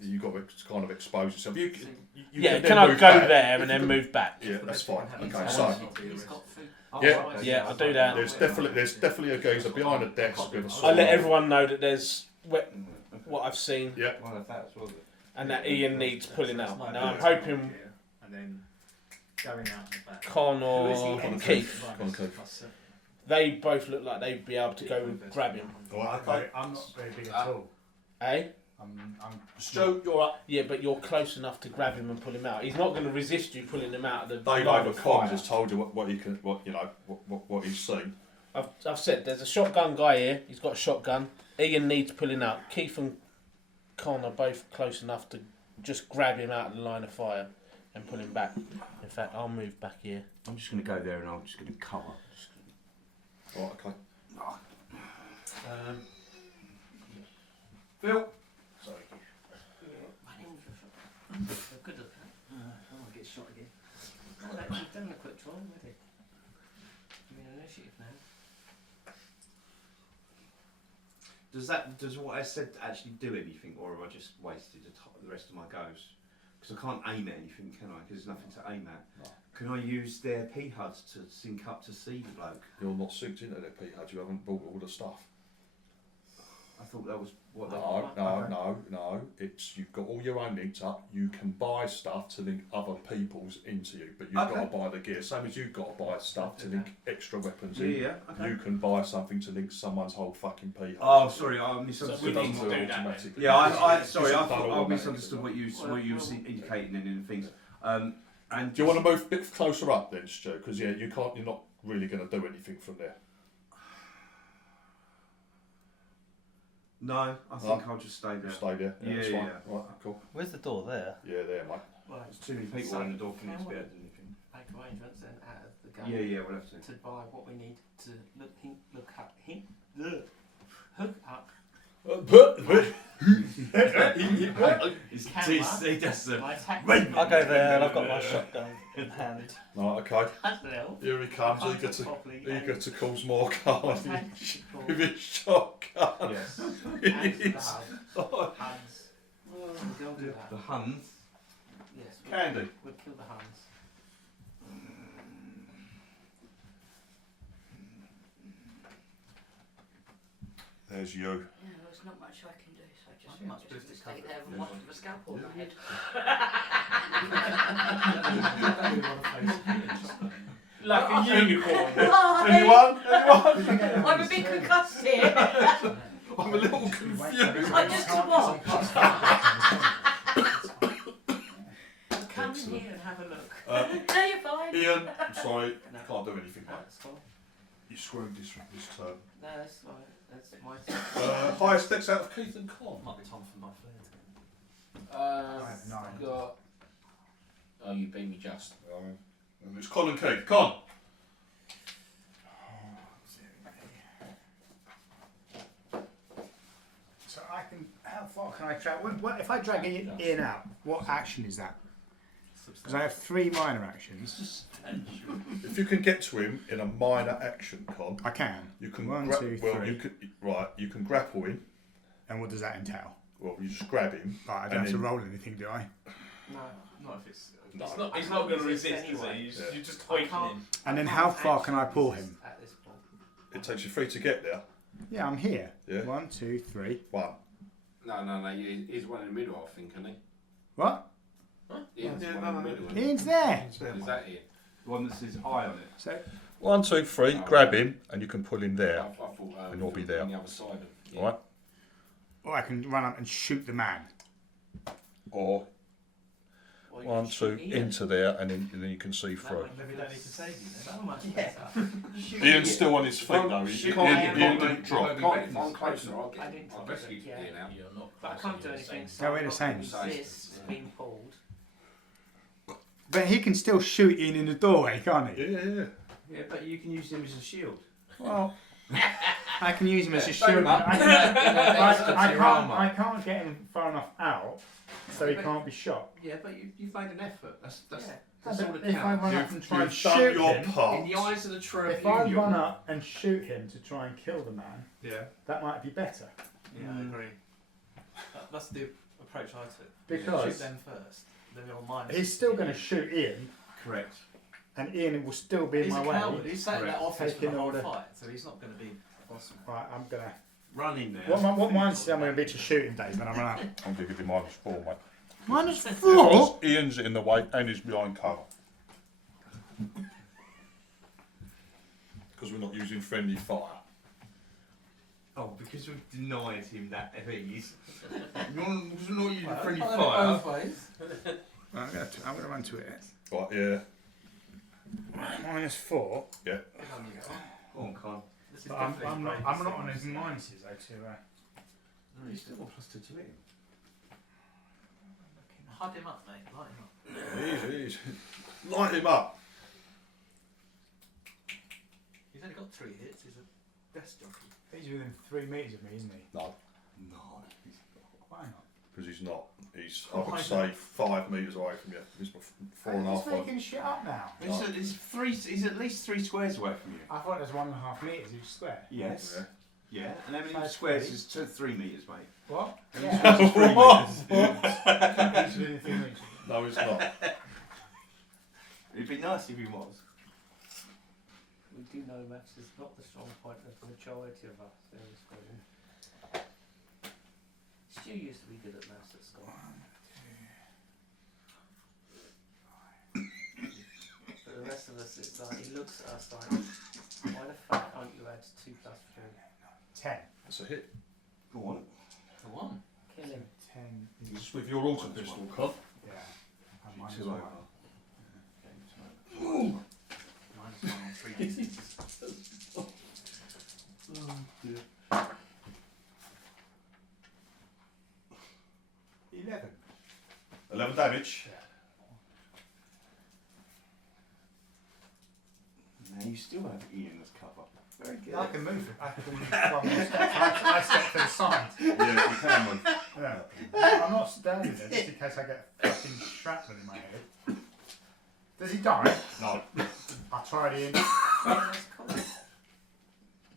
You've got to kind of expose yourself. You Yeah, then can I move go back. there and then move back? Yeah, that's fine. Okay, He's so got food. Yeah. Yeah, I'll do that. there's definitely a geezer behind a desk with a I sword. let everyone know that there's what I've seen Yeah. One of that as well. and that Ian needs pulling out. Now I'm hoping And then going out the back. Con or Con Keith, Con Keith. they both look like they'd be able to go and grab him. I'm not very big at all. Eh? I'm Stu, you're up. Yeah, but you're close enough to grab him and pull him out. He's not going to resist you pulling him out of the Dave line over of comms fire. has told you what he can, what he's seen. I've said there's a shotgun guy here. He's got a shotgun. Ian needs pulling out. Keith and Con are both close enough to just grab him out of the line of fire and pull him back. In fact, I'll move back here. I'm just going to go there and I'm just going to cover. Right, okay. Phil? Sorry. They're good at that. I want to get shot again. Oh, you've done a quick trial already. You're in initiative now. Does what I said actually do anything, or have I just wasted the rest of my goes? Because I can't aim at anything, can I? Because there's nothing to aim at. No. Can I use their P-HUDs to sync up to see the bloke? You're not synced into their P-HUD. You haven't bought all the stuff. I thought that was what they... No. It's you've got all your own links up. You can buy stuff to link other people's into you, but you've got to buy the gear. Same as you've got to buy stuff to link extra weapons in. Yeah, okay. You can buy something to link someone's whole fucking P-HUD. Oh, sorry, I So misunderstood. it doesn't do it automatically. Yeah, I It's sorry, done I automatically. misunderstood what you were indicating in the things. And Do you want to move a bit closer up then, Stu? Because you're not really going to do anything from there. No, I think I'll just stay there. Stay there. Yeah, that's fine. yeah. Right, cool. Where's the door there? Yeah, there, mate. Right. There's too many people in the door for me to be able to do anything. Make arrangements then out of the gun. Yeah, we'll have to. To buy what we need to look up, hook up. He's Camera. he does the... My attack. I'll go there and I've got my shotgun in hand. Right, okay. That's the help. Here he comes, eager to cause more carnage Tactical. with his shotgun. Yes. And the Huns. We'll go do that. The Huns. Yes. Candy. We'll kill the Huns. There's you. Yeah, well, there's not much I can do, so I just, Not much just business stay coverage. there and watch with a scalpel in my head. Like a unicorn. Anyone? I'm a bit concussed here. I'm a little confused. I just watch. Come in here and have a look. No, you're fine. Ian, I'm sorry, No. can't do anything, mate. That's fine. You screwed this turn. No, that's fine. That's my turn. Highest sticks out of Keith and Con. Might be time for my flare. I have 9. Got. Oh, you beat me just. And it's Con and Keith. Con! So I can. How far can I travel? If I drag Ian out, what action is that? Because I have 3 minor actions. If you can get to him in a minor action, Con, I can. you can 1, gra- 2, well, 3. you can you can grapple him. And what does that entail? Well, you just grab him. Right, I And don't have to then- roll anything, do I? No. Not if it's. No. He's not going to resist, Anyway. is he? Yeah. You're just I hoiking can't- him. And then I how can't far can I actually pull resist him? At this point. It takes you 3 to get there. Yeah, I'm here. Yeah. 1, 2, 3. 1. No. He's one in the middle, I think, isn't he? What? Ian's Yeah, one in the no. middle. Isn't Ian's there. he? Is that Ian? The one that says I on it. So 1, 2, 3. Grab him, and you can pull him there. I thought And you'll be there. on the other side of Ian. All right. or I can run up and shoot the man. Or Or you 1, can 2 shoot Ian. into there, and then you can see That through. would Maybe be we don't need to save you then. so much Yeah. better. Ian's still on his feet though. Ian didn't drop. If I'm closer, I'll I get didn't I'll think rescue of it, yeah. Ian out. You're not But I close, can't do you're anything. safe. So No, we're I've the got same. This being pulled. But he can still shoot Ian in the doorway, can't he? Yeah. Yeah, but you can use him as a shield. Well, I can use him as a Phone shield. him up. I can't get him far enough out so he can't be shot. Yeah, but you've made an effort. That's Yeah. all But that if I counts. run up and try and You've done shoot your him, part. In the eyes of the true if I union. run up and shoot him to try and kill the man, Yeah. that might be better. Yeah, I agree. That's the approach I took. Because shoot them first, then you're minus. he's still going to shoot Ian, Correct. and Ian will still be in He's my a way. coward. He's sat in that office for Taking the whole all the- fight, so he's not going to be awesome. Right, I'm going to. Run in there. What mine's I'm going to be to shooting days when I run up. I'm going to give you -4, mate. -4? Because Ian's in the way and he's behind cover. Because we're not using friendly fire. Oh, because we've denied him that ease. You're not using friendly Both fire. ways. Right, I'm going to run to it. Right, yeah. -4. Yeah. Go on, Con. This is But I'm definitely not. brave, I'm this not on thing. his minuses though. You still got +2 to him. Hard him up, mate. Light him up. Easy. Light him up. He's only got 3 hits. He's a best jockey. He's within 3 metres of me, isn't he? No, No. Why not? because he's not. He's, I would say, 5 metres away from you. He's 4.5. He's making shit up now. He's at least 3 squares away from you. I thought there's 1.5 metres each square. Yes. Yeah. Yeah. And how many Five squares squares. is 3 metres, mate? What? How Yeah. many squares is 3 metres? He's within 3 metres. No, he's not. It'd be nice if he was. We do know maths is not the strong point of the majority of us in this room. Stu used to be good at maths at school. For the rest of us, it's like he looks at us like, why the fuck can't you add 2 + 3? 10. That's a hit. Go on. The one. Kill him. 10 is. Just with your auto pistol, Con. Yeah. And mine is 2 1. over. -1 on 3 hits. 11. 11 damage. Now you still have Ian as cover. Very good. I can move. I can move 1 more step. I step to the side. Yeah, you can one. Yeah. I'm not standing there just in case I get fucking shrapnel in my head. Does he die? No. I tried Ian. That's cool.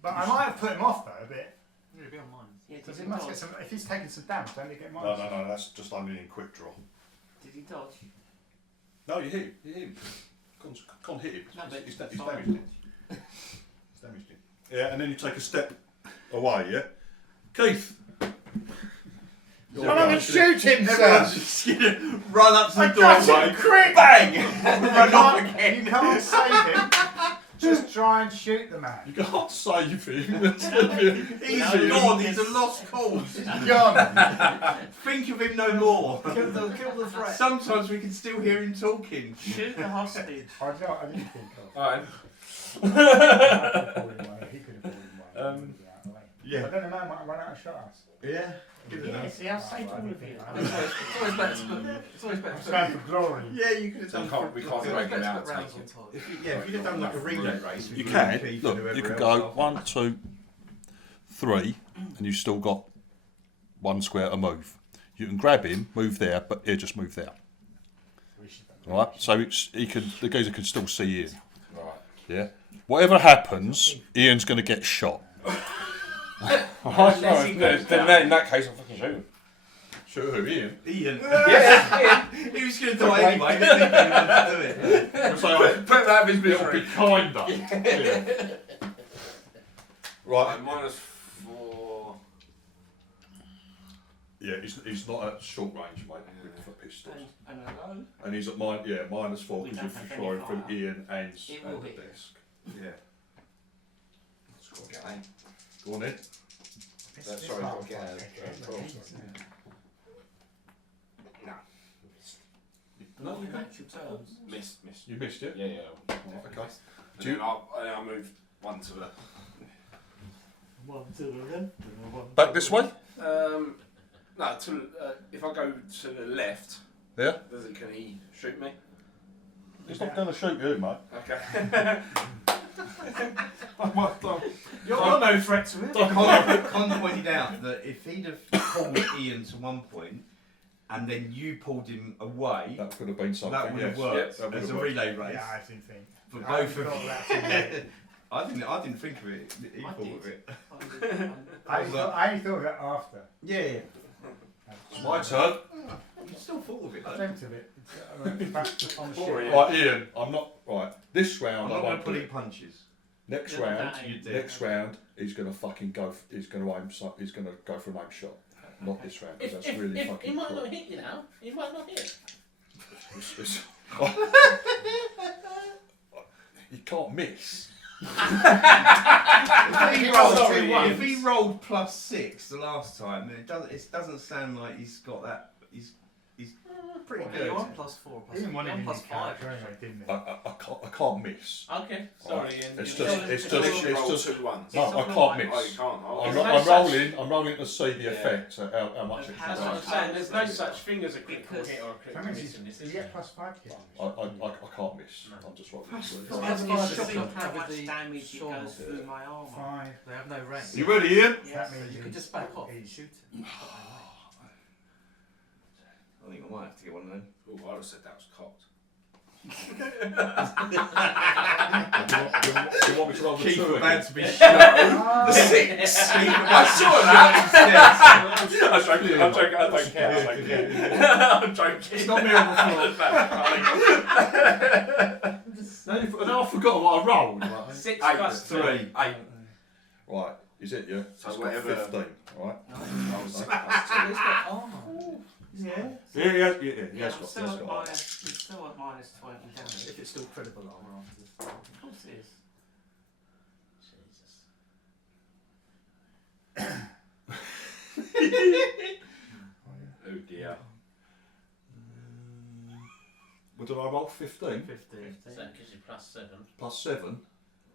But I might have put him off though a bit. He'll be on mine. Yeah, Because did he he must dodge? get some. If he's taking some damage, don't he get No, minus? no, that's just only in quick draw. Did he dodge? No, you hit him. You hit him. Can't hit him. No, but He's it's damaged fine. him. He's damaged him. Yeah, and then you take a step away, yeah? Keith! I'm going to shoot him, Everyone's sir! just gonna run up to I the got doorway. him quick! Bang! You Run off can't, again. you can't save him. Just try and shoot the man. You can't save him. That's going to be He's easy. gone. He's a lost cause. He's gone. Think of him no more. Kill the threat. Sometimes we can still hear him talking. Shoot the hostage. I didn't think of. Alright. I could have pulled him away. He could have pulled him away. Yeah. But then the man might run out and shot us. Yeah. Yeah, see, I'll say all of you. It's always better to put. It's always better I'm to going put. for glory. Yeah, you could have So done. we can't It's always break him better to out put and rounds take on it. top. Yeah, if you'd have done like a relay race. with You you can. and Keith and Look, whoever you could else go after. 1, 2, 3, and you've still got 1 square to move. You can grab him, move there, but he'll just move there. Right? So the geezer can still see Ian. Right. Yeah? Whatever happens, Ian's going to get shot. Then in that case, I'll fucking shoot him. Shoot who, Ian? Ian. Yeah, He was going to die anyway. Didn't think he wanted to do it. So put that in his it'll be misery. kinder. Yeah. Right. -4. Yeah, he's not at short range, mate, with a pistol. And a low. And he's at -4 We because don't you're have firing any from fire. Ian and It will the be. desk. Yeah. Go on in. Sorry, got to get out. No, you actual terms. Missed. You missed it? Yeah. Right, okay. And Do you- then I moved one to the. One to the left and one. Back this way? No, if I go to the left, Yeah? can he shoot me? He's not going to shoot you, mate. Okay. You're no threat to him. Con pointed out that if he'd have pulled Ian to one point and then you pulled him away, That could have been something, that would have yes. worked That would as have a worked. relay race. Yeah, I didn't think. For I both of thought you. that too late. I didn't think of it. He I thought did. of it. I only thought of it after. Yeah. It's my turn. You still thought of it. I though. dreamt of it. It's, back on the Sorry. ship. Right, Ian, I'm not. Right, this I'm round I not going won't to pull do any it. punches. Next Yeah, round, that You do. next round, he's going to fucking go. He's going to aim. He's going to go for an aim shot. Not this round, because that's really If fucking he might cool. not hit you now. He might not hit. It's- you can't miss. If he rolled +6 the last time, then it doesn't sound like he's got that. He's pretty Well, good. you're on +4, He didn't want you're it on in his +5. character anyway, didn't he? I can't miss. Okay, sorry. Ian. It's You- just. It's just. two ones. No, I something can't like- miss. Oh, you can't. Oh, I'm, There's no I'm such- rolling. I'm rolling to see the Yeah. effect. How much it How That's what I'm much- saying. There's no such thing as a critical Because- hit or a That critical means miss in this. you is get there? +5 hit. I can't miss. I'm just rolling. Plus to see. five. That's It's fine, shocking it's how fine. much damage it goes through my armour. 5. They have no range. You ready, Ian? That Yes, means you he's- could just back off and he's- shoot him. I think I might have to get one of them. Oh, I would have said that was cocked. Do you want me to roll the Keith two about again? to be shot. Ah. 6. I saw that. I'm joking. I don't care. I don't care. I'm joking. It's not me on the floor. No, I forgot what I rolled. Right, 6 8 plus 3. 3. 8. right is it you? So It's got whatever- 15. Right. I was He's got armour. Yeah. Yeah, he has Yeah, got. I'm still at -20 damage. If it's still critical armour after this. Of course it is. Oh dear. What did I roll? 15 15. So that gives you +7. plus 7.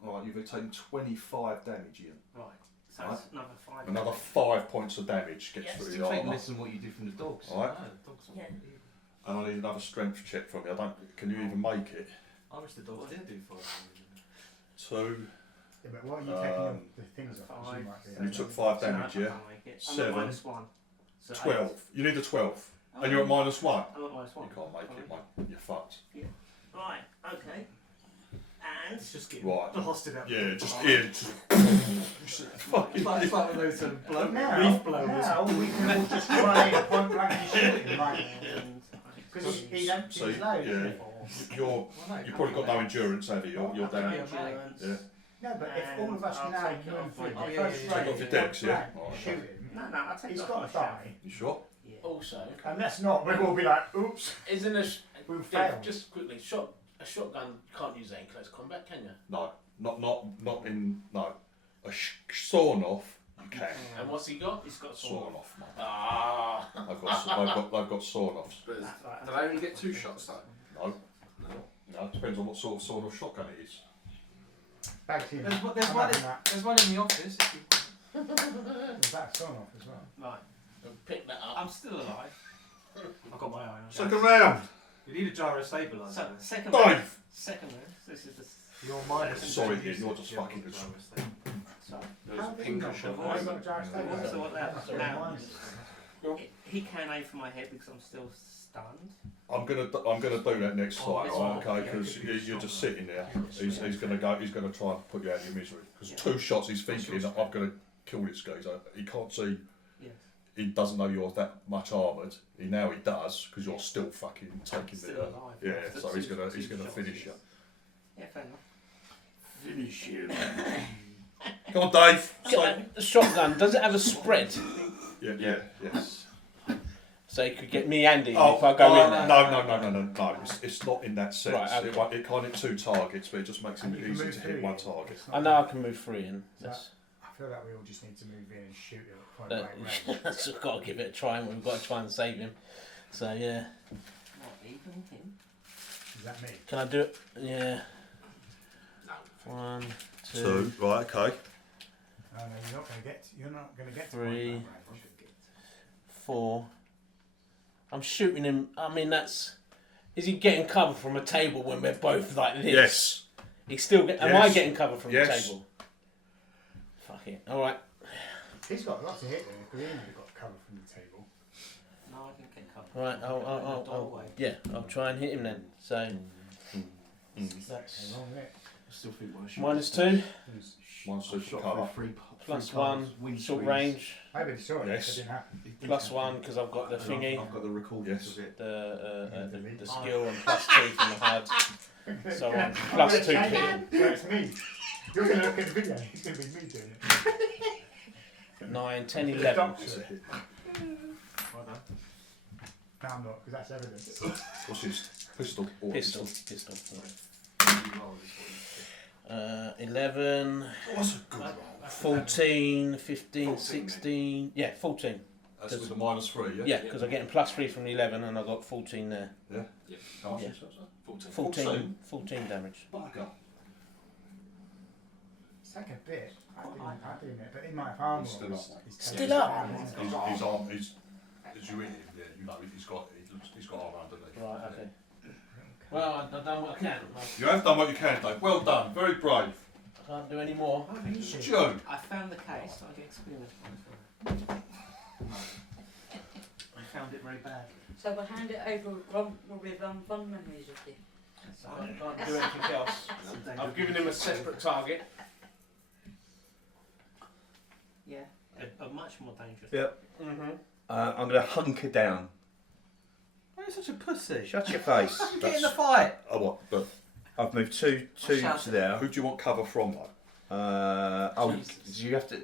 All right, you've taken 25 damage, Ian. Right. So Right. it's another 5. Another 5 points of damage gets Yes. through Still the taking armour. less than what you did from the dogs. All right, No, dogs Yeah. and I need another strength check from you. I don't. Can you even make it? I wish the dogs did do 5. 2. Yeah, but what are you taking Um, the things off? 'Cause you might be And you took 5 damage, yeah? I'm 7. at -1. So 12. You need a 12, Oh, and you're at -1. I'm at -1. You can't make it, mate. You're fucked. Right, okay. And It's just getting Right. blasted out. Yeah, just Ian. It's like one of those Now, reef blowers. now we can all just try and point blank and shoot him, like, and because he don't So, his load. yeah. You've probably got no endurance, have you? You're down. endurance. Yeah. No, but if all of us I'll now take it off move my in, deck. if Yeah, I yeah, straight yeah. Take off your decks, yeah? blank, Alright. shoot him, No, I'll take he's it off got my to shaft. die. You sure? Yeah. Also, And let's not, we'll all be like, oops, isn't we'll Dave, fail. just quickly, a shotgun can't use that in close combat, can you? No, not in no. A sawn off, you can. And what's he got? He's got Sawn off, mate. Ah. I've got sawn offs. But That's right. do they only get 2 shots though? No, no. It depends on what sort of sawn off shotgun it is. Back to you. There's one I'm having that. There's one in the office. If you, Was that sawn off as well? Right, Pick that up. I'm still alive. I've got my eye on it. Second round. You need a gyro stabiliser. So, second round. Dave. Second round. This is the. You're minus. Sorry, two Ian, you're usage, just yeah, fucking with good. gyro stabiliser. Sorry. There was How a did pink he cushion. not? I've got gyro stabiliser. So what that Sorry, now? mine is- He can aim for my head because I'm still stunned. I'm gonna do that next Oh, time, this right? one. Okay, because Yeah, you're just sitting there. He's gonna go. He's gonna try and put you out of your misery. Because 2 shots, he's thinking, I'm gonna kill this guy. He can't see. Yes. He doesn't know you're that much armoured. He does because you're still fucking taking Still the. alive. Yeah, After so he's two gonna shots, finish you. Yeah, fair enough. Finish him. Come on, Dave. The shotgun, does it have a spread? Yeah. Yes. So you could get me and Ian if I go in there. No. It's not in that sense. Right, okay. It can't hit 2 targets, but it just makes it And you can easy move to through hit 1 it. target. It's not I know I can move 3 in. I feel like we all just need to move in and shoot him at point But blank range. that's just got to give it a try, and we've got to try and save him. So yeah, What, even him? Is that me? can I do it? Yeah. 1, 2, 2. Right. Okay. Oh, no, you're not going to get to 3. point blank range. 4. I'm shooting him. I mean, that's. Is he getting cover from a table when we're both like this? Yes. He's still. Am I Yes. getting cover from the Yes. table? Fuck it. All right. He's got lots of hit there because he ain't really got cover from the table. No, I didn't get covered. All right. I'll try and hit him then. So that's A long hit. I still think my -2, 1 I super shot cover. for plus 1, short range, Maybe they saw it. Yes. It didn't happen. plus 1 because I've got the thingy, I've got the recordings Yes. of it. the skill, and plus 2 from the HUD. So I'm plus 2 hit. So it's me. You're going to look at the video. It's going to be me doing it. 9, 10, 11. Doctor. Well done. No, I'm not, because that's evidence. What's his pistol? Or Pistol. 11, Oh, that's a good roll. 14, 15, 14, 16. Yeah, 14. That's with the -3, yeah? Yeah, because I'm getting plus 3 from the 11 and I got 14 there. How much Yeah. is that, sir? 14 damage. Bugger. It's like a bit. I didn't it, but he might have armor. He's still up. Still up? His arm, as you hit him, yeah, you know he's got armour underneath. Right, okay. Well, I've done what I can. You have done what you can, Dave. Well done. Very brave. I can't do any more. Joe. I found the case, I get experience points for it. I found it very bad. So we'll hand it over with fun memories of you. I can't do anything else. I've given him a separate target. Yeah, a much more dangerous. Yep. Mm-hmm. I'm going to hunker down. Why are you such a pussy? Shut your face. Get in the fight. Oh, what? But I've moved two to there. who do you want cover from, though? You have to.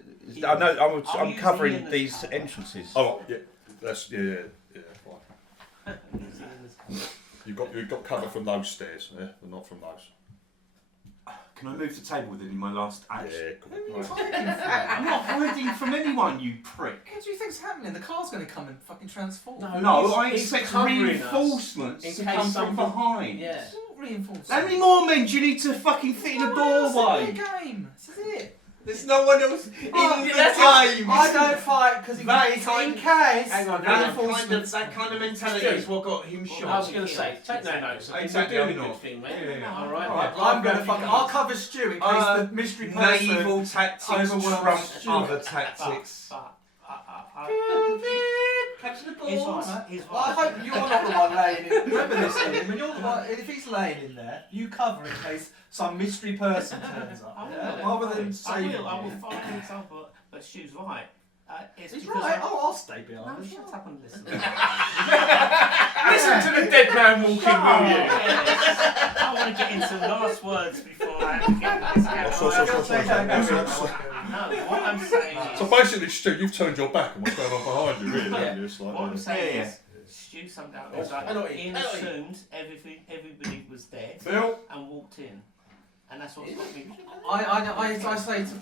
I know. I'll I'm use covering Ian as these cover. entrances. Oh, yeah. That's yeah. Fine. You've got cover from those stairs, yeah, but not from those. Can I move the table with it in my last action? Yeah. Cool. I'm not hiding from anyone, you prick. What do you think's happening? The car's going to come and fucking transform. No, I he's expect covering us reinforcements in to case come from something- behind. Yeah. It's not reinforced. How many more men do you need to fucking fit in a doorway? This is the game. This is it. There's no one else in the that's game. I don't fight because in case. Hang on, That kind of mentality Stu. is what got him I shot. was going to say, take no notes. Exactly, We're I'm doing a good not. thing, mate. Yeah. All right. Alright, I'm going to fucking. I'll cover Stu in case the mystery person. Naval tactics overwhelms trump Stu. other tactics. Capture the His balls. right, his Well, I right. hope you're not the one laying in. Remember this, Ian, when you're the one, if he's laying in there, you cover in case some mystery person turns up. I Yeah? will. Rather than saving I will you. fight for example, but Stu's right. It's He's because right. I'll stay No, behind. shut up and listen. Listen to the dead man walking, will you? I want to get into last words before I have to get this camera. No, what I'm saying is. So basically, Stu, you've turned your back on what's going on behind you, really, haven't you? It's like, What I'm saying Yeah. is, Stu summed up. It was like Penalty, Ian penalty. assumed everybody was dead Phil, and walked in, and that's what's got me. I say to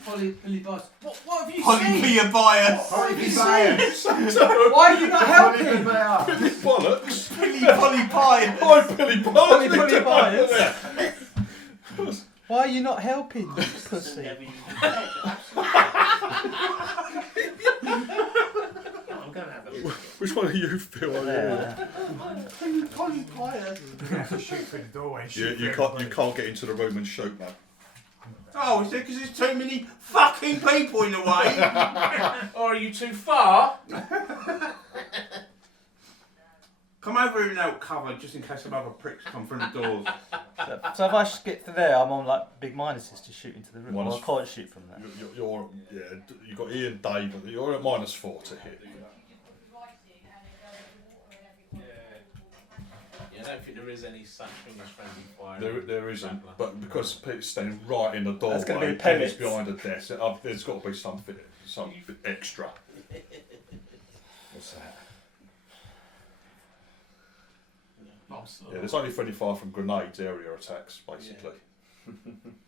Billy Boss, what have you Polly seen? be a bias. What have you seen? Why are you not helping? bollocks. Polly bias. Hi, Billy Bollocks. Billy Bias. Why are you not helping, pussy? I'm going to have a look. Which one are you, Phil? Polly bias. You're going to have to shoot through the doorway. And shoot You through can't get into the room and shoot, man. Oh, is it because there's too many fucking people in the way? Or are you too far? Come over here and help cover just in case some other pricks come through the doors. So if I get to there, I'm on like big minuses to shoot into the room. Well, I can't shoot from there. You've got Ian, Dave, you're at -4 to hit. don't think there is any such thing as friendly fire. There isn't, Grappler. but because Pete's standing right in the doorway, That's gonna be and he's pellets. behind a desk, there's got to be something extra. What's that? Yeah, there's only friendly fire from grenades, area attacks, basically.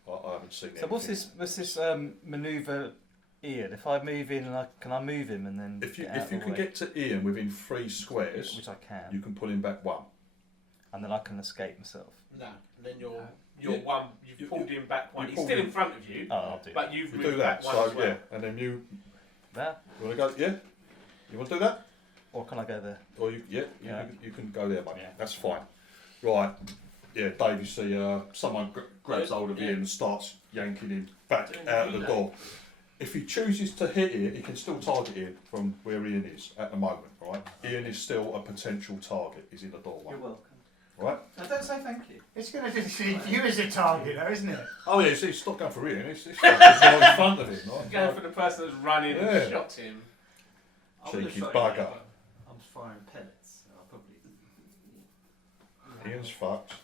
I haven't seen So what's this manoeuvre, Ian? If I move in, can I move him and then If you get out of the can way? get to Ian within 3 squares, Which I can, you can pull him back 1. and then I can escape myself. No, then you're Yeah. one. You've pulled him back one. you He's pulled still him- in front of you, Oh, I'll do but you've You moved do that, back one so as well. yeah, and then you that. want to go, yeah? You want to do that? Or can I go there? Or you Yeah. can go there, mate. Yeah. That's fine. Right. Yeah, Dave, you see someone grabs Yeah, hold of yeah. Ian and starts yanking him back Doing out of the relay. door. If he chooses to hit Ian, he can still target Ian from where Ian is at the moment, right? Ian is still a potential target. He's in the doorway, You're welcome. right? No, don't say thank you. It's going to just see you as a target, though, isn't it? Oh yeah, see, it's not going for Ian. It's right in front of him, right? Go for the person that's running Yeah. and shot him. I would have Cheeky shot him, bugger. but I'm firing pellets. So I'll probably. Ian's fucked.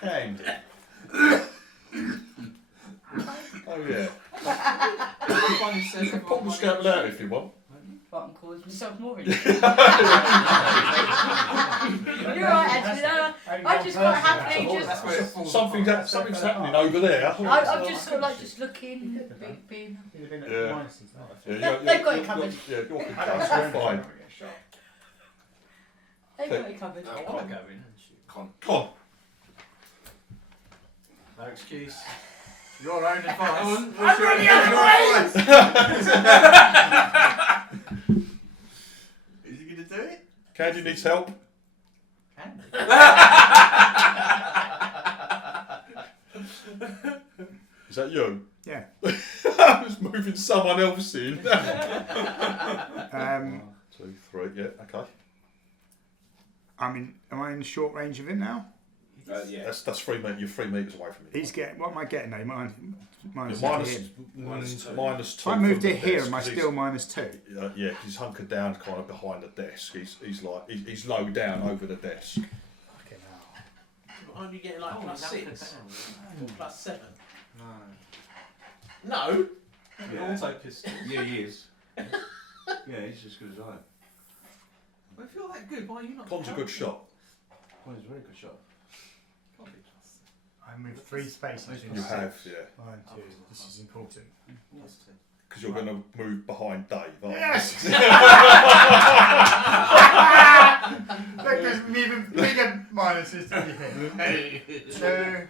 Candy. Oh yeah. You can pop the scalpel out if you want. But I'm causing myself more injury. You're right, actually. No, I just got happily just. Something's happening over there. I'm just sort of like just looking, being. Yeah. They've got it covered. Yeah, you're good. That's fine. They've got it covered. I want to go in and shoot. Come on. No excuse. Your own advice. I'm running out of Is he going to do it? Candy needs help. Can Is that you? Yeah. I was moving someone else in. 1, 2, 3. Yeah. Okay. am I in short range of him now? Yeah. That's 3 meters. You're 3 meters away from me. He's getting. What am I getting now? Minus Minus 2. If I move from to the here, desk, am I 'cause still -2? yeah, 'cause he's hunkered down, kind of behind the desk. He's low down over the desk. Fucking hell. Aren't you getting like Oh, plus that 6 was or plus 7? No. No. Yeah. Auto pistol. Yeah, he is. Yeah, he's as good as I am. Well, if you're that good, why are you not? Con's a good shot. Well, he's a very good shot. Can't be plus. I moved 3 spaces. You have, yeah. 1, 2. This is important. Plus 2. Because you're going to move behind Dave, aren't you? Yes! Look, there's even bigger minuses to be hit. 2.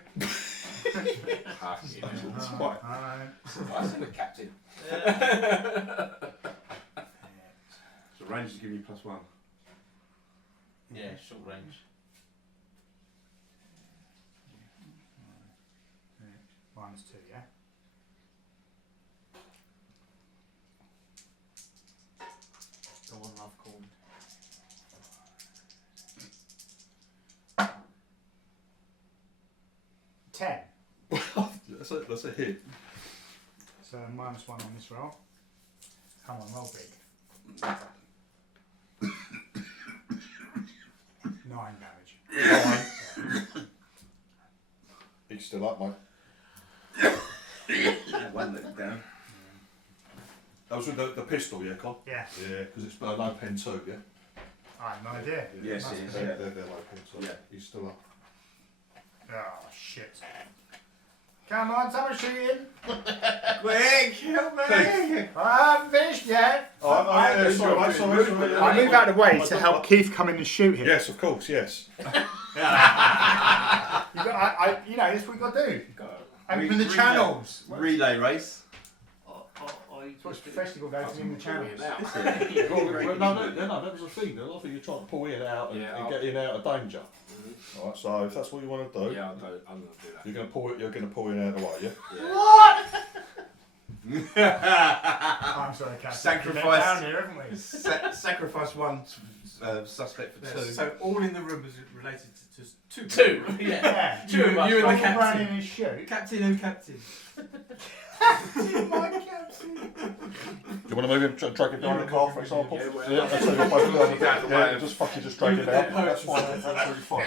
It's quite. I said a captain. So range is giving you +1. Yeah, short range. -2, yeah? The one I've called. Ten. That's a hit. So -1 on this roll. Come on, roll big. 9 damage. He's still up, mate. One leg down. That was with the pistol, yeah, Con? Yeah. Yeah, because it's low pen 2, yeah? I have no idea. Yes, Must it is. be. Yeah. They're low pen 2. Yeah. He's still up. Oh, shit. Come on, someone shooting. Quick, help me! I haven't finished yet. Sorry. I move out of the way to help Keith come in and shoot him. Yes, of course, yes. You know, that's what you got to do. Open the Relay. channels. Relay race. That's what professional goes in the channels. No, that was the thing. I think you're trying to pull Ian out and get Ian out of danger. Alright, so if that's what you want to do, Yeah, I'm going to do that. you're going to pull Ian out of the way, yeah? I'm sorry, Captain. Sacrifice. We're down here, haven't we? Sacrifice one suspect for 2. So all in the room is related to two. 2. Yeah. Yeah. Two of us. You and the Run captain. in and shoot. Captain and captain. My captain. Do you you want to move him, drag him behind the car, for example? Yeah, whatever. Yeah, that's what you're both doing. Get out of the way Yeah, of- just fucking just drag him out. That's fine. That's absolutely fine.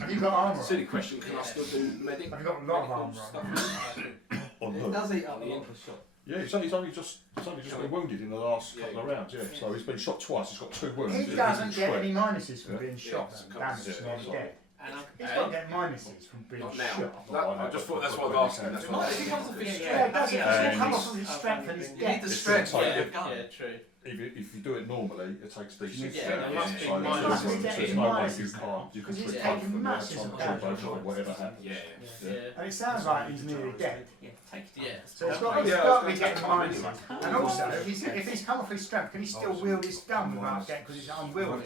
Have you got armour on? Silly question, can I still do medic? Have you got a lot of armour on? On It who? does eat up the end of the shot. Yeah, he's only just been wounded in the last couple of rounds. Yeah, so he's been shot twice. He's got 2 wounds. He doesn't get any minuses from Yeah. being shot and damaged Yeah, and nearly sorry. dead. And He's got to get minuses from being Not now. shot. I just thought that's what I was asking. That's what If he comes off his Yeah, strength, it does. It yeah, doesn't And come he's- off of his strength and his You need depth. the It's strength gonna to take get a gun. Yeah, true. If you do it normally, it takes decent. Yeah, there must be so minuses. there's no way you can't. You can Because he's switch taking both of them. massive That's damage. both or whatever happens. Yeah. Yeah. And it sounds like he's nearly dead. yeah, take it. Yeah. So he's got to be getting minuses. And also, if he's come off his strength, can he still wield his gun without getting, because it's unwieldy?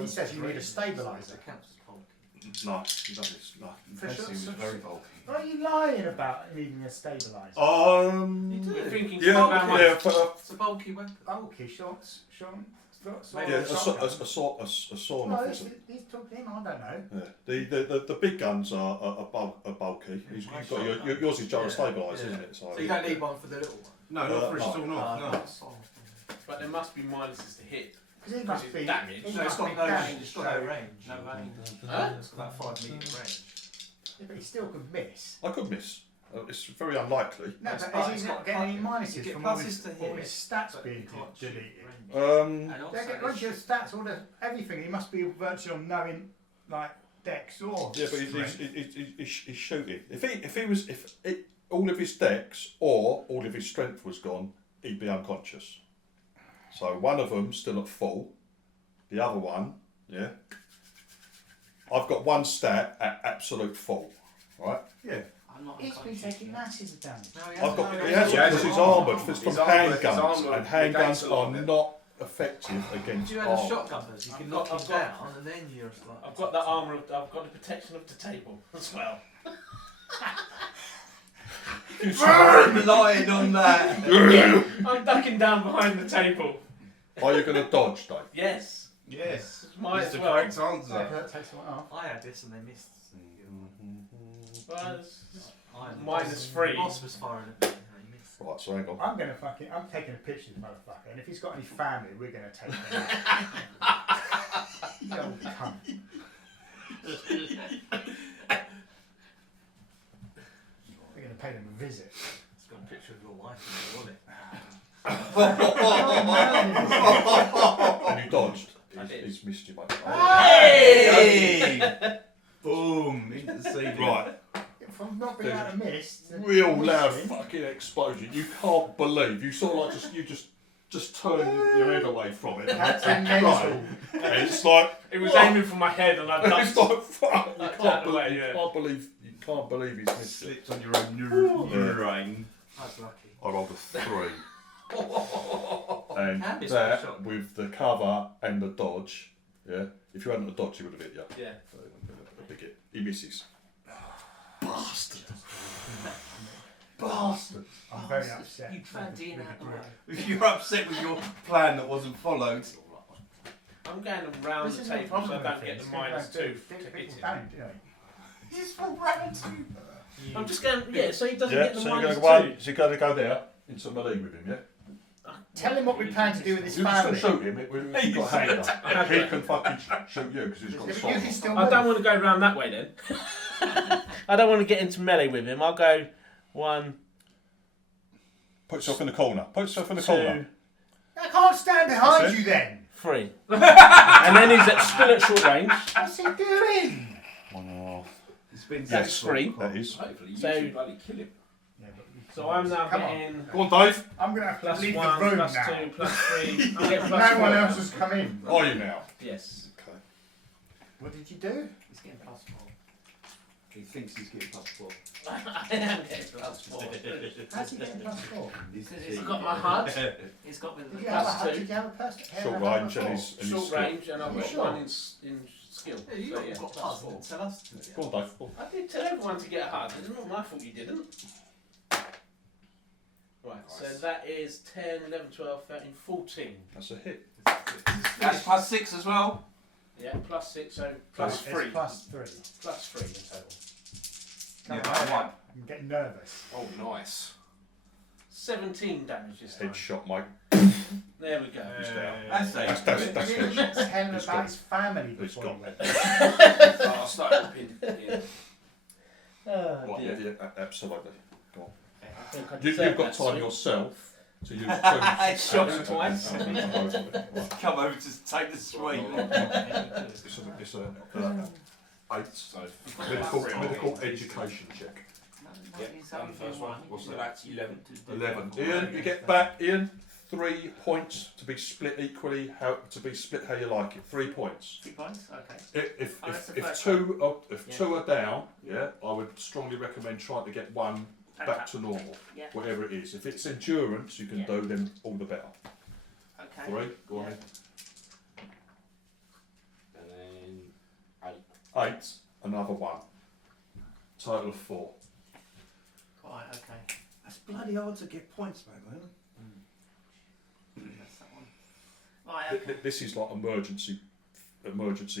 He says you need a stabiliser. No, he doesn't. No. For sure. He was very bulky. What are you lying about needing a stabiliser? You're thinking Yeah, about my- yeah, but, It's a bulky weapon. Okay, shots, Sean. yeah, a sawn No, off is he's talking him, I don't know. yeah. The big guns are bulky. You've got yours is gyro stabilised, isn't it? So you don't need one for the little one. No, not for a no. sawn off. No. But there must be minuses to hit. Because he must be damaged. he No, it's must got be no damaged, range. It's got no so- range. No range. Huh? It's got about 5 metre range. Yeah, but he still could miss. I could miss. It's very unlikely. No, It's but got- is it's he not got getting any plus- minuses you get from all pluses his, to all hit, his stats but being you can't shoot deleted? Um, And also, They get once your stats, all the everything. He must be virtually on knowing like dex or yeah, but strength. he's shooting. If all of his dex or all of his strength was gone, he'd be unconscious. So one of them's still at full. The other one, yeah. I've got one stat at absolute full, right? Yeah. I'm not He's been unconscious. taking masses of damage. I've got. He has because he's armoured. It's from handguns, and handguns are not effective against If you had a armour. shotgun, you can knock him down, and then you're like. I've got that armour. I've got the protection of the table as well. I'm relying on that. I'm ducking down behind the table. Are you going to dodge, Dave? Yes. Yes. Might It's as the well. correct So answer. that takes one off. I had this and they missed. Well, it's Minus -3. The boss was firing at me and he missed. Right, so hang on. I'm taking a picture of this motherfucker, and if he's got any family, we're gonna take him out. You old cunt. We're gonna pay them a visit. It's got a picture of your wife in the wallet. And you dodged. I did. He's missed you, mate. Hey! Boom! Interceded. Right. From not being able to miss. to Real loud missing. fucking explosion. You can't believe. You sort of like just turn your head away from it. That's Right. mental. And it's like It was aiming for my head, and I it's ducked. like fuck. You That's can't out the way, believe. yeah. You can't believe he's missed it. Slipped on your own urine. That's lucky. I rolled a 3. Can And be that shot. with the cover and the dodge, yeah. If you hadn't have dodged, he would have hit you. Yeah. A big hit. He misses. Bastard. Bastard. I'm very upset. You tried Dean out the way. If you're upset with your plan that wasn't followed, I'm going around This the is the table problem so I with don't get things. the -2 to People hit him. don't, do they? he's full round too. I'm just going, yeah, so he doesn't Yeah. get the So you're going to -2. so you got to go there into melee with him, yeah. Tell him what we plan to do with his You can family. still shoot him. He's got a handgun. He can fucking shoot you because he's got a You sword. can still I don't move. want to go round that way then. I don't want to get into melee with him. I'll go 1, Put yourself in the corner. Put yourself in the 2, corner. I can't stand behind That's it. you then. 3. And then he's still at short range. What's he doing? 1.5. It's been That's 3. That is. Hopefully you So- should bloody kill him. Yeah, but So I'm now Come on. getting Go on, Dave. I'm going to have to +1, leave the room now. +2, +3. I'm getting No +4. one else has come in. Are you now? Yes. Okay. What did you do? He's getting +4. He thinks he's getting +4. I am getting +4. How's he getting +4? I've got my HUD, He's got with Did the you have a +2. did you have a person? Short range and his short skill. range, and I've You got sure? 1 in skill. Yeah, you So, got +4. puzzle. Tell us to do it. Go on, Dave. Go on. I did tell everyone to get a HUD. It's not my fault you didn't. Right, so that is 10, 11, 12, 13, 14. That's a hit. That's +6 as well. Yeah, +6, so +3. It's +3. +3 in total. Come Yeah, on, one. I'm getting nervous. Oh, nice. 17 damage this time. Headshot, mate. There we go. That's That's Didn't headshot. tell him It's about got- his family it's before he got- went. I started ripping in. Right, yeah, absolutely. I think I You've deserve got that time sweet. yourself to use Shot him twice. Come over to take the sweet. It's a 8 medical education check. Yep, done the first one. What's So that? that's 11. 11. Ian, you get back. Ian, 3 points to be split equally. How to be split how you like it. 3 points. 2 points? Okay. If Oh, that's the if first two are, if Yeah. 2 are down, yeah, I would strongly recommend trying to get one back to normal, Yeah. whatever it is. If it's endurance, you can Yeah. do them all the better. Okay. 3, go on Yeah. then. And then 8. 8, another 1. Total of 4. Right, okay. That's bloody hard to get points back, man. That's that one. Right, okay. This is like emergency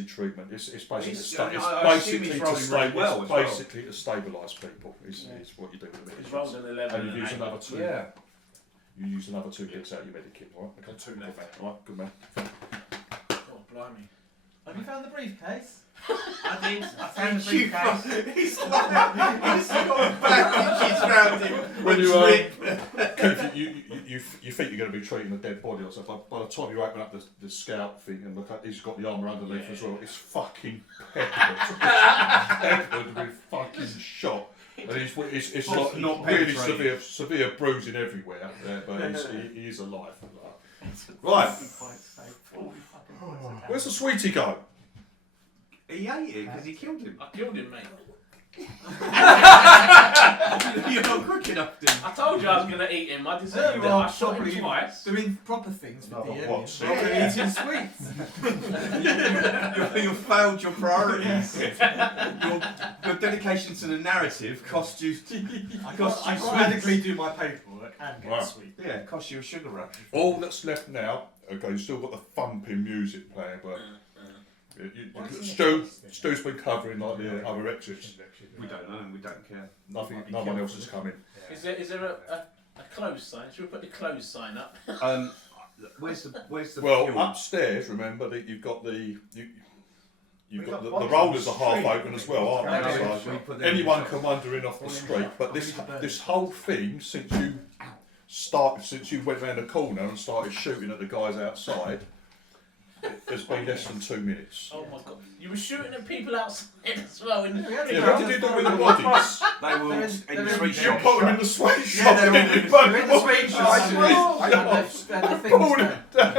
treatment. It's basically It's- it's I assume basically he's to rolling really well it's as well. basically to stabilise people. Is what you do with the He's medikits. rolled an 11 And you and use an another 2. Yeah. You use another 2 hits out of your medikit, all right? Okay. Got 2 left. Right, good man. Oh, blimey. Have you found the briefcase? I did. I found the You briefcase. He's got bandages round him. When Which you, rib. Kev, you think you're going to be treating a dead body or something. By the time you open up the scout thing and look at, he's got the armour underneath as well. It's fucking peppered. It's peppered with fucking shot. And it's like not really penetrating. severe bruising everywhere. But he is alive. Right. 50 points, so 40 fucking points. Okay. Where's the sweetie go? He ate it because he killed him. I killed him, mate. You're not quick enough, dude. I told you I was going to eat him. I deserved it. I shot him twice. Doing proper things with the What? aliens. Eating sweets. You failed your priorities. Your dedication to the narrative cost you. I Cost you radically do my paperwork and get Right. sweet. Yeah, cost you a sugar rush. All that's left now. Okay, you've still got the thumping music playing, but Stu's been covering like the other exits. We don't know and we don't care. No one else is coming. Is there a close sign? Should we put the close sign up? Where's the Well, fuel? upstairs, remember that you've got the We've the got rollers are half street. open as well, aren't they? Yeah. So We put them in anyone the can shop. wander in off the street. But this whole thing since you went round the corner and started shooting at the guys outside, there's been less than 2 minutes. Oh my god. You were shooting at people outside as well. In the Yeah, what did you do with the bodies? They were in the sweet You shop. put them in the sweet Yeah, shop. they're all in the- didn't you? They're in the sweet shop. Pulled it down.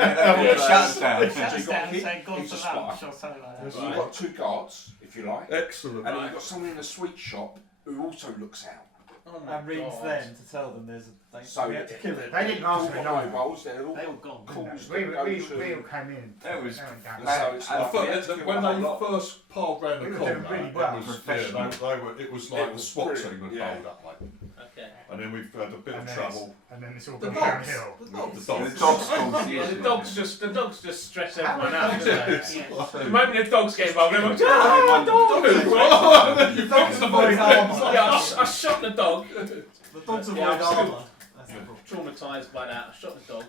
Shut down. Shuts down and saying, "Gone he's for a spotter. lunch" or something like that. So you've got 2 guards, if you like. Excellent. And then you've got someone in the sweet shop who also looks out. Oh my And reads god. them to tell them So we had to kill it. They didn't ask for All a the knife. mobiles, they're all They were gone. calls We that go all to. came in. That was- They went down. So it's And like, when we had to they kill a whole lot. first piled round We the were corner, doing really it well. was Professional. it was like It the was SWAT team brilliant, had yeah. rolled up, like. Okay. And then we've had a bit of And then trouble. And then it's all The gone dogs. downhill. The The dogs. dogs. The dogs caused the Well, issue. the dogs just stress everyone How out. many don't they? It's Yeah. like- The moment the dogs get involved, everyone's Everyone- dog! You Dogs the avoid armour. Yeah, I shot the dog. The dogs avoid Yeah, I'm still- armour. That's the problem. Traumatised by that. I shot the dog.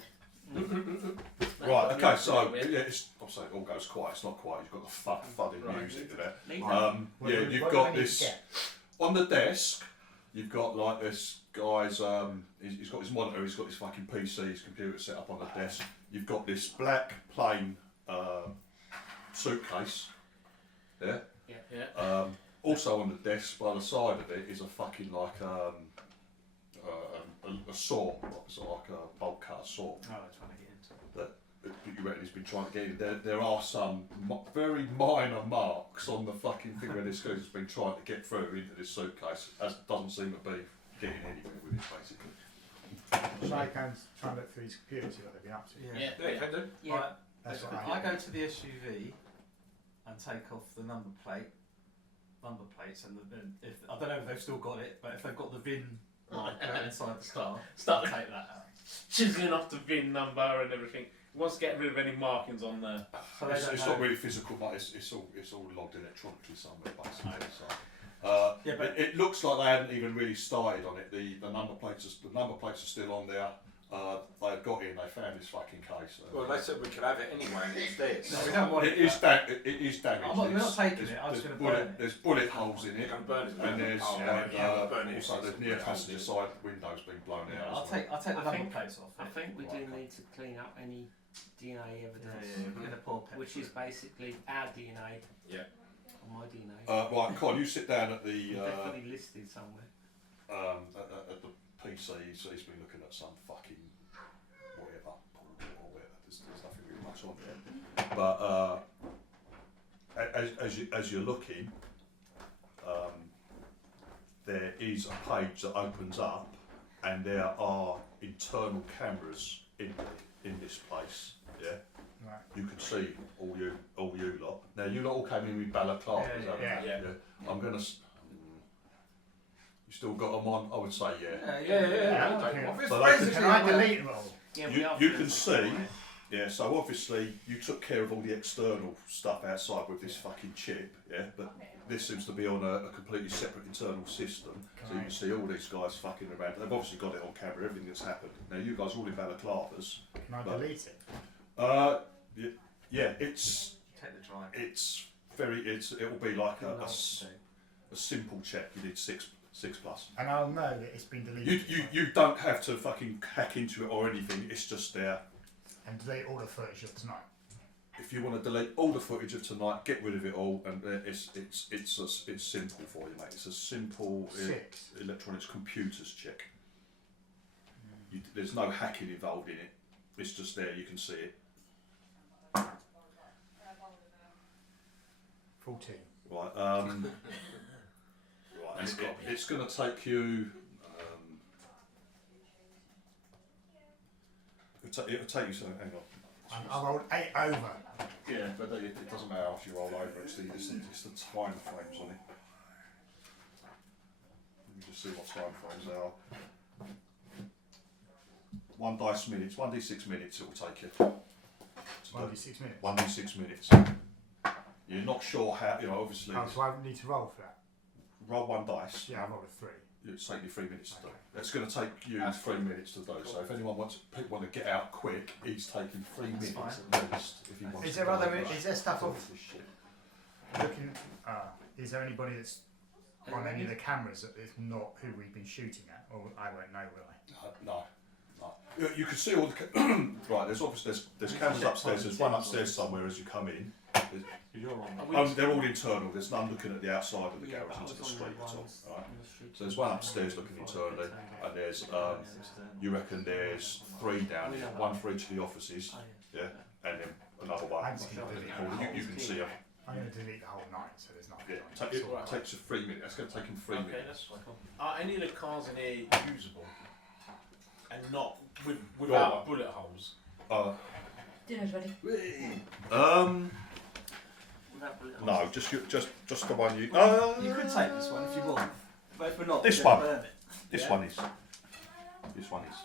Right, okay, so yeah, it's, I'm saying it all goes quiet. It's not quiet. You've got the thudding Right. music to that. Neat. Yeah, you've What got do we need this to get? on the desk. You've got like this guy's. He's got his monitor. He's got his fucking PC, his computer set up on the desk. You've got this black plain suitcase. Yeah. Yeah. Also on the desk by the side of it is a fucking like a saw, it's like a bolt cutter saw. Oh, I was trying to get into it. That you reckon he's been trying to get in. There are some very minor marks on the fucking thing where this guy's been trying to get through into this suitcase. As doesn't seem to be getting anywhere with it, basically. Shy Khan's trying to look through his computer, see what they've been up to. Yeah. Yeah, you can do. Yeah. Right. That's what I go to the SUV and take off the number plates, and if I don't know if they've still got it, but if they've got the VIN marker inside the car, Start I'll take that out. chiseling off the VIN number and everything. He wants to get rid of any markings on there. So they don't It's know. not really physical, but it's all logged electronically somewhere, basically. So Yeah, but- it looks like they hadn't even really started on it. The number plates are still on there. They've got in. They found this fucking case. Well, they said we could have it anyway, and it's theirs. No, we don't want It it. is damaged. We're not taking There's- it. I'm just there's going to burn it. There's bullet holes in it, We're going to burn it. and there's burn it. also the near passenger side windows been blown out. I'll as well. take the I number think- plates off. I it. think we do Right, need to clean up any DNA evidence, We're going to pour petrol. which is basically our DNA. Yeah. Or my DNA. Right, Con, you sit down at the Definitely listed somewhere. at the PC. He's been looking at some fucking whatever. There's nothing really much on there. But as you're looking, there is a page that opens up, and there are internal cameras in this place. Yeah. Right. You can see all you lot. Now you lot all came in with balaclavas, haven't you? Yeah. I'm gonna. You still got them on? I would say yeah. Yeah. So they can, Can I delete them all? Yeah, we you, are you doing can something see. right. Yeah. So obviously you took care of all the external stuff outside with this fucking chip. Yeah. But this seems to be on a completely separate internal system. So you can see all these guys fucking around. They've obviously got it on camera. Everything that's happened. Now you guys are all in balaclavas. Can I But- delete it? Yeah. It's Take the drive. it will be like Cool, a nice. simple check. You did 6+. And I'll know that it's been deleted. You don't have to fucking hack into it or anything. It's just there. And delete all the footage of tonight. If you want to delete all the footage of tonight, get rid of it all, and it's simple for you, mate. It's a simple 6. electronics computers check. There's no hacking involved in it. It's just there. You can see it. 14. Right. Right. And it's going to take you. It'll take you. So hang on. I rolled 8 over. Yeah, but it doesn't matter if you roll over. It's the time frames on it. Let me just see what time frames they are. 1d6 minutes. 1d6 minutes. It will take you. 1d6 minutes. 1d6 minutes. You're not sure how. Obviously. Oh, so I need to roll for that? Roll one dice. Yeah, I rolled a 3. It's taking you 3 minutes to do. It's going to take you 3 minutes to do. So if anyone wants to get out quick, he's taking 3 minutes at least. If he wants Is to there go other? out. Is there stuff of looking? Is there anybody that's on any of the cameras that is not who we've been shooting at? Or I won't know, will I? No. You can see all the right. There's obviously there's cameras upstairs. There's one upstairs somewhere as you come in. They're all internal. There's none looking at the outside of the Yeah, garage but I into was the on street the at all. ones Right. on the street So there's one upstairs looking internally, and there's you reckon there's 3 down here, one for each of the offices, Oh, yeah, and then another one. I'm just gonna delete the whole You can see them. I'm going to delete the whole night, so there's nothing. Yeah, on it. it takes you 3 minutes. That's going to take him 3 Okay, minutes. that's fine. Are any of the cars in here usable? And not without bullet holes? Dinner's ready. No, just the one you. You could take this one if you want, but if we're not, This we'll one. burn it. This Yeah. one is. This one is.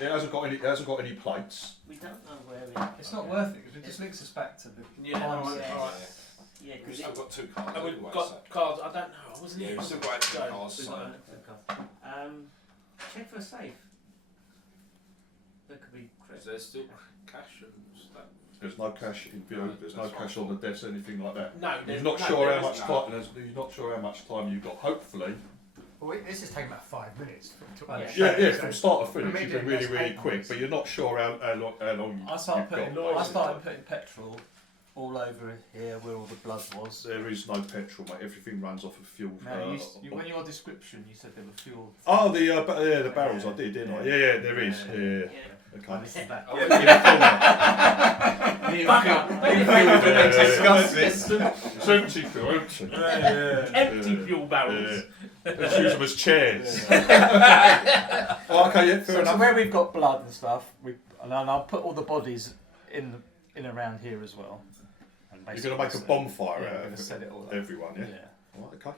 It hasn't got any plates. We don't know where it. It's not worth it because it just links us back to the. Yeah, time alright, scale. alright. Yeah, We've because still got 2 cars. And we've anyway, got so- cards, I don't know, I wasn't Yeah, here. we've still got 2 So- cars. So. check for a safe. There could be. Is there still cash and stuff? There's no cash in view. There's no cash on the desk, anything like that. No, You're there's not no, sure there how much isn't. time. You're not sure how much time you've got. Hopefully. Well, this is taking about 5 minutes. Yeah. From start to For finish, me, you've been that's really 8 quick. minutes. But you're not sure how long I started you've putting, got. I started putting petrol all over here where all the blood was. There is no petrol, mate. Everything runs off of fuel. No, when your description, you said there were fuel. Oh, the barrels I did, didn't I? Yeah, there is. Yeah. Okay. This is that. It's empty fuel, empty. Empty fuel barrels. Let's use them as chairs. Oh, okay, yeah, fair So enough. where we've got blood and stuff, and I'll put all the bodies in around here as well. And You're going to make a bonfire Yeah, out we're going of to set it all up. everyone, yeah? Yeah. Right, okay.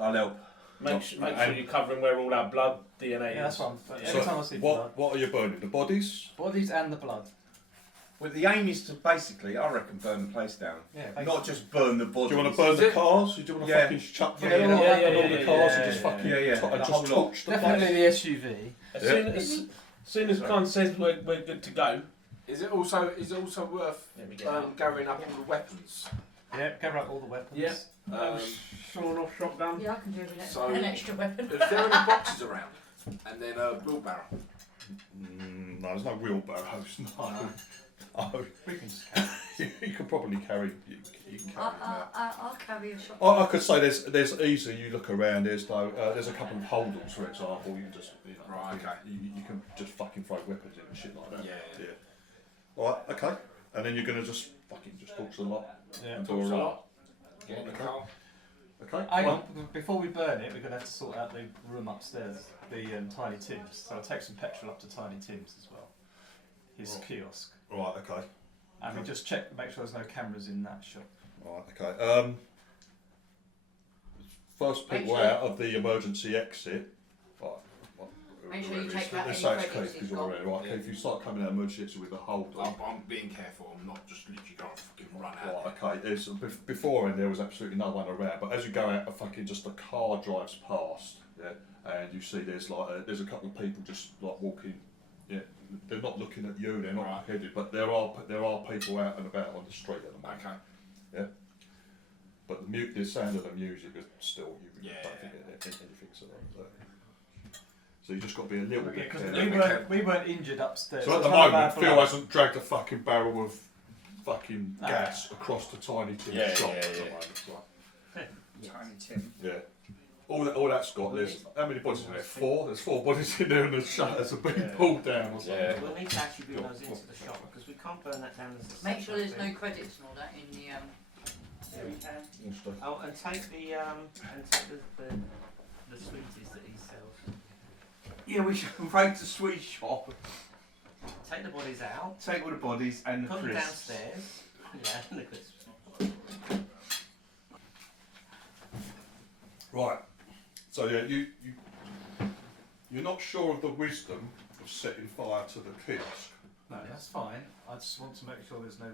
I'll help. Make sure you're covering where all our blood DNA Yeah, is. that's one. So Every time I see blood, what are you burning? The bodies? bodies and the blood. Well, the aim is to basically, I reckon, burn the place down. Yeah, Not just burn the bodies. Do you want to burn the cars? Do you want to Yeah. fucking chuck Yeah, them yeah, all yeah, up yeah, and all yeah, the yeah, cars yeah, and just yeah, fucking yeah, yeah. and The just whole lot. torch the Definitely place? the SUV. As soon as Con says we're good to go. Is it also worth Let me get out. gathering up all the weapons? Yeah, cover up all the weapons. Yeah. Um, Sawn off shotgun. Yeah, I can do with it. So- An extra weapon. If there are any boxes around, and then a wheelbarrow. No, there's no wheelbarrows. No. Oh, We can just carry you can probably carry. You can carry them out. I'll carry a shotgun. I could say there's easy. You look around. There's no. There's a couple of holdalls, for example. You can just Right, okay. You can just fucking throw weapons in and shit like that. Yeah. All right. Okay. And then you're gonna just fucking just talk to the lot. Yeah. And Talk to do the a lot. Get in the car. Okay. Hang Well, on, before we burn it, we're going to have to sort out the room upstairs, the Tiny Tim's. So I'll take some petrol up to Tiny Tim's as well. His Right. kiosk. right. Okay. And we just check, make sure there's no cameras in that shop. Right. Okay. First Make people sure- out of the emergency exit. Right. Make sure you take out Let's any say it's credits Keith, 'cause you've you're got. already right. Yeah. If you start coming out of emergency exit with a hold on. I'm being careful. I'm not just literally going to fucking run out. Right, okay. There's beforehand there was absolutely no one around, but as you go out, a fucking just a car drives past, yeah, and you see there's there's a couple of people just like walking, yeah. They're not looking at you, they're not Right. headed, but there are people out and about on the street at the moment. Okay. But the sound of the music is still you Yeah. don't think anything sort of. So you just got to be a little bit Because careful. we weren't injured upstairs. So at the None of our moment, Phil blood. hasn't dragged a fucking barrel of fucking No. gas across the Tiny Tim Yeah, shop yeah, at the yeah. moment. Right. Tiny Tim. Yeah. All that's got, there's, how many bodies in there? 4? There's 4 bodies in there and the shutters have been pulled down or something. Yeah. We'll need to actually bring those into the shop because we can't burn that down as a Make sure there's separate no credits and all that in the Yeah, we can. Interesting. Oh, and take the sweeties that he sells. Yeah, we should raid the sweet shop, Take the bodies out. take all the bodies and the Put them crisps. downstairs. Yeah, and the crisps. Right. So yeah, you're not sure of the wisdom of setting fire to the kiosk. No, that's fine. I just want to make sure there's no.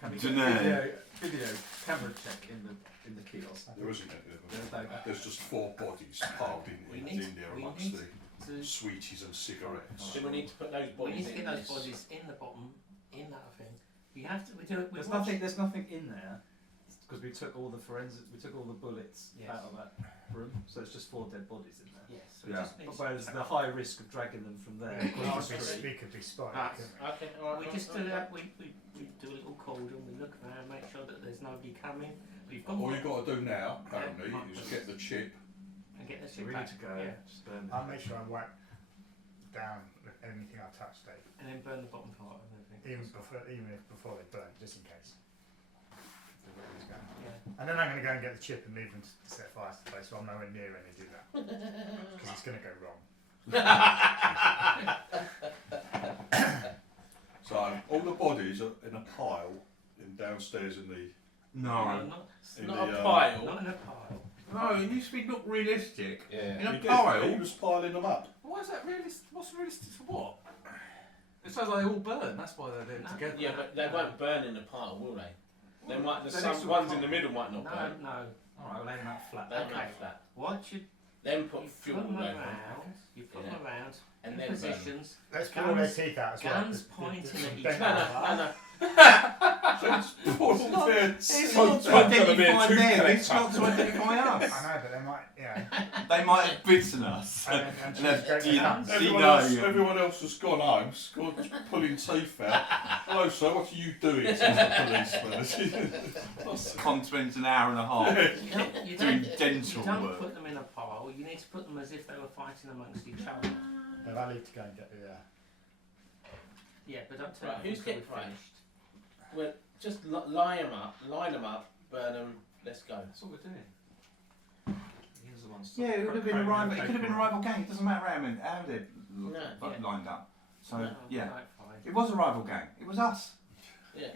Can we get Dunno. video camera check in the kiosk? There isn't any of them. There's no. There's just 4 bodies piled We in need- there we amongst need the To, sweeties and cigarettes. So we need to put those we bodies need to in get those this. bodies in the bottom, in that thing. You have to. We do it. There's nothing in there because we took all the bullets Yes. out of that room, so it's just 4 dead bodies in there. Yes. We Yeah. just need But to- whereas the high risk of dragging them from there. We across could the be, street. we could be spotted. Ah, couldn't we? Okay, alright. We just do that. We do a little cordon. We look around, make sure that there's nobody coming. We've got All you've got to do now, apparently, Yeah. is get the chip. and get the So shit we back. need to go. Yeah. Just burn I'll make sure I wipe down anything I touch, Dave. And then burn the bottom part of everything. Even before they burn, just in case. If the wind is going. Yeah. And then I'm going to go and get the chip and leave them to set fire to the place, so I'm nowhere near when they do that. Because it's going to go wrong. So all the bodies are in a pile downstairs in the. No. In Not the, a pile. Not in a pile. No, it needs to be look realistic. Yeah. In a He did, pile. He was piling them up. Why is that realistic? What's realistic for what? It sounds like they all burn. That's why they're there No. together. Yeah, but they won't burn in the pile, will they? They might. They're Some next to a ones pile. in the middle might not No, burn. no. All right, we'll aim that flat. They'll Okay. make flat. What you Then put you fuel put them over. around. You put them around And in then burn. positions. Let's pull all their teeth out as well. Guns pointing at each Bent No, over. no. All their It's so- not so- to identify tooth them, it's connector. not to identify I us. know, but they might, yeah. They might have bitten us. And And choose have great did- guns. Everyone else has gone home, pulling teeth out. Hello, sir. What are you doing? Says the policeman. Con spends an hour and a half You doing don't, dental you don't work. put them in a pile. You need to put them as if they were fighting amongst each other. If I leave to go and get the, Yeah, but don't tell Right, them who's until get we're right? finished. Well, just line them up, burn them. Let's go. That's what we're doing. Here's the ones. Yeah, it would have been a rival. It could have been a rival gang. It doesn't matter how they No. Yeah. lined up. So No, yeah, right, fine. it was a rival gang. It was us. Yeah.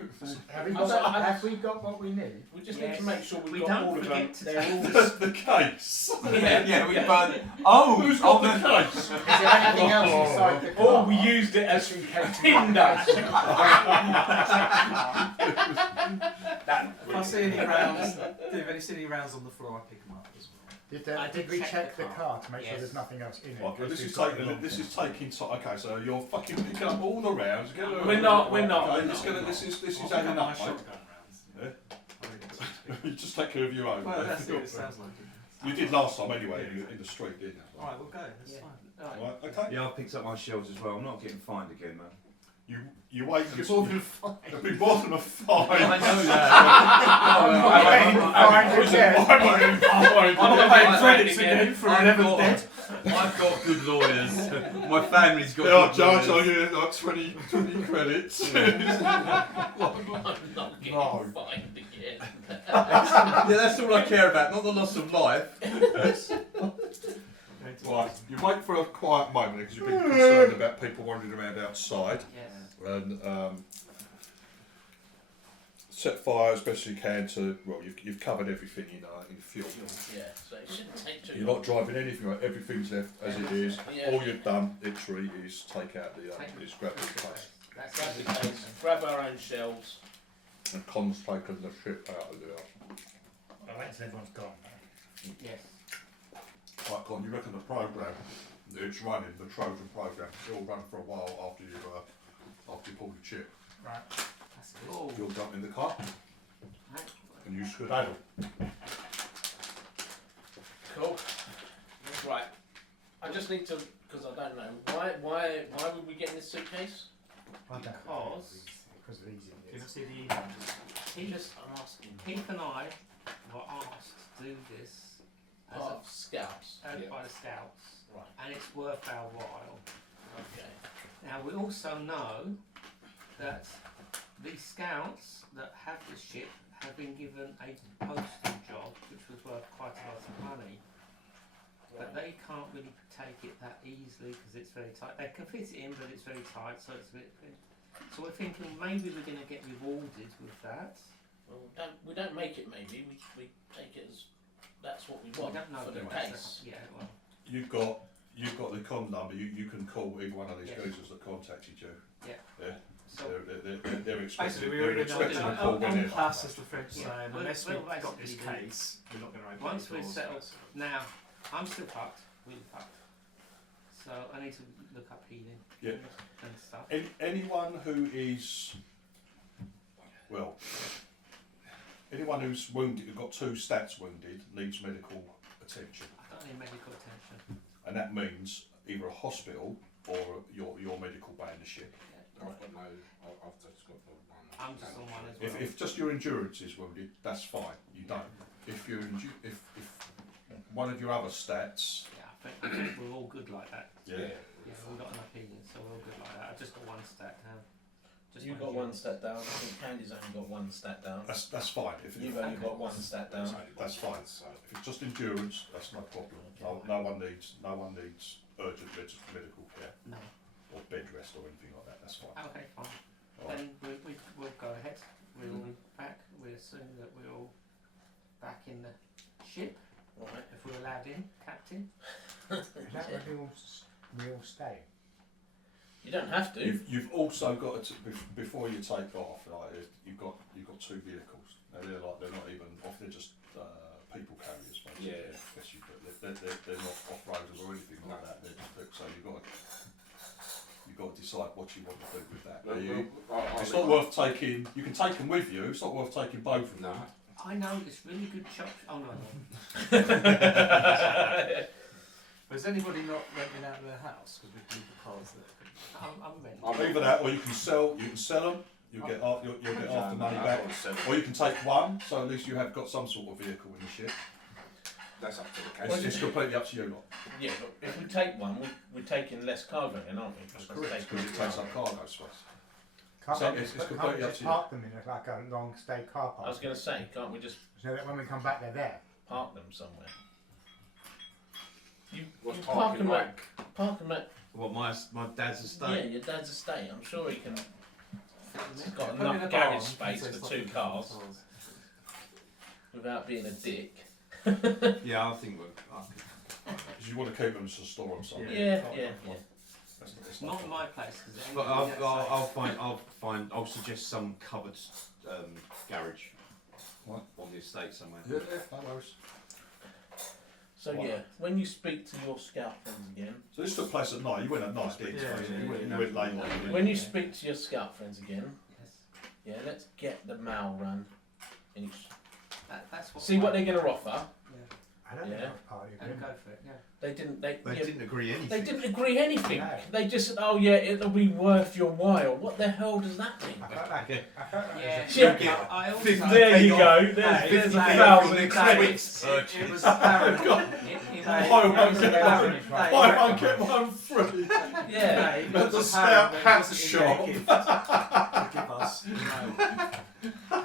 Have we got what we need? We just need to make sure We we've got don't all of them. forget to They're all The case. Yeah, we burnt. Oh, Who's got the case? Is there anything else inside the car? Or we used it as tinder. If I see any rounds, if I see any rounds on the floor, I pick them up as well. Did we check the car to make sure Yes. there's nothing else in it? Right, well, this We've is got taking. the wrong This thing. is taking time. Okay, so you're fucking picking up all the rounds. We're not. Okay, We're this is I'll pick adding up my up, mate. shotgun rounds. Yeah. I think it's just- You just take care of your own. Well, that's what it sounds like. You did last time anyway in the street, didn't you? Alright, we'll go. That's Yeah. fine. Right, okay. Yeah, I've picked up my shells as well. I'm not getting fined again, man. You wait. You're more than fine. It'll be more than a fine. I know I'm not paying credits again for 11 dead. I've got good lawyers. My family's got Yeah, good Judge, lawyers. I'll give you like 20 credits. I'm not getting No. fined again. Yeah, that's all I care about, not the loss of life. Right, you wait for a quiet moment because you've been concerned about people wandering around outside. Yes. And set fire as best you can to, well, you've covered everything in fuel. Yeah, so it shouldn't take too You're long. not driving anything, right? Everything's left as it is. Yeah. All you've done, literally, is take out the, is grab the case That's Grab the case, grab our own shells. and Con's taken the shit out of there. I wait until everyone's gone. Yes. Right, Con, you reckon the program, it's running, the Trojan program, it'll run for a while after you pull the chip. Right. That's cool. You'll jump in the car Right. and you skedaddle. Cool. Right. I just need to, because I don't know, why would we get in this suitcase? I don't know. Because of easy. Do you not see the email? I'm asking. Keith and I were asked to do this as Part of scouts. by the scouts, Right. and it's worth our while. Okay. Now we also know that the scouts that have the ship have been given a postal job which was worth quite a lot of money. But they can't really take it that easily because it's very tight. They can fit it in, but it's very tight, so it's a bit. So we're thinking maybe we're going to get rewarded with that. Well, we don't make it. Maybe we take it as that's what we We want don't know for the the case. Yeah, well, You've got the con number. You can call either one of these Yes. geezers that contacted you. Yeah. Yeah. so They're expecting. Basically, we They're already know expecting a that call in on here. class, as the French Yeah. say, and Well, unless well, we've got this basically, case, we're not going to open once the we've doors. settled, now I'm still fucked, really fucked. So I need to look up healing Yeah. and stuff. Anyone who is, well, anyone who's wounded, who's got 2 stats wounded, needs medical attention, I don't need medical attention. and that means either a hospital or your medical bay in the ship. I've got no. I've just got the one. I'm just on one as well. If just your endurance is wounded, that's fine. You don't. If if one of your other stats, Yeah, I think we're all good like that. yeah. Yeah, we've got enough healing, so we're all good like that. I've just got one stat now. Just You've my got one endurance. stat down. I think Candy's only got one stat down. That's fine. If You've only got one stat down. that's fine. So If it's just endurance, that's no problem. No one needs urgent medical care No. or bed rest or anything like that. That's fine. Okay, fine. All right. Then we'll go ahead. We'll be back. We assume that we're all back in the ship. Right. If we're allowed in, Captain. Is that where we all stay? You don't have to. You've also got to, before you take off. Like you've got 2 vehicles. Now they're not even off. They're just people carriers, basically. Yeah. Yes, they're not off-roaders or anything like that. They're just, so you've got to decide what you want to do with that. It's not worth taking. You can take them with you. It's not worth taking both of them. No. I know this really good shop. Oh no. But is anybody not renting out their house? Because we can leave the cars there. I'm ready. Either that, or you can sell them. You'll get half the money back, or you can take one. So at least you have got some sort of vehicle in the ship. That's up to the case. It's completely up to you, lot. Yeah, but if we take one, we're taking less cargo then, aren't we? That's correct, because it takes up cargo space. Can't So we it's just, completely can't we up just to you. park them in like a long stay car I park? was going to say, can't we just So that when we come back, they're there. park them somewhere? You What's park parking them like? Park them at What, my dad's estate? yeah, your dad's estate. I'm sure he can It's got Put 'em in enough a garage barn, space so it's for like 2 a cars cars. without being a dick. Yeah, I think we're. Because you want to keep them to store them somewhere. Yeah. That's Not in my place because it ain't But gonna be that I'll suggest some covered garage. What? On the estate somewhere. Yeah, no worries. So yeah, when you speak to your scout friends again, So this took place at night. You went at night, didn't you? Yeah, You went- yeah. you went late on. when you speak to your scout friends again, Yes. yeah, let's get the mail run. And you That's what. see what they're going to offer. I don't Yeah. know party And agreement. go for it. Yeah. They didn't. They Didn't agree anything. They didn't agree anything. No. They just said, "Oh yeah, it'll be worth your while." What the hell does that mean? I felt like Okay. I felt like Yeah. Yeah. I also. 50 There you off. go. There's a thousand credits. It was apparent. Buy one get one. Dave, Buy one get one free. Yeah. Dave, At it the was Scout apparent hat that it shop. wasn't in their gift to give us. No.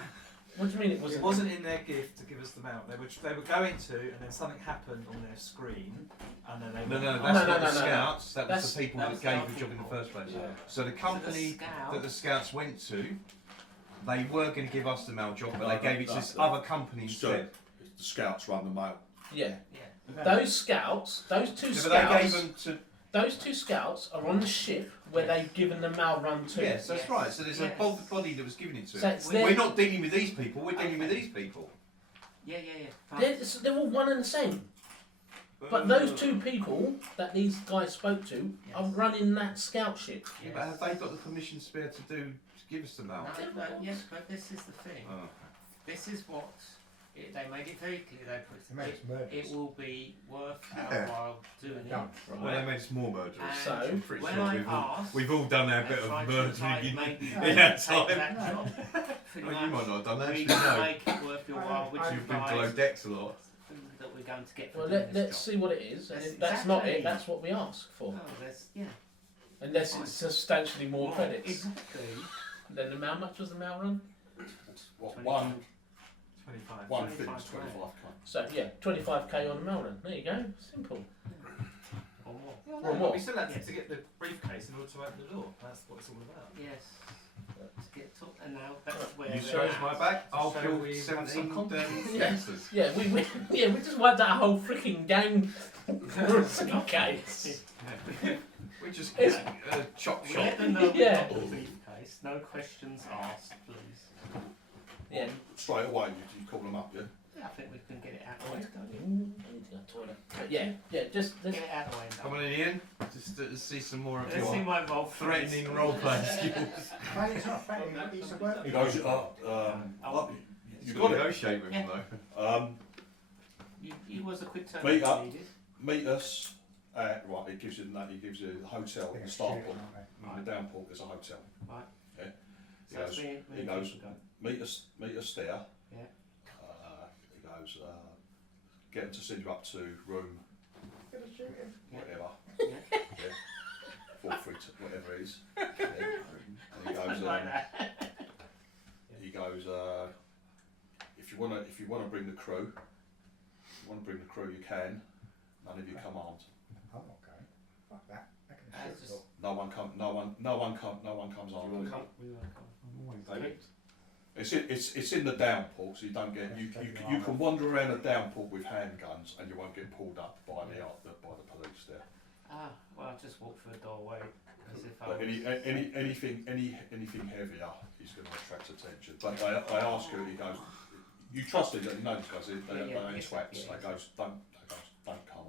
What do you mean it It wasn't? wasn't in their gift to give us the mount. They were going to, and then something happened on their screen, and then they No, went, no, "Oh, that's no, not no, the no, no. scouts. That was That's- the people that that was gave our the job in the people. first place. Yeah. So the company scout- that the scouts went to, they were going to give us the mail job, but No, they gave it to no, this no. other company Stuart, instead. the scouts run the mail. Yeah. Yeah. Those scouts, those two Yeah, but they gave scouts, them to. those two scouts are on the ship where they've given the mail run to. Yes, that's Yes. right. So there's Yes. a body that was giving it to. So it. it's We're their- not dealing with these people. We're dealing with these people. Yeah. Fine. They're all one and the same. But those two people that these guys spoke to are running that scout ship. Yeah, but have they got the permission spare to give us the mail? No, but yes, but this is the thing. Oh. This is what they made it very clear. They put it makes murderers. it will be worth our Yeah. while doing it. Don't. Well, they made us more murderers. And So, I'm pretty when sure I we've asked, all done our they bit of tried to murdering decide in, maybe in we our take time. that job. Pretty Well, much, you might not have done that. we You can know. make it worth your while, which You've been below implies decks a lot. that we're going to get for Well, doing this let's job. see what it is. And That's if that's not exactly- it, that's what we ask for. Oh, that's yeah. Unless it's substantially more credits. Exactly. Then how much was the mail run? What, 25. one 25. one thing is 25 grand. 25k. So yeah, 25k on the mail run. There you go. Simple. Or more. Well, Well, no, what? but we still had Yes. to get the briefcase in order to open the door. That's what it's all about. Yes. To get to, and now that's where You they're scratch at. my back, I'll So kill we have 17 some confidence. gangsters. Yeah, we just wiped out a whole freaking gang case. We just It's- chop We chop. let them know Yeah. we've got the briefcase. No questions asked, please. Yeah. Straight away, you call them up, yeah? I think we can get it out of Oh, the way. it's going in. I need to go to the toilet. But yeah, just Get it out of the way. and Come done. on in, Ian. Just to see some more of Let's see your my role. threatening roleplay skills. Well, it's not fair. He used to work. He goes, You've you got to got it. negotiate with him though. You was a quick turn. Meet up. Needed. Meet us at, right, he gives you the hotel, the starport. In the downport, there's a hotel. Right. Yeah. He So it's goes, me he and goes, Jason go. meet us there. Yeah. He goes, get him to send you up to room whatever. Yeah. Yeah. 432, whatever it is. Yeah. And he goes, Like that. he goes, if you wanna bring the crew, you can. None of you come armed. I'm not going. Fuck that. I can That's shoot just- No one comes armed. We won't come. It's in the downport, so you don't get you can wander around the downport with handguns and you won't get pulled up by the police there. Ah, well, I just walked through the doorway as if I But was. anything heavier is going to attract attention. But I ask you, he goes, you trust it, you know these guys, they ain't yes, twats. yes. They goes, don't come on.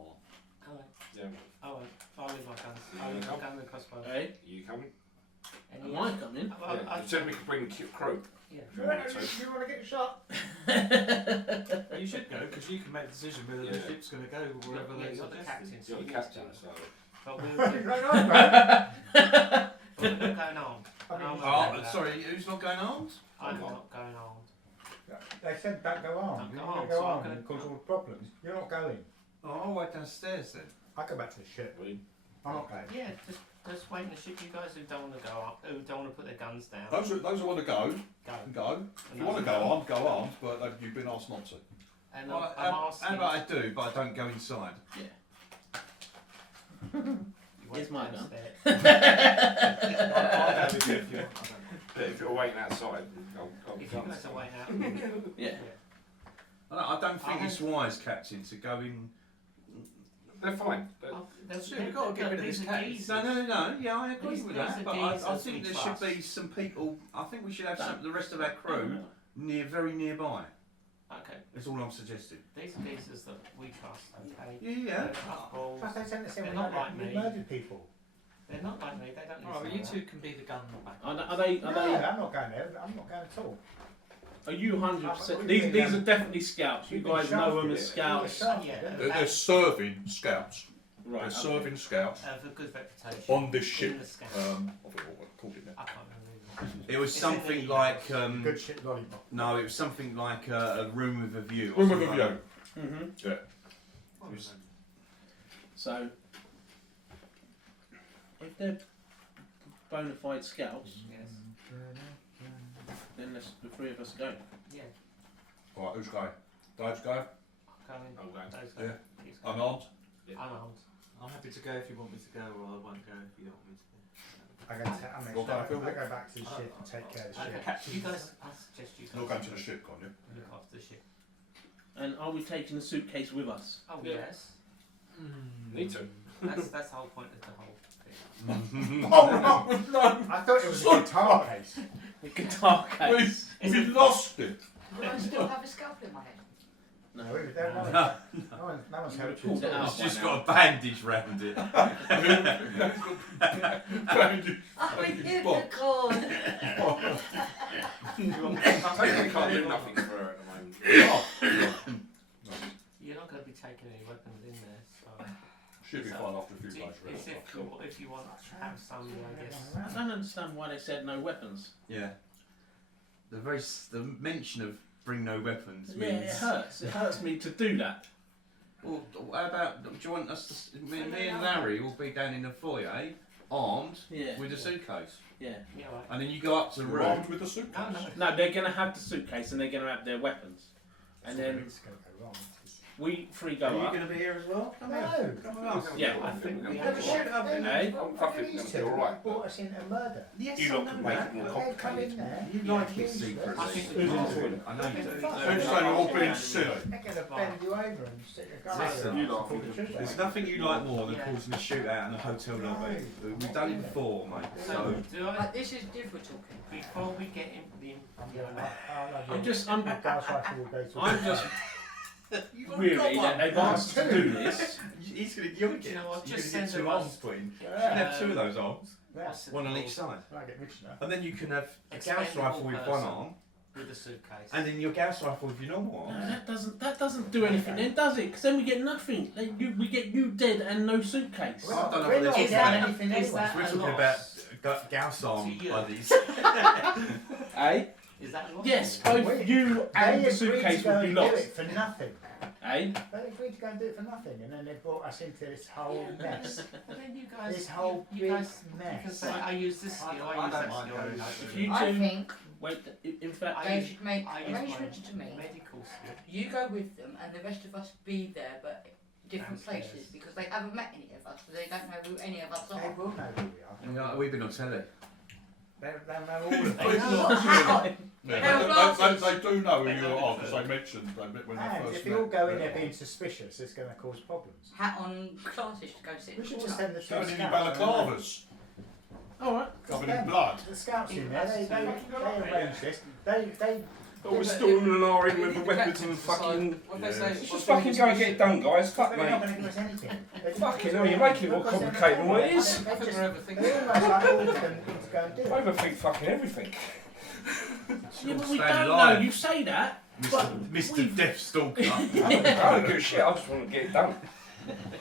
Oh, Yeah. oh, I'll leave my gun. I'll leave my gun and the crossbow. Hey, You coming? Any am I coming? Well, Yeah. I- You said we could bring the crew. yeah. You want to get shot? You should go because you can make the decision whether the Yeah. ship's going to go wherever Yeah, they you're the suggest. captain, so You're the you captain, go. so. But we're Right on, man. we're not going on. I mean, Oh, sorry, who's not going armed? I'm not going on. They said don't go on. Don't You're go going on, to go so I'm on gonna- and cause all the problems. You're not going. Oh, I'll wait downstairs then. I go back to the ship. I'm not going. Yeah, just wait in the ship. You guys who don't want to go up, who don't want to put their guns down, Those who want to go, go. can go. And If you want to those go armed, but you've been asked not to. And Well, I'm how asking. about I do, but I don't go inside? you won't Here's my gun. downstairs. I'll go with you if you want. I don't know. But if you're waiting outside, I'll If you guys are waiting out, Yeah. I don't think it's wise, Captain, to go in. They're fine. But We've got to get rid of this case. No. Yeah, I agree These- with these that. are But geezers I think we there trust. should be some people. I think we should have some. The rest of our crew very nearby. Okay, That's all I'm suggesting. these are geezers that we trust, okay? Yeah. They're tough balls. Plus they sent us in They're with not like we me. murdered people. They're not like me, they don't need Alright, well, to you know two can be the gun back. Are they? No, Are they? I'm not going there. I'm not going at all. Are you 100%? We've These been, are definitely scouts. You we've been guys know them shafted. as scouts. that. Yeah, They're serving scouts. Right. They're serving scouts have a good reputation. on this In ship. the scouts. I forget what we're called it now. I can't remember. It was It's in the something emails. like. Good shit lollipop. No, it was something like a room with a view. or Room with a something view. Mm-hmm. What was So, if they're bona fide scouts, it? Yes. then the three of us go. Yeah. Alright, who's going? Dave's going? Going. I'm going. Those Yeah. guys. He's going. Unarmed? Unarmed. I'm happy to go if you want me to go, or I won't go if you don't want me to go. I go back to the ship and take care of the ship. Okay, you guys, I suggest you guys You're going to the ship, can't you? look after the ship. And are we taking the suitcase with us? Oh, Yeah. yes. Need to. That's the whole point of the whole thing. Oh no! I thought it was a guitar case. The guitar case. We lost it! Will I still have a scalpel in my head? No, we don't know. No. No one's helped Pulled you. it out. It's just got a bandage round it. I'm a unicorn! I can't do nothing for her at the moment. You're not going to be taking any weapons in there, so Should be fine after a few it's days. if you want to have some, I guess. I don't understand why they said no weapons. Yeah. The mention of bring no weapons Yeah, means. it hurts. It hurts me to do that. Well, how about, do you want us to, me and Larry will be down in the foyer, armed, Yeah. with a suitcase. Yeah. Yeah, right. And then you go up to the You're room. armed with a suitcase. No. No, they're going to have the suitcase and they're going to have their weapons. And then It's going to go wrong. we three go Are you up. going to be here as well? Come here. No. Come with us. Yeah. I think we No, have but to. shit, Eh? I think these they're two all right. brought us into murder. Yes, You I lot know can make that. it more They come complicated. in there. You like it accuse us. secretly. I think Who's we in can. for it? I know you do. Who's saying you're all being silly? They're going to bend you over and stick a gun Listen, over you and lot pull think the truth There's out. nothing you like more than Yeah. causing a shootout in a hotel lobby. We've done it before, mate. So, So, do I, Like, this is different talking. before we get in the. I'm just, I'm, Gas rifle will go to I'm just really that they've asked us to do this. he's going to yoink it. Do you know what, You're just going to get send two them arms put in. You Yeah. can have two of those arms, Yeah. one on each side. I get rich now. And then you can have a Gauss Expendable rifle with one person. arm, With a suitcase. and then your Gauss rifle with your normal No, arm. that doesn't do anything then, does it? Because then we get nothing. We get you dead and no suitcase. We're I don't know not what getting Is that- anything is anyway. that- We're a talking loss about Gauss arm to you? buddies. Eh? Is that a lot? Yes, both you and They the agreed to suitcase go would be and do lost. it for nothing. Eh? They agreed to go and do it for nothing, and then they brought us into this whole mess. But then you guys. This whole you big guys You can mess. say, I use this skill, I use that skill. If you I two think wait, in fact, they should make I use arrangements to my me. medical skill. You go with them and the rest of us be there, but different Downstairs. places, because they haven't met any of us, so they don't know who any of us They are. will know who we are. We've been on telly. They know all of They us. know How? They do know who you are because they mentioned when they And first if you all met. go in there being suspicious, it's going to cause problems. Hat on glasses to go sit We in should the just corner. send the two Going in scouts. balaclavas, alright. covered in blood. The scouts in there, they arranged this. They But we're still in with the weapons and fucking. What they say? Let's just fucking go and get it done, guys. Fuck, they're not mate. going to give us anything. Fucking hell, you're making it more complicated than what it is. They I think just, we're they overthinking. almost like ordered them to go and do it. Overthink fucking everything. Yeah, but we Stay don't alive. know. You say that. Mr. Deathstalker. I don't give a shit. I just want to get it done.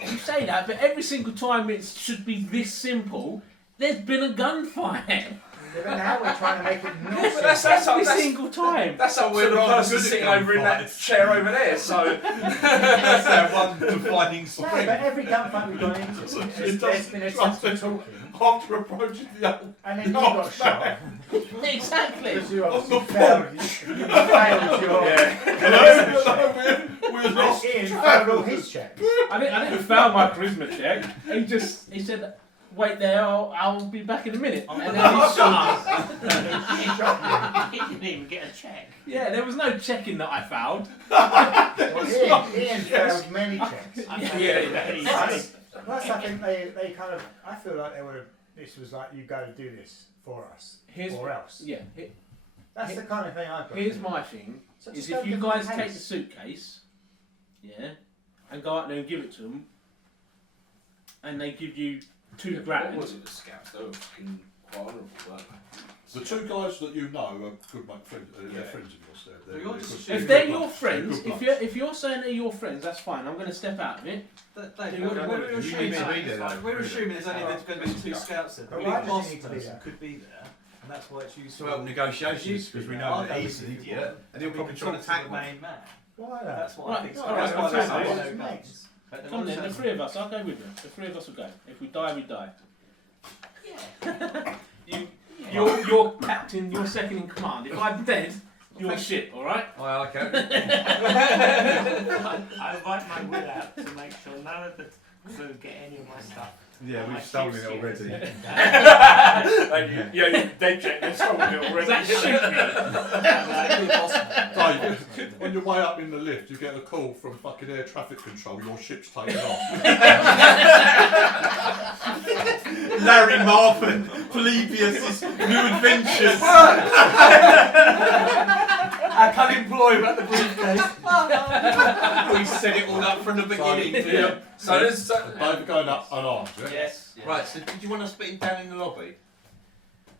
You say that, but every single time it should be this simple. There's been a gunfight. Yeah, but now we're trying to make it not Yeah, but that's Every that's single time. that's up to We're the rather person good at sitting over in that gunfights. chair over there. So That's our one defining No, strength. but every gunfight we've gone into, there's been a sense of talking, After approaching the old and then you got shot. Exactly. Because you On obviously the failed. You failed your. we was lost. Ian failed all his checks. I didn't fail my charisma check. He said, wait there, I'll be back in a minute. And then he shot. He didn't even get a check. Yeah, there was no checking that I found. Well, Ian failed many checks. Plus, I think they kind of. I feel like they would have. This was like, you go to do this for us, or else. Yeah. That's the kind of thing I've got. Here's my thing: So is just if go you give them guys the take case. the suitcase, yeah, and go out there and give it to them, and they give you $2 grand. What was it, the scouts? They were fucking quite honourable, weren't they? The two guys that you know are good mate friends. They're Yeah. friends of yours. Well, you're just If Good they're luck. your friends, Good if you're saying they're your friends, that's fine. I'm going to step out of it. Dave, You we're You assuming need to be there, though. we're assuming there's only going to be 2 scouts there. But The why big does boss he need to be person there? could be there, and that's why it's useful. To help negotiations, because we know that he's an idiot, and he'll probably try to attack the me. main man. Why That's what I Right, think. all right, That's why there's okay, no okay. guns. Come then, the 3 of us. I'll go with you. The 3 of us will go. If we die, we die. Yeah. You're captain. You're second in command. If I'm dead, you're shit. All right. Oh, okay. I invite my will out to make sure none of the crew get any of my stuff. Yeah, My we've stolen ship's it already. Yeah, you dead check. They've stolen it already. That Dave, on your way up in the lift, you get a call from fucking air traffic control. Your ship's taken off. Larry Marvin, Polybius' new adventures. I can't employ him at the briefcase. We set it all up from the beginning. Yeah. So there's Dave going up unarmed. Yeah? Yes. right. So did you want us to put him down in the lobby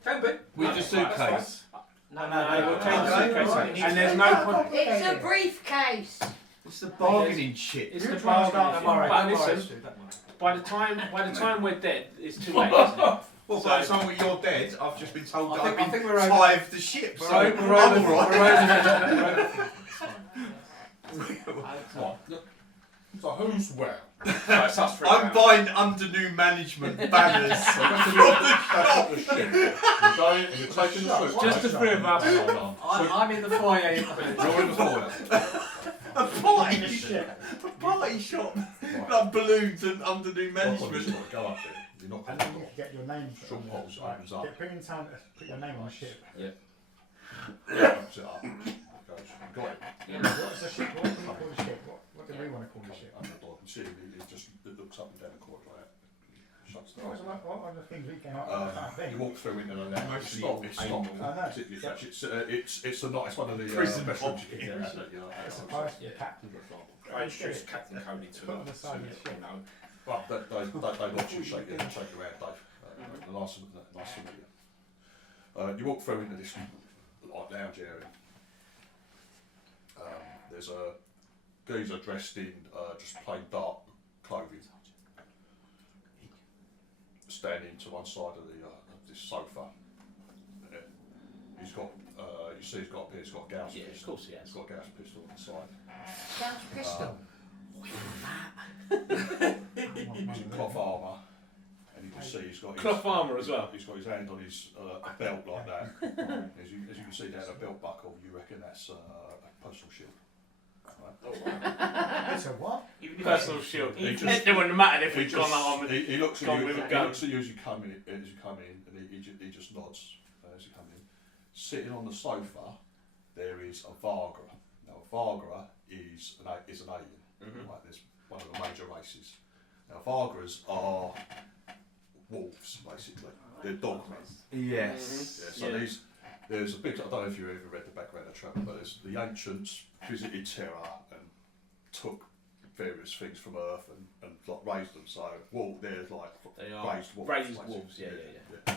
Can be. with the suitcase? No, we'll change the suitcase. Okay. And there's no point. It's a briefcase. It's the bargaining shit. It's the You're trying to start bargaining. tomorrow. But Tomorrow. listen, by the time we're dead, it's too late, isn't it? Well, by the time you're dead, I've just been told that I I've think been we're over- tithed the ship. So I'm We're over- alright. So who's well? That's us for I'm buying under new management banners So from that's the the ship. You're going and you're taking the suitcase. Just the 3 of us. Unarmed. I'm in the foyer. You're in the foyer. a party shop, like balloons and under new management. Go up there. You're not And going then you get your name put Short on there. poles opens up. Bring in time to put your name on the ship. Opens it up. Goes. Got it. What's the ship? What do we call the ship? What do we want to call the ship? Under the door. You see it looks up and down the corridor like that. Shuts the door. What are the things we can I You think? walk through into the lounge. Mostly It's stopped. I know. It's a not. It's one of the Prison best rooms you can box. get. It's supposed to be captain. I introduced Captain Cody to Put on her. the side of the ship. But they watch you shake your hand, Dave. Nice to meet you. You walk through into this like lounge area. There's a geezer dressed in just plain dark clothing, standing to one side of this sofa. He's got, you see, he's got a Gauss Yeah, of pistol. course he has. He's got a Gauss pistol on the side. Gauss pistol. He's in cloth armour, and you can see he's got Cloth armour as well. He's got his hand on his belt like that. As you can see down a belt buckle, you reckon that's a postal shield. Right? It's a what? Personal shield. He just- It wouldn't have mattered if He we'd gone that on with. he looks at gone you. with a He gun. looks at you as you come in, and he just nods as you come in. Sitting on the sofa, there is a Vagra. Now, a Vagra is an alien. Right, there's one of the major races. Now, Vagras are wolves, basically. They're dog men. Yes. Yeah, so there's a big. I don't know if you've ever read the background of travel, but there's the ancients visited Terra and took various things from Earth and like raised them. So they're like They are raised wolves. raised basically. wolves, yeah.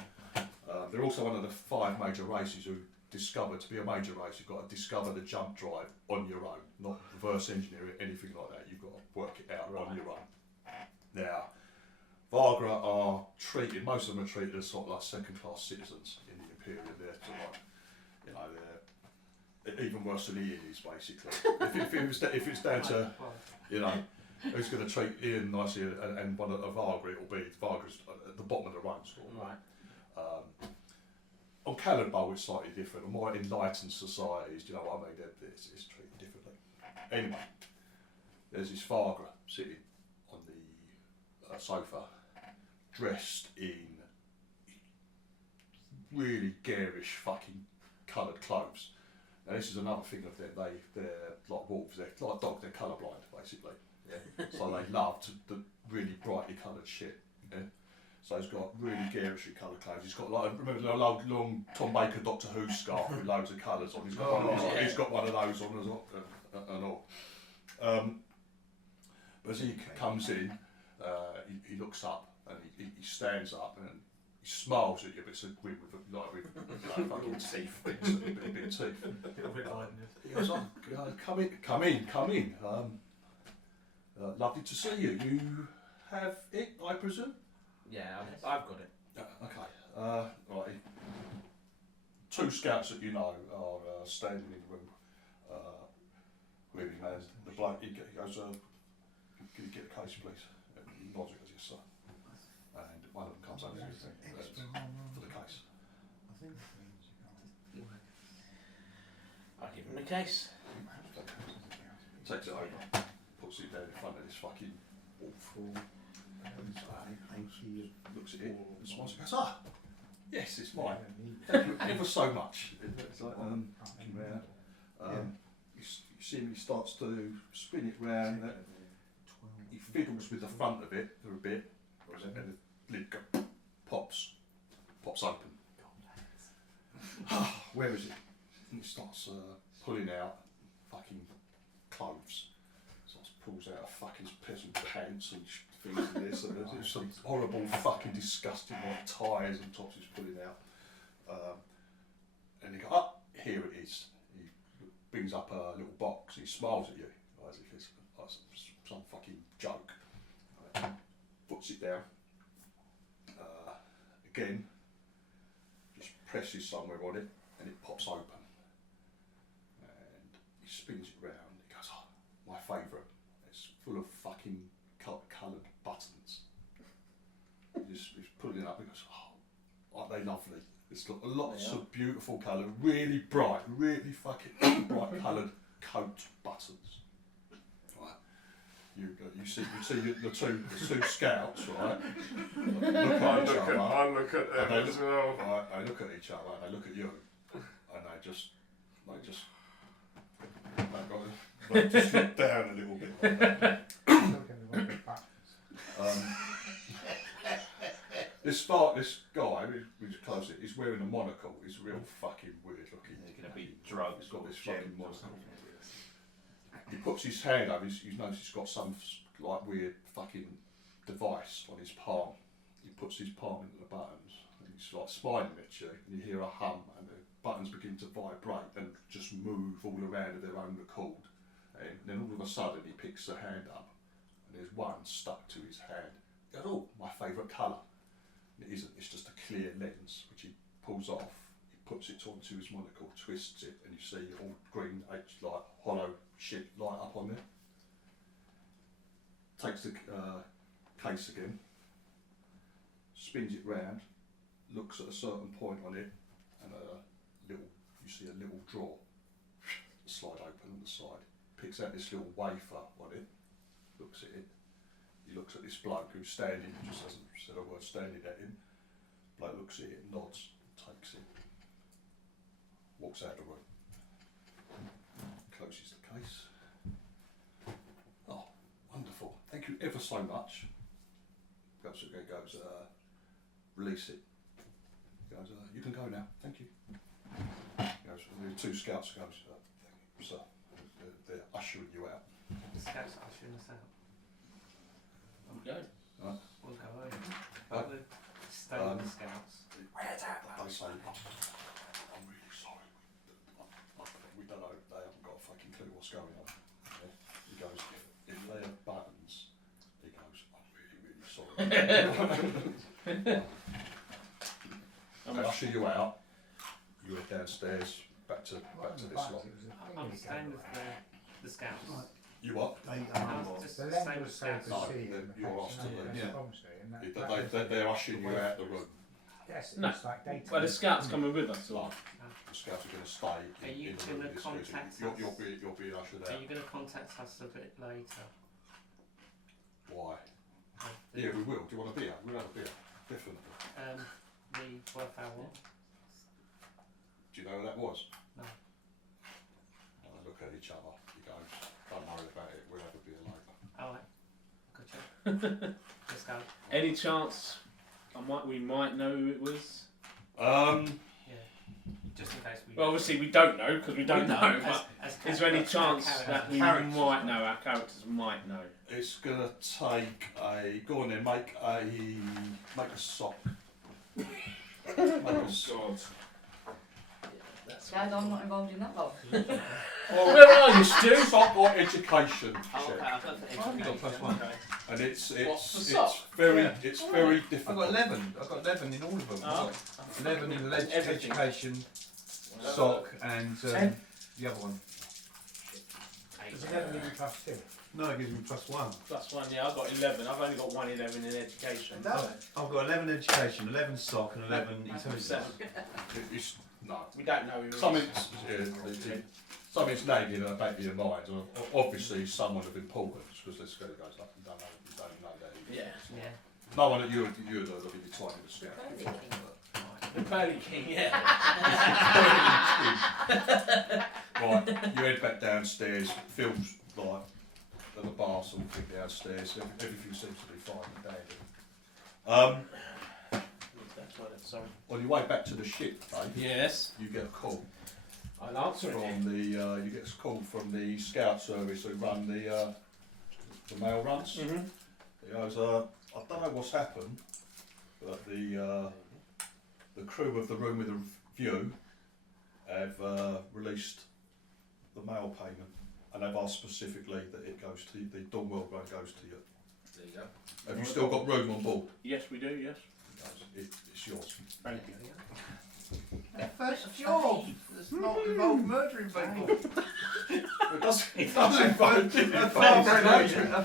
They're also one of the 5 major races who discovered, to be a major race, you've got to discover the jump drive on your own, not reverse engineer it, anything like that. You've got to work it out on your own. Now, Vagra are treated, most of them are treated as sort of like second-class citizens in the Imperium. They're sort of like, you know, they're even worse than Ian is, basically. if it's down to, you know, who's going to treat Ian nicely and one of Vagra, it'll be Vagra's at the bottom of the rung, sort of. Right. On Cannonball, it's slightly different. On more enlightened societies, do you know what I mean? It's treated differently. Anyway, there's this Vagra sitting on the sofa, dressed in really garish fucking coloured clothes. Now this is another thing of them. They're like wolves. They're like dogs. They're colourblind basically. Yeah. So they love the really brightly coloured shit. Yeah. So he's got really garishly coloured clothes. He's got like remember the long Tom Baker Doctor Who scarf with loads of colours on. He's got one of those on as well, and all. But as he comes in, he looks up and he stands up and he smiles at you, but it's a with fucking teeth, big teeth. He goes, "Oh, come in. Lovely to see you. You have it, I presume." Yeah, I've got it. Okay. Right. Two scouts that you know are standing in the room. With him, and the bloke he goes, "Can you get a case, please?" And he nods and goes, "Yes, sir." And one of them comes over for the case. I'll give him the case. Takes it over, puts it down in front of this fucking awful. Looks at it and smiles and goes, "Ah, yes, it's mine. Thank you ever so much." It's like, you see him, he starts to spin it round. He fiddles with the front of it for a bit, and the lid pops open. Where is it? And he starts pulling out fucking clothes. Pulls out a fucking peasant pants and things and this, and there's some horrible fucking disgusting like ties and tops he's pulling out. And he goes, "Oh, here it is." He brings up a little box, he smiles at you, as if it's like some fucking joke. Puts it down. Again, just presses somewhere on it, and it pops open. And he spins it round, he goes, "Oh, my favourite. It's full of fucking coloured buttons." He's pulling it up and goes, "Oh, aren't they lovely? It's got lots of beautiful colour, really bright, really fucking bright coloured coat buttons." Right. You see the two scouts, right? I look at them as well. Right, they look at each other, and they look at you, and they just look down a little bit. Like that. This guy who's close, he's wearing a monocle. He's real fucking weird looking. There's going to be drugs. He's got this gems fucking or monocle. something. He puts his hand over. You notice he's got some like weird fucking device on his palm. He puts his palm into the buttons, and he's like smiling at you. And you hear a hum, and the buttons begin to vibrate and just move all around of their own accord. And then all of a sudden, he picks the hand up, and there's one stuck to his hand. He goes, "Oh, my favourite colour." It isn't. It's just a clear lens, which he pulls off. He puts it onto his monocle, twists it, and you see all green, like hollow shit light up on there. Takes the case again, spins it round, looks at a certain point on it, and you see a little drawer slide open on the side. Picks out this little wafer on it, looks at it. He looks at this bloke who's standing, just hasn't said a word, standing at him. Bloke looks at it, nods, takes it, walks out the room, closes the case. "Oh, wonderful, thank you ever so much." Goes, "Release it." Goes, "You can go now, thank you." Goes, the two scouts goes, "Thank you, sir." They're ushering you out. The scouts are ushering us out. Go. Right. We'll go over. We'll stay with the scouts. They say, "I'm really sorry. We don't know. They haven't got a fucking clue what's going on." Yeah. He goes, if they have buttons," he goes, "I'm really, really sorry." They usher you out. You head downstairs back to this lot. I'm staying with the scouts. You what? Just The stay lens with was so scouts. No, deceiving. you're off to the- Yeah. They're ushering you out the room. Yes, No. it's like daytime. Well, the scouts coming with us. Like, the scouts are going to stay Are you in the gonna room with this contact vision. us? You'll be ushered Are out. you going to contact us a bit later? Why? Yeah, we will. Do you want a beer? We'll have a beer. was? No. I look at each other. He goes, don't worry about it. We'll have a beer later. Alright, gotcha. Let's go. Any chance we might know who it was? Yeah. Just in case we. Well, obviously we don't know because we don't know. But is there any chance that we characters might know? Our characters might know. It's gonna take a. Go on then. Make a sock. Make a sock. Dad, I'm not involved in that lot. Where are you, Stu? Sock or education Oh, okay, check. I'll go for education. You got +1. And it's for sock? very Yeah. it's very I've difficult. got 11. I've got 11 in all of them. Oh. I've got 11 in Everything. education, sock, and Ten? the other one. Does 11 give you +2? No, it gives me +1. +1. Yeah, I've got 11. I've only got 1 11 in education. No. I've got 11 education, 11 sock, and 11 intelligence. It's no. We don't know who it is. Something's nagging in the back of your mind. Obviously, someone of importance because this guy goes like you don't know that. Yeah. Yeah. No one that you'd have been trying to scout. The Pearly King, yeah. Right, you head back downstairs. Feels like at the bar, sort of thing downstairs. Everything seems to be fine and dandy. That's why sorry. On your way back to the ship, Dave, Yes. you get a call I'll answer it. from the you get a call from the scout service who run the mail runs. Mm-hmm. He goes, I don't know what's happened, but the crew of the Room with a View have released the mail payment, and they've asked specifically that it goes to the Dornwell run goes to you. There you go. Have you still got room on board? Yes, we do, yes. It's yours. Thank you. First job! It's not involved murdering people. It doesn't involve A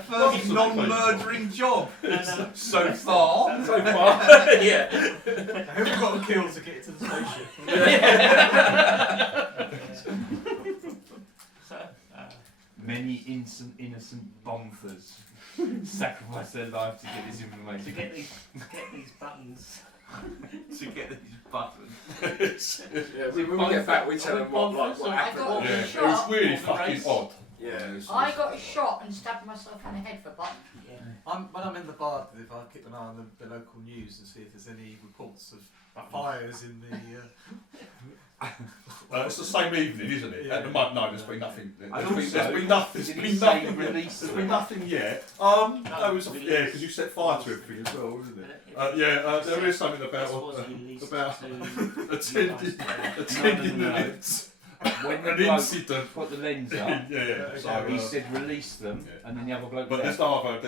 first non-murdering job so far. So far, yeah. Who have got to kill to get to the spaceship? So, Many innocent bomfers sacrifice their lives to get this to information. get these buttons. To get these buttons. Yeah, when we get back, we tell them what I happened. got Yeah, a it was shot. really fucking odd. Yeah. I got a shot and stabbed myself in the head for button. Yeah. When I'm in the bar, if I keep an eye on the local news and see if there's any reports of fires in the. It's the same evening, isn't it? Yeah. At the moment, no, there's been nothing. And There's also, been nothing. did There's he been say nothing. release There's them? been nothing yet. That was yeah, because you set fire to everything as well, wasn't it? There is something This was about released about to attending the No. lift. When the An bloke incident. put the lens up, Yeah. So he said release them, yeah. and then the other bloke but there's left. no other.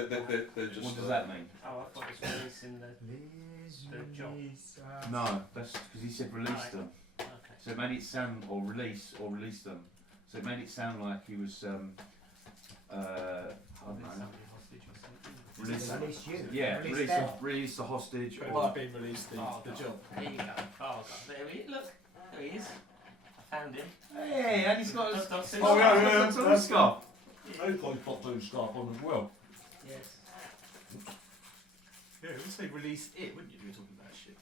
They're just. What does that mean? Oh, I thought it was releasing the job. No, that's because he said release Right. them. Okay. So it made it sound, or release them. So it made it sound like he was, I don't know. Somebody hostage or something. Release, Release you. yeah, them. release the hostage. It Or, might have been released the job. There you go. Oh, God. There he is. Look. There he is. I found him. Hey, and he's got his Don't say Oh, yeah, yeah, That's all scarf. They've probably got doing stuff on as well. Yes. Yeah, you would say release it, wouldn't you? If you were talking about shit.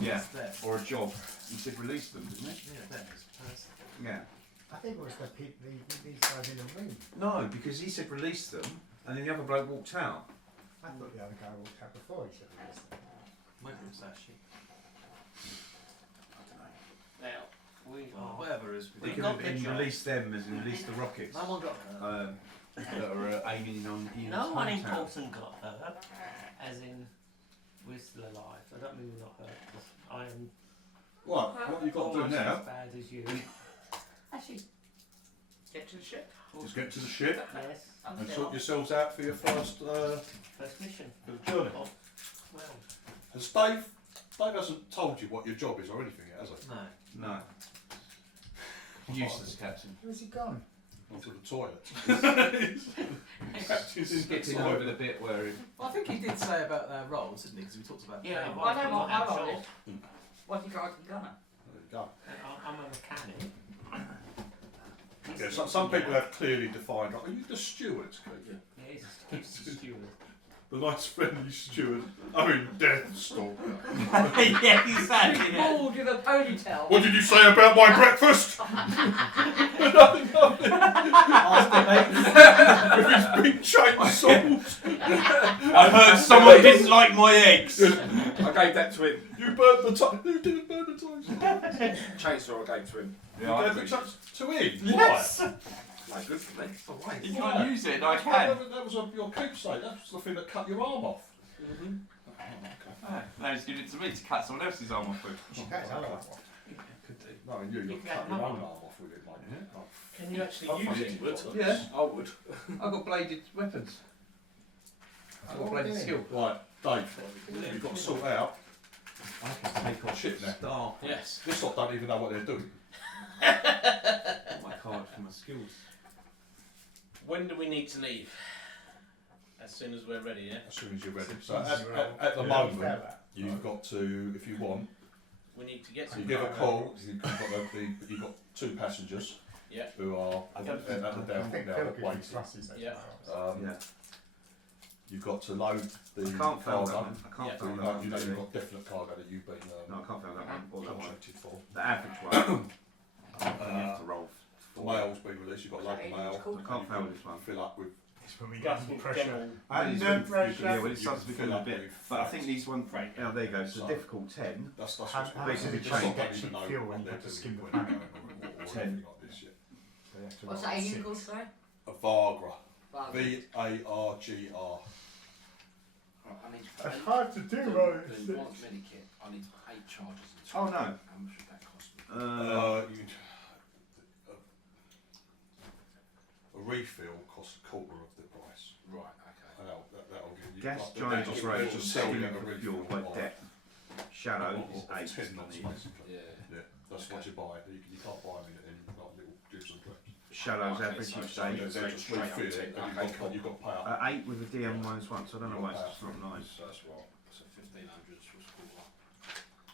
Yeah. Release them. or a job. He said release them, didn't he? Yeah, them as a person. Yeah. I think it was the people, these guys in the room. No, because he said release them, and then the other bloke walked out. I thought the other guy walked out before he said release them. Maybe it was that shit. Now, we are. Whatever it is. He We could got have the been job. release them as in release the rockets No one got that are aiming on Ian's No one hometown. important got hurt, as in we're still alive. I don't mean we're not hurt, because I am What you got to do almost now? as bad as you. Actually, get to the ship. Is get to the ship Yes, and sort yourselves out for your first first mission. journey. Oh, well, Has Dave hasn't told you what your job is or anything yet, has he? No. No. Useless captain. Where's he gone? Onto the toilet. Captain's in the Skipping over the toilet. bit where he, Well, I think he did say about roles, didn't he? Because we talked about. yeah, payment. Well, I know I've what got my that role job. is. Bodyguard and gunner. There you go. I'm a mechanic. Yeah, some people have clearly defined. Are you the steward, Cody? Yeah, he's the steward. the nice friendly steward. I mean, Death Stalker. Yeah, exactly. Yeah. Bald with a ponytail. What did you say about my breakfast? Nothing of it. With his big chainsaws. I heard someone didn't like my eggs. I gave that to him. You burned the time. Who didn't burn the time? Chainsaw I gave to him. You gave the chainsaw to him? Yes. Why? No, good for me. It's alright. You can't use it, and I That can. was your keepsake. That was the thing that cut your arm off. Now he's giving it to me to cut someone else's arm off with. That's all right. No, you You cut can have your own another arm off with it, mate. Can you actually I use it? would. Yeah. I would. I've got bladed weapons. I've got bladed skill. Right, Dave, you've got to sort out. I can take off Shit now. Star. Yes. This lot don't even know what they're doing. My card for my skills. When do we need to leave? As soon as we're ready, yeah? As soon as you're ready. So at the moment, you've got to, if you want, We need to get you some give a cargo. call. You've got 2 passengers Yeah. who are at the I downport think now Phil gives waiting. Russ's those Yeah. files. Yeah. You've got to load the I can't fail that cargo. one. I can't Yeah. fail You that know, one. you know you've really. got definite cargo that you've been No, I can't fail that one. Or that one. contracted for. The average one. I have to roll. The mail's been released. You've got to load the mail. I can't fail this one. Fill up with. It's when we get Just more with pressure. general- Under Yeah, pressure. well, it starts to become a bit. But I think these ones. Right. Oh, there you go. So So- difficult 10. That's How what's does basically it change. change? Don't Get even cheap know fuel what and they're have to doing skim the when planet. they're going or 10. anything like this yet. So you have to What's roll that engine 6. called, sorry? A Vargra. Well, VARGR. I need That's hard to do, right? The advanced medikit. I need 8 charges and 2. Oh, no. How much would that cost me? A refill costs a quarter of the price. Right, okay. And that'll give you. Gas but giant they'll operation. just sell you Steam a for refill fuel by of- depth. Shadow is of 8. 10 knots basically. Yeah. Yeah, that's what you buy. You can't buy them in like little dribs and drabs. Shadow's Okay, average so is So 8. they're just straight up refill 10. it, and Okay, cool. you've got to pay up. 8 with a DM -1, so I don't know why it's not nice. So that's what? So 1500 for a quarter.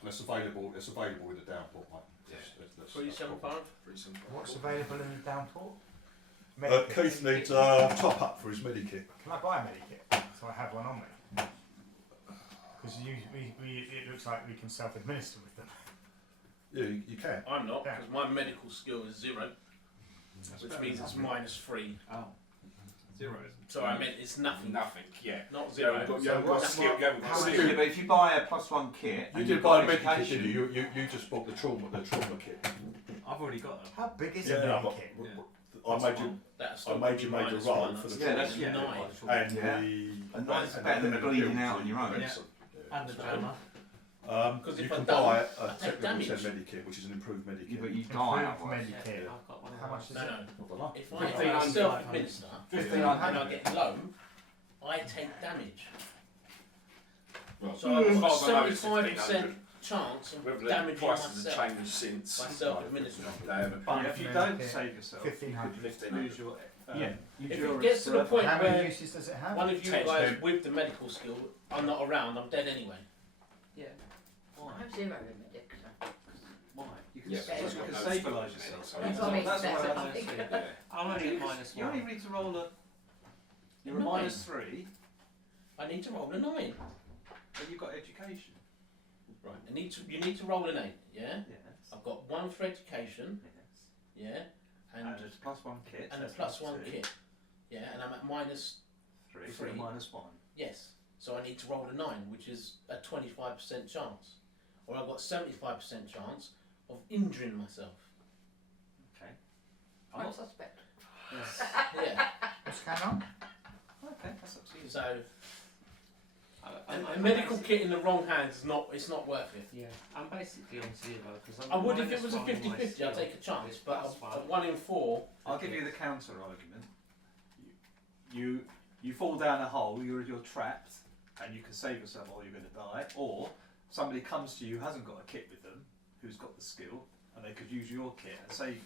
And it's available. It's available with the downport, mate. Yeah. That's 375. 375. What's available in the downport? Keith needs a top up for his medikit. Can I buy a medikit? So I have one on me. Because it looks like we can self-administer with them. Yeah, you can. I'm not, Yeah. because my medical skill is 0, which means it's -3. Oh. 0 isn't. So I meant it's nothing. Nothing, yeah. Not You haven't 0. got, you haven't got what's skill, you haven't got how much- skill. Yeah, but if you buy a +1 kit, You and did you've buy a got medikit, education, didn't you? You just bought the trauma kit. I've already got them. How big is Yeah, a but medikit? I made you. That's I made you make a roll for the Yeah, that's- yeah. yeah. 9. And Yeah. the. And that's better than bleeding out on your own. Yeah. And the jammer. Because You if I can don't, buy I a take technical damage. 10 medikit, which is an improved Yeah, medikit. but you die Improved otherwise. medikit. Yeah, I've got one of How much those. is No, it? no. Not the luck. If I 1500. self-administer and 1500. I get low, I take damage. Well, So I've got a as far as I know, it's 75% chance of Whether the damaging prices have myself. changed since. by self-administering. They haven't. But if you don't Medikit, save yourself, 1500. you lose your Yeah. If it gets to the point How many where uses does it have? one of you Ten. guys with the medical skill are not around, I'm dead anyway. Yeah. Why? I have 0 in medic, so. Why? you can, Yeah, you but can no stabilise skill yourself. so That's that's what I mean, That's that's what what I I don't think. see. Yeah. I'm only at You -1. only need to roll you're a Nine. -3, I need to roll a 9. but you've got education. Right. You need to roll an 8, yeah? Yes. I've got 1 for education, Yes. yeah? And And it's +1 kit. and a that's +1 +2. kit. Yeah, and I'm at minus 3, so Three. -1. yes. So I need to roll a 9, which is a 25% chance. Or I've got 75% chance of injuring myself. Okay. I'm suspect. Yeah. What's going on? Okay, that's up to you. So I'm a medical kit in the wrong hands is not worth it. Yeah, I'm basically on 0 because I would if it was a 50-50, I'd take a chance, but a 1 in 4. I'll give you the counter argument. You fall down a hole, you're trapped, and you can save yourself or you're going to die. Or somebody comes to you who hasn't got a kit with them, who's got the skill, and they could use your kit and save you.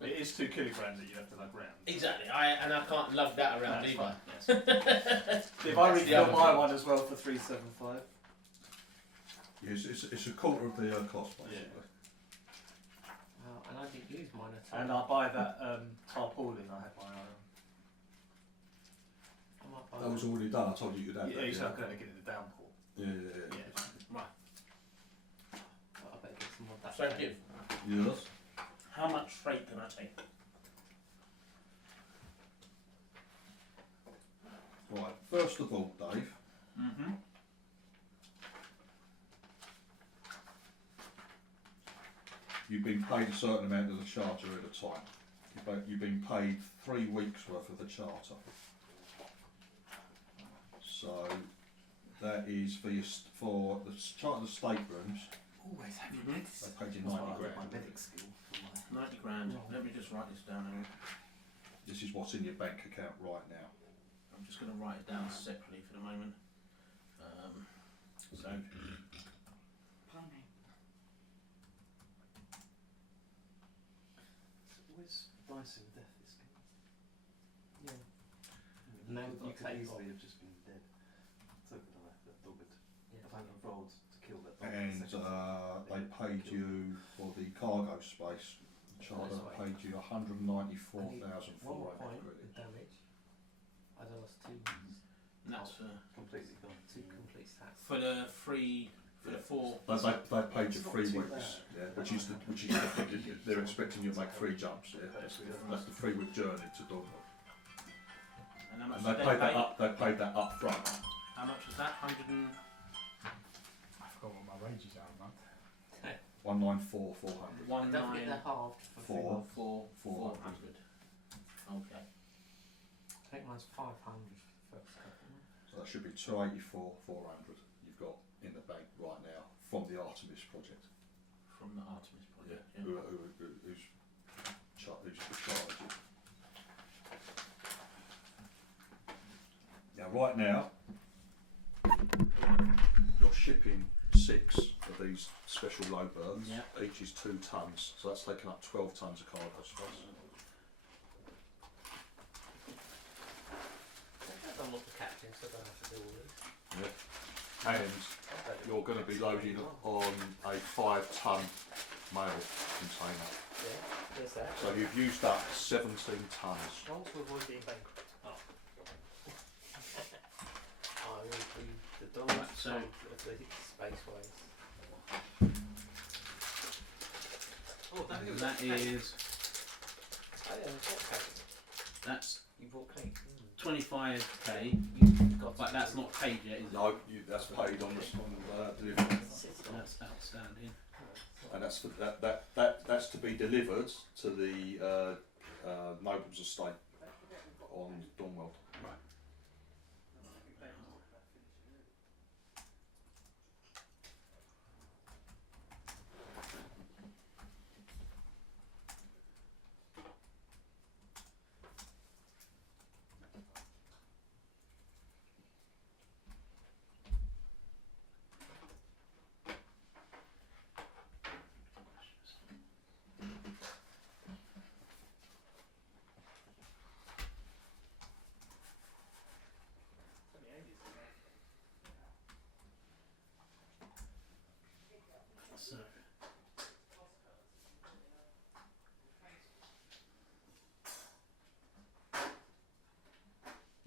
But it is 2 kilograms that you have to lug round. Exactly. I can't lug that around That's either. fine, yes. If I That's the refill other my thing. one as well for 375. It's a quarter of the cost, basically. Oh, and I didn't use mine at all. And I'll buy that tarpaulin I had my eye on. I might buy That was already done. I told you you could have Yeah, that. he's not going to get in the downpour. Yeah. Right. I better get some more duct So tape. give. Yes. How much freight can I take? Right. First of all, Dave, Mm-hmm. you've been paid a certain amount of the charter at a time. You've been paid 3 weeks worth of the charter. So that is for the charter of the staterooms. Always have your Mhm. meds. They paid you That's why 90 I got my grand. medic skill. 90 grand. Let me just write this down. Hang on. This is what's in your bank account right now. I'm just going to write it down separately for the moment. So, Pony. It's always nice and death, this game. Yeah. Now You you could take easily off. have just been dead. So could I, that dogged. Yeah. If I hadn't rolled to kill that dog. And they paid you for the cargo space. The charter That's right. paid you One 194,400 point quid. with damage. I lost two. and that's for Completely gone. Two complete stats. the free, for the 4. They paid you It's not 3 too weeks, yeah, which is they're expecting you to make 3 jumps, yeah. That's the 3 week journey to Dortmund. And how much And did they paid that up front. How much was that? 100 and... I forgot what my wages are a month. 194,400. And don't forget they're halved for Four. 400. Okay. I think mine's 500 for the first couple. So that should be 284,400 you've got in the bank right now from the Artemis project. From the Artemis project. Yeah. Who's charged you? Now, right now, you're shipping 6 of these special low birds. Yeah. Each is 2 tons, so that's taking up 12 tons of cargo space. I'm not the captain, so I don't have to do all this. And you're going to be loading on a 5-ton mail container. Yeah, there's that. So you've used up 17 tons. Roll to avoid being bankrupt. Oh. I will be the Donald So- Trump of the spaceways. Oh, that is... Oh yeah, what cake? That's You bought cake. 25k, You've got but that's not paid yet, is it? No, that's paid on delivery, That's outstanding. and that's for, that's to be delivered to the Noble's estate on Donwell. So,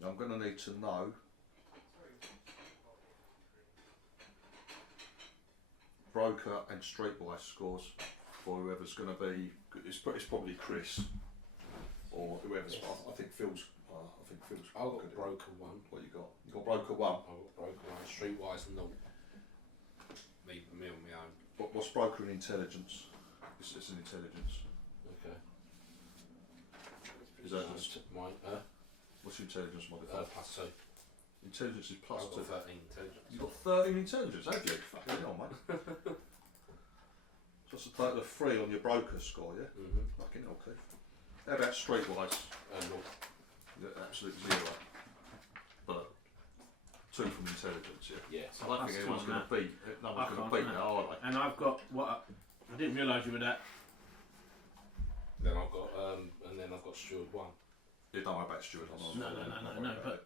I'm going to need to know broker and streetwise scores for whoever's going to be. It's probably Chris or whoever's. I think Phil's. I've got broker 1. What you got? You got broker 1. I've got broker 1. Streetwise, no. Me on my own. What's broker and intelligence? It's an intelligence. Okay. Is that just mine? what's your intelligence modifier? +2. Intelligence is plus I've 2. got 13 intelligence. You've got 13 intelligence, have you? Fucking hell, mate. So that's a total of 3 on your broker score, yeah? Fucking hell, Keith. How about streetwise? No. Yeah, absolute 0. But 2 from intelligence, yeah? Yeah. I don't think anyone's going to beat. No one's going to beat that, are they? and I've got what I didn't realise you were that. Then I've got steward 1. You don't worry about Stuart. No. But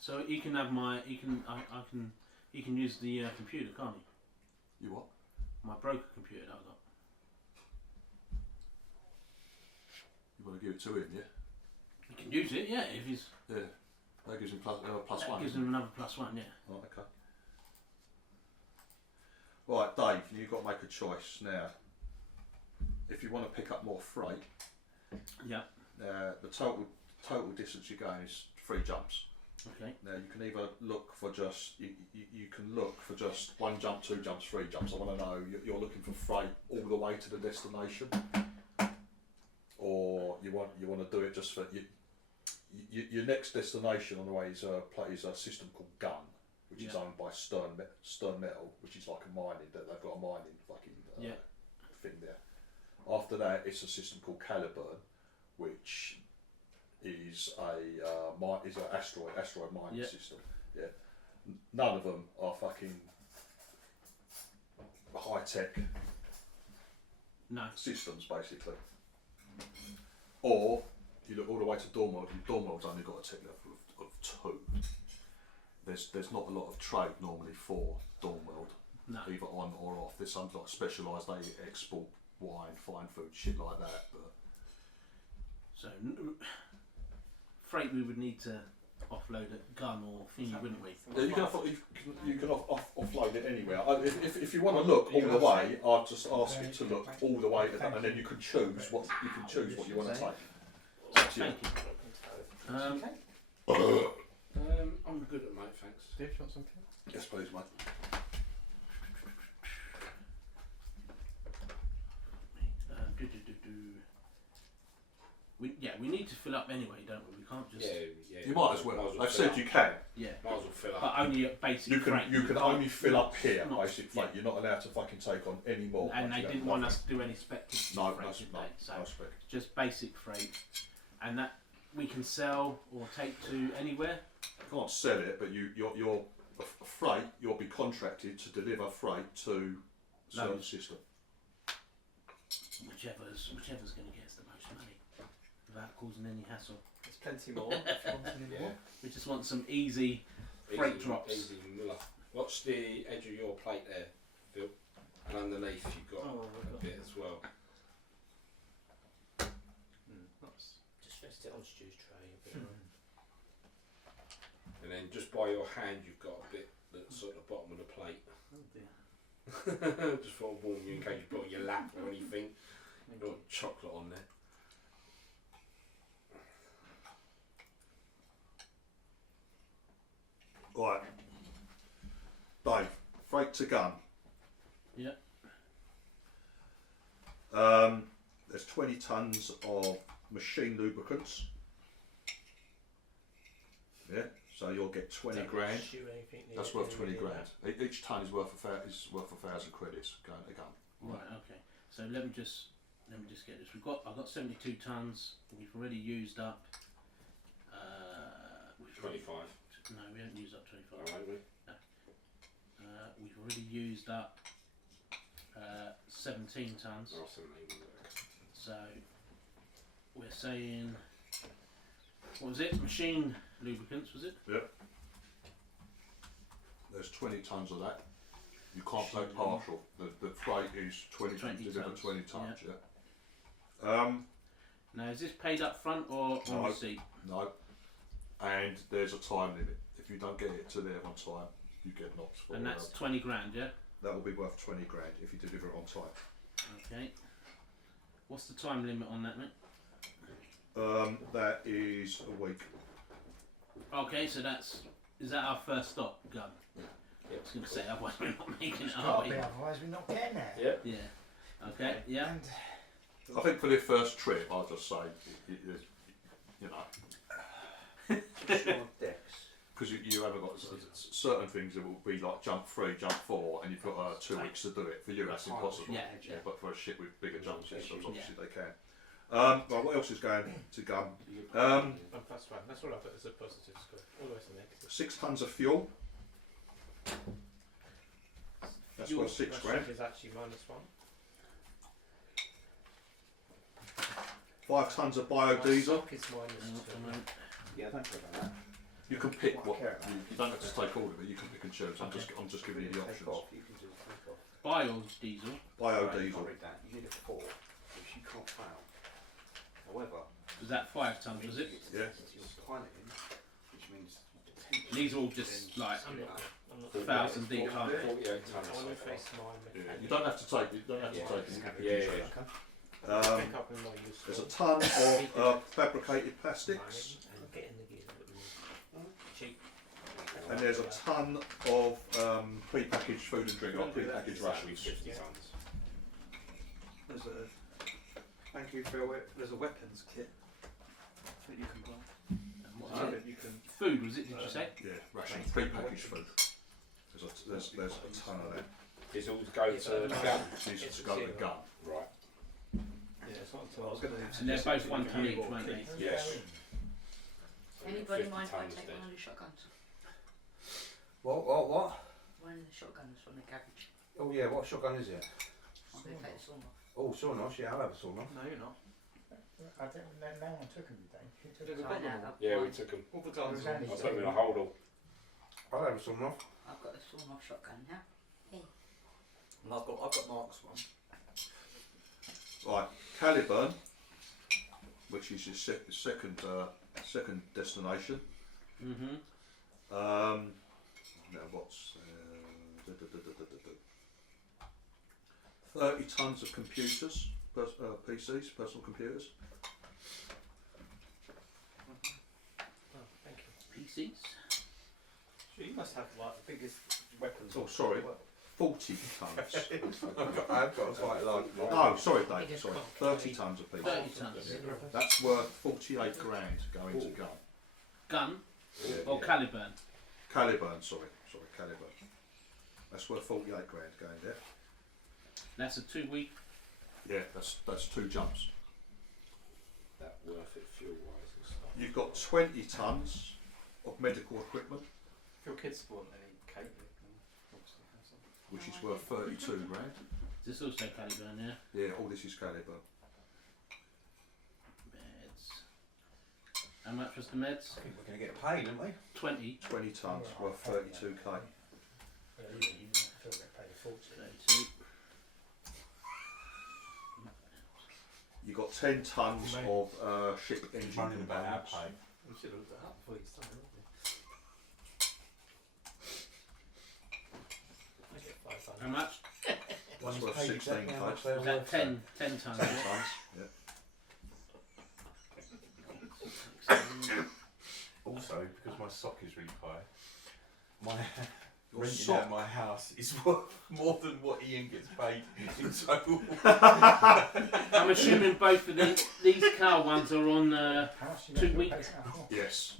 so you can have my you can use the computer, can't you? You what? My broker computer that I got. You want to give it to him, yeah? You can use it, yeah. If he's Yeah. That gives him plus That one. gives him another +1, yeah. Right, okay. Right, Dave, you've got to make a choice now. If you want to pick up more freight, Yeah. the total distance you're going is 3 jumps. Okay. Now you can either look for just you can look for just 1 jump, 2 jumps, 3 jumps. I want to know you're looking for freight all the way to the destination, or you want to do it just for your next destination on the way is a system called Gun, which is owned by Stern Metal, which is like a mining that they've got a mining fucking thing there. After that, it's a system called Caliburn, which is an asteroid mining system. Yeah, none of them are fucking high tech systems, basically. Or you look all the way to Dawnworld, and Dawnworld's only got a tech level of 2. There's not a lot of trade normally for Dawnworld, either on or off. There's some like specialised, they export wine, fine food, shit like that. But so freight we would need to offload at Gun or thingy, wouldn't we? yeah, you can offload it anywhere. If you want to look all the way, I'll just ask you to look all the way to that, and then you can choose what you want to take. Thank you. I'm good at mate, thanks. Steve, you want something? Yes, please, mate. We need to fill up anyway, don't we? We can't just. Yeah. You might as well. They've said you can. Yeah. Might as well fill up. But only at basic You can freight. you can only fill up here, not- basic freight. You're not allowed to fucking take on any more. And once they you didn't go want nothing. us to do any speculative No, freight, no, did no, they? So no spec. just basic freight, and that we can sell or take to anywhere. You can't sell it, but you're freight. You'll be contracted to deliver freight to certain system. Whichever's going to get us the most money without causing any hassle. There's plenty more if you want any more. We just want some easy freight drops. Easy Miller. What's the edge of your plate there, Phil? And underneath you've got a bit as well. Nice. Just rest it on Stu's tray a bit. And then just by your hand you've got a bit that's at the bottom of the plate. Oh dear. Just for warm you in case you put on your lap or anything. You've got chocolate on there. Right, Dave. Freight to Gun. Yeah. There's 20 tons of machine lubricants. Yeah, so you'll get 20 grand. That's worth 20 grand. Each ton is worth 1,000 credits going to Gun. Right. Okay. So let me just get this. I've got 72 tons. We've already used up. 25. No, we haven't used up 25. Alright, we? We've already used up 17 tons. Oh, 17. So we're saying, what was it? Machine lubricants, was it? Yep. There's 20 tons of that. You can't take partial. The freight is 20 tons. 20 tons. Yeah. Now, is this paid up front or on No. receipt? No. And there's a time limit. If you don't get it to there on time, you get knocked. For And that's 20 grand, yeah? that will be worth 20 grand if you deliver it on time. Okay. What's the time limit on that, mate? That is a week. Okay, so is that our first stop, Gun? Yeah. I was going to say, otherwise we're not making it, Can't are we? be, otherwise we're not getting there. Yeah. Yeah. Okay, yeah. And I think for the first trip, I'll just say, you know, because you haven't got certain things that will be like jump 3, jump 4, and you've got 2 weeks to do it. For you, that's impossible. Yeah. But for a ship with bigger jump systems, obviously they can. Right, what else is going to Gun? That's fine. That's all I put as a positive score. All the rest are negative. 6 tons of fuel. That's worth 6 grand. Is actually -1. 5 tons of biodiesel. Stock is -2. Yeah, don't care about that. You can pick what you don't have to take all of it. You can pick and choose. I'm just giving you the options. You can do take off. Biodiesel. Biodiesel. Read that. You need a 4, which you can't fail. However, Was that 5 tons, was it? Yeah. You're piloting, which means These are all just like I'm not 1,000 decline. 48 tons. I want to face mine. Yeah, you don't have to take it. You don't have to take it. Yeah. Pick up in my useful. There's a ton of fabricated plastics, And get in the gear. Cheap. and there's a ton of pre-packaged food and drink, or pre-packaged rations. 50 tons. There's a. Thank you, Phil. There's a weapons kit that you can buy. So that you can. Food was it? Did you say? Yeah, rations, pre-packaged food. There's a ton of that. Is all go to the gun? Needs to go to the gun. Right. Yeah, it's not until I was going to. And they're both 1 ton each, weren't they? Yes. Anybody 50 mind if I tons take then. one of the shotguns? What? One of the shotguns from the cabbage. Oh yeah, what shotgun is it? I'm going to take this one off. Oh, sawn off. Yeah, I'll have a sawn off. No, you're not. I don't. No one took them today. There's a So I couple now of them. have Yeah, we one. took them. All the guns It was on. only I put them in a holdall. I'll have a sawn off. I've got a sawn off shotgun now. And I've got Mark's one. Right, Caliburn, which is your second destination. Mm-hmm. Now what's 30 tons of computers, PCs, personal computers. Oh, thank you. PCs. So you must have like the biggest weapons. Oh, sorry, 40 tons. I've got quite a large. No, sorry, Dave. Sorry, 30 tons of 30 PCs. tons. That's worth 48 grand going to gun. Gun Yeah, or yeah. Caliburn? Caliburn, sorry, Caliburn. That's worth 48 grand going there. That's a 2-week. Yeah, that's 2 jumps. That worth it fuel wise and stuff. You've got 20 tons of medical equipment, If your kids want any cake, they can obviously have some. which is worth 32 grand. Is this also Caliburn, yeah? Yeah, all this is Caliburn. Meds. How much was the meds? I think we're going to get paid, aren't we? 20. 20 tons worth 32k. Phil get paid a fortune. 32. You've got 10 tons of ship engine Running about our components. pay. We should have looked that up before you started, wouldn't we? I get 500. How much? That's worth paid 16 exactly how much k. they're Was that worth. 10 tons? 10 yeah? tons, yeah. Also, because my sock is really high, my Your renting sock? out my house is worth more than what Ian gets paid in total. I'm assuming both of these car ones are on 2 weeks. Yes.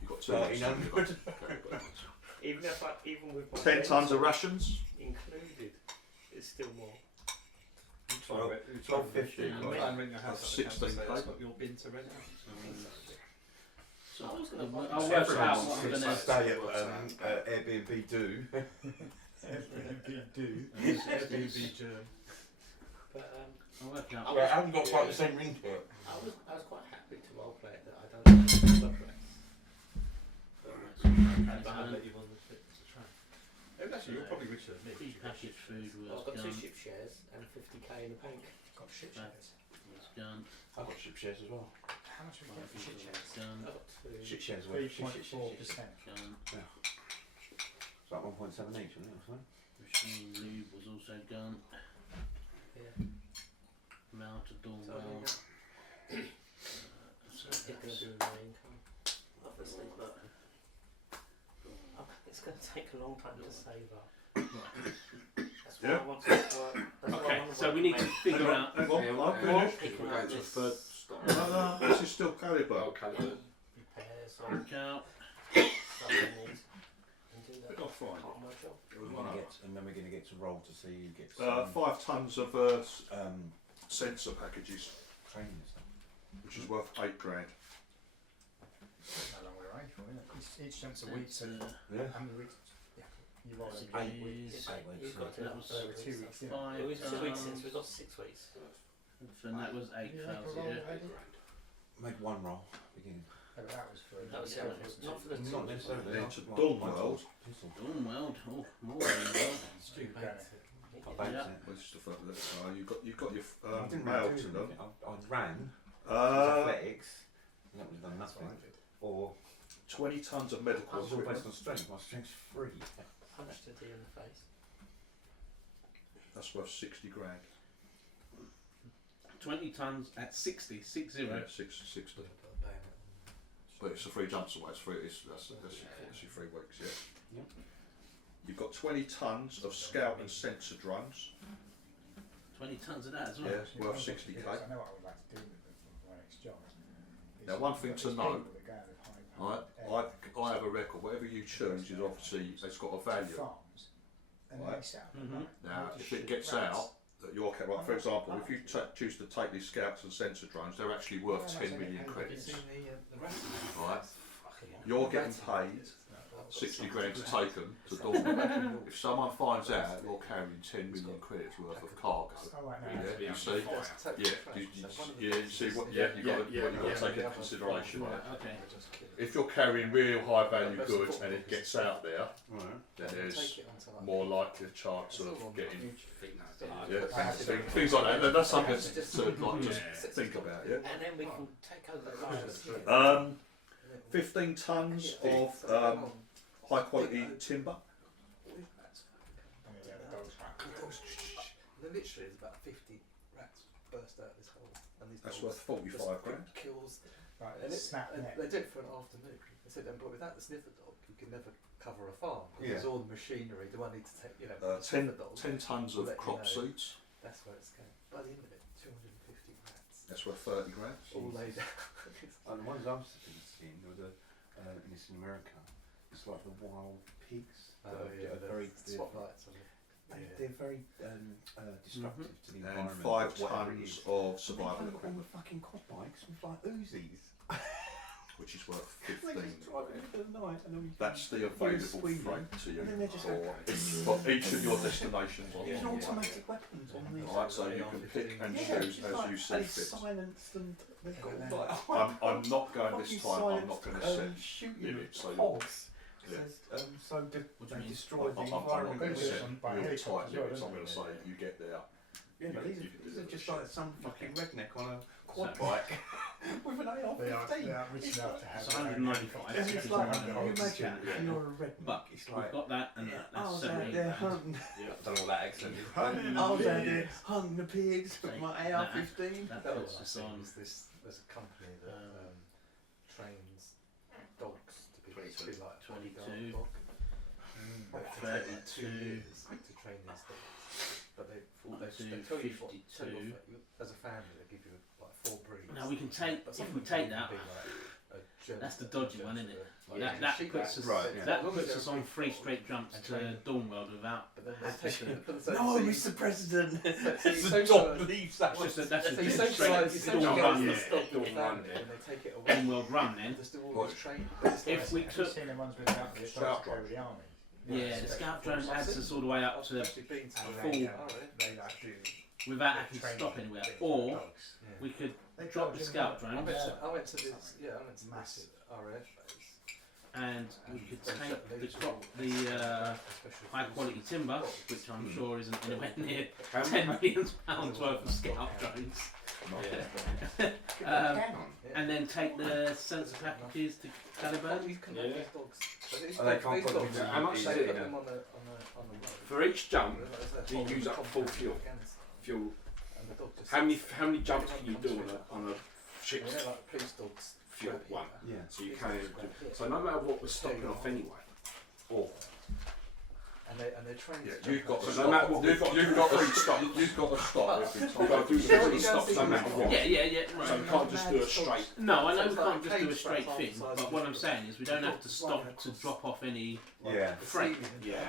You've got 2 1300. Even if even with my 10 tons of rations. included, it's still more. 12.50. Try and rent your house That's at the council, 16 say k. it's not your bin to rent out. So I was going to buy I'll work out what I'm Since going I to. stay at Airbnb do. Airbnb do. Airbnb germ. But I'll work out. Yeah, I haven't got quite the same ring to it. I was quite happy to roleplay it that I don't have the press. But I'll let you on the trip to try. Actually, you're probably richer than me. Pre-packaged food was I've got 2 gun. ship shares and 50k in the bank. Got shit shares. Was gun. I've got ship shares as well. How much have we got for shit shares? Gun. I've got 2. Shit shares were 3.4%. Gun. It's like 1.7 each, isn't it? Or something? Machine lube was also gun. Yeah. Mount to dawn So well. it's going to be my income, obviously, but it's going to take a long time to save up. That's why Yeah. I want to work. That's why I Okay, want to so work we need to to make figure out. Hang on, Yeah, I've well, finished. picking We're up going to the this third stop. No, this is still Caliburn. Oh, Caliburn. repairs or Work out. stuff I need and do that Oh, fine. part of my job. And then we're going to get to roll to see who gets 5 tons of sensor packages, training and stuff. which is worth 8 grand. How long we're away for, isn't it? Each jump's a week, so Yeah. how many weeks? Yeah, you roll That's over 8 it. weeks. It's Eight weeks, you've got to that do was that over 2 weeks, yeah. 5 It was 2 weeks since tons. we got 6 weeks. And that was 8 You make a thousand. roll, Yeah. Eddie? Made one roll, beginning. Oh, that was for That was yeah, not for the Not necessarily. Then to Like Dawn my World. pistol. Dawn well. Oh, more than well. Stu Bennett. I banked Yeah. it. Well, it's just the fact that you've got your I didn't mail really to do them. anything. I ran, Uh, athletics, and that would have done That's what nothing. I did. Or 20 tons of medical It's all based equipment. on strength. My strength's 3. Punch the D in the face. That's worth 60 grand. 20 tons at 60, 60. Yeah, 60. But it's a 3 jumps away. That's your 3 weeks. Yeah. You've got 20 tons of scout and sensor drones. 20 tons of that as well. Yeah, worth 60k. I know what I would like to do with them for my next job. Now, one thing to It's note, people that go out with high-powered I have a record. Whatever you choose is obviously it's got a value. farms, and Right. they set up Now, if it gets out that you're right, for example, if you choose to take these scouts and sensor drones, they're actually worth 10 million credits. Right? You're getting paid 60 grand to take them to Dortmund. If someone finds out you're carrying 10 million credits worth of cargo, yeah, you see, you see what you've got to take into consideration. Okay. If you're carrying real high value goods and it gets out there, then there's more likely a chance of getting things like that. That's something to just think about. Yeah. And then we can take over the lines. 15 tons of high quality timber. Literally, there's about 50 rats burst out of this hole, and these That's dogs worth 45 grand. kills. Right, And snap and net. they did it for an afternoon. They said, but without the sniffer dog, you can never cover a farm. Yeah. There's all the machinery. Do I need to take, the 10 sniffer dog? 10 tons will of let you crop know. seeds. That's where it's going. By the end of it, 250 rats. That's worth 30 grand. All laid out. And the ones I've seen were in this in America. It's like the wild pigs. They're very spotlights on it. They're very destructive to the And environment. 5 whatever it tons is. of And survival they come equipment, with fucking quad bikes with like Uzis. which is worth They 15 just drive grand. in for the night and then we That's the available freight to you And then they're just for each of your destinations. There's automatic weapons on these. Right, so you can pick and choose as you see and it's fit. silenced and they've got like I'm not going this time. I'm not going to set shooting limits. So hogs. Yeah. So they destroy the I'm not environment. going to set by real helicopter tight as well, limits. I'm isn't going to say you get there. Yeah, but you these can are do just the like shit. some fucking redneck on a quad So- bike with an AR-15. They are rich enough to have. It's 195. And it's like, can you imagine Yeah. if you're a redneck, But it's we've like, got that and that. That's oh, 17 they're grand. hunting. I've done all that excellently. Oh, they're hunting the pigs with my AR-15. That That puts was us on. there's a company that trains dogs to be 22, like a 22, dog. They take like 2 32, years to train these dogs, but they tell you what, 52. as a family they give you like 4 breeds. Now we can take, But if some we of them take can that, be like a German that's the Shepherd, dodgy one, isn't it? like That, a that sheep puts rat. us, Right, yeah. that As long as puts they're us on really 3 full straight jumps and to trained. Dornweld without. But then they take it. No, Mr. President. so you The dog socialise- leaves that That's one. just a, that's So you just socialise straight you Dorn socialise run, this dog with Dorn the run, family yeah. and they take it away. Dornweld run then. There's still all this training. But it's If we Have you took, seen the ones without the Scout go with the army? yeah, the scout drone adds us all the way up to actually been to full They Alright. like do without actually stopping anywhere. Or we could They drop the charge scout them. I drone went to this, I went to this Massive. RAF base. and we could take the crop, the Especially high for quality timber, which I'm sure isn't anywhere near How 10 million pounds worth of scout drones, and then take the sensor packages to Caliburn. You can have these dogs. So these Oh, they dogs, can't these put dogs, them How much they is it put in them on the road. For each jump, There's a you whole use up full compound in fuel. Afghanistan, fuel. and the dog just How sits many there. jumps can you Everyone do comes on a through. ship You know, like police dogs. fuel grab you. one? Yeah. So you Police can dogs grab you. so no matter what we're stopping off anyway. Or And they're trained. Yeah, to you've got to So stop. no matter what You've got to stop. You've got to stop every we've time. got to do Yeah, the you stops don't no see matter them. what. Yeah, So right. we can't just do a straight. No, I know So we it's can't like just do a cage straight strap thing, on the but size what of I'm the saying is we don't have to stop Running to across. drop off any Yeah. freight. Yeah.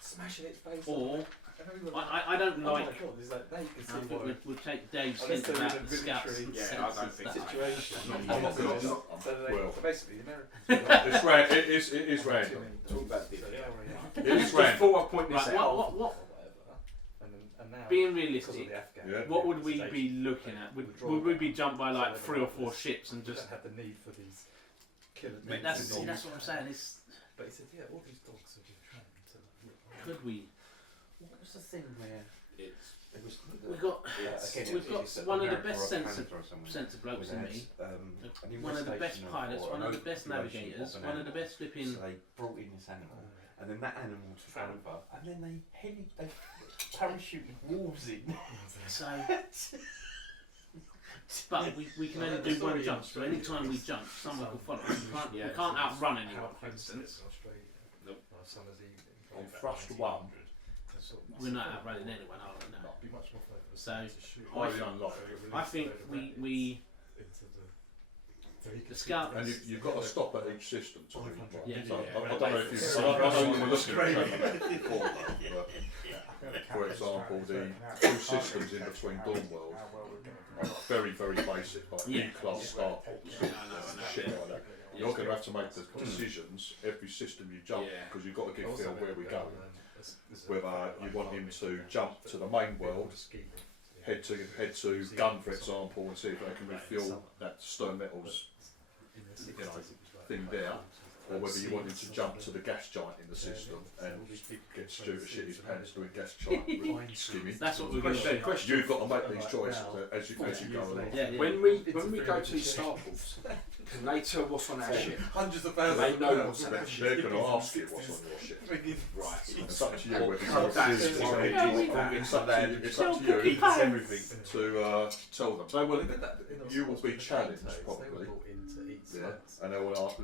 Smashing its face. Or Everyone- I don't oh my like. God, is that, now you can I see think why. we'll take Dave's Unless hint they're about in a the scouts and military Yeah, I don't sensors think that- situation. I'm not gonna- So well. basically, the Americans. It's random. It is random. Talk about this. So they already are. It is Just random. before I point this Right, out. what Or whatever. And now, being because of realistic, the Afghan, Yeah. what would we be looking at? Would we be jumped by like 3 or 4 ships and we just? don't have the need for these killer But dogs. that's what I'm saying. Is But he said, yeah, all these dogs have been trained to look like could we? What was the thing where It's it was? We've got again, we've got it's one of the America best or Canada or somewhere, sensor blokes where in they me. had, an One of the best infestation pilots, or one an of the best overpopulation navigators, of an one of the animal. best flipping. So they brought in this animal, and then that animal took over, and then they parachuted wolves in. So, but we can only do one jump. So any time we jump, someone will follow us. We can't outrun anyone, for instance. Nope. On thrust 1, We're not outrunning anyone, are we? No. So highly unlikely. I think we the scout. And you've got to stop at each system to really drive. Yeah. So I don't know if you. I know you were looking at it before, but for example, the two systems in between Dawnworld are very, very basic, like E-class starports and shit like that. You're going to have to make the decisions every system you jump because you've got to give Phil where we're going. Whether you want him to jump to the main world, head to gun, for example, and see if they can refuel that stern metals, thing there, or whether you want him to jump to the gas giant in the system and get Stu to shit his pants doing gas giant skimming. That's what we're going to do. You've got to make these choices as you go along. Yeah. when we go to these starports, can they tell what's on our ship? Hundreds of They thousands. know what's on our ship. They're going to ask you what's on your ship. Right. It's up to you whether you Oh, that's refuse what or it not. is. It's up to you. It's up to you Eats everything. to tell them. They will. You will be challenged probably. Yeah, and they will ask.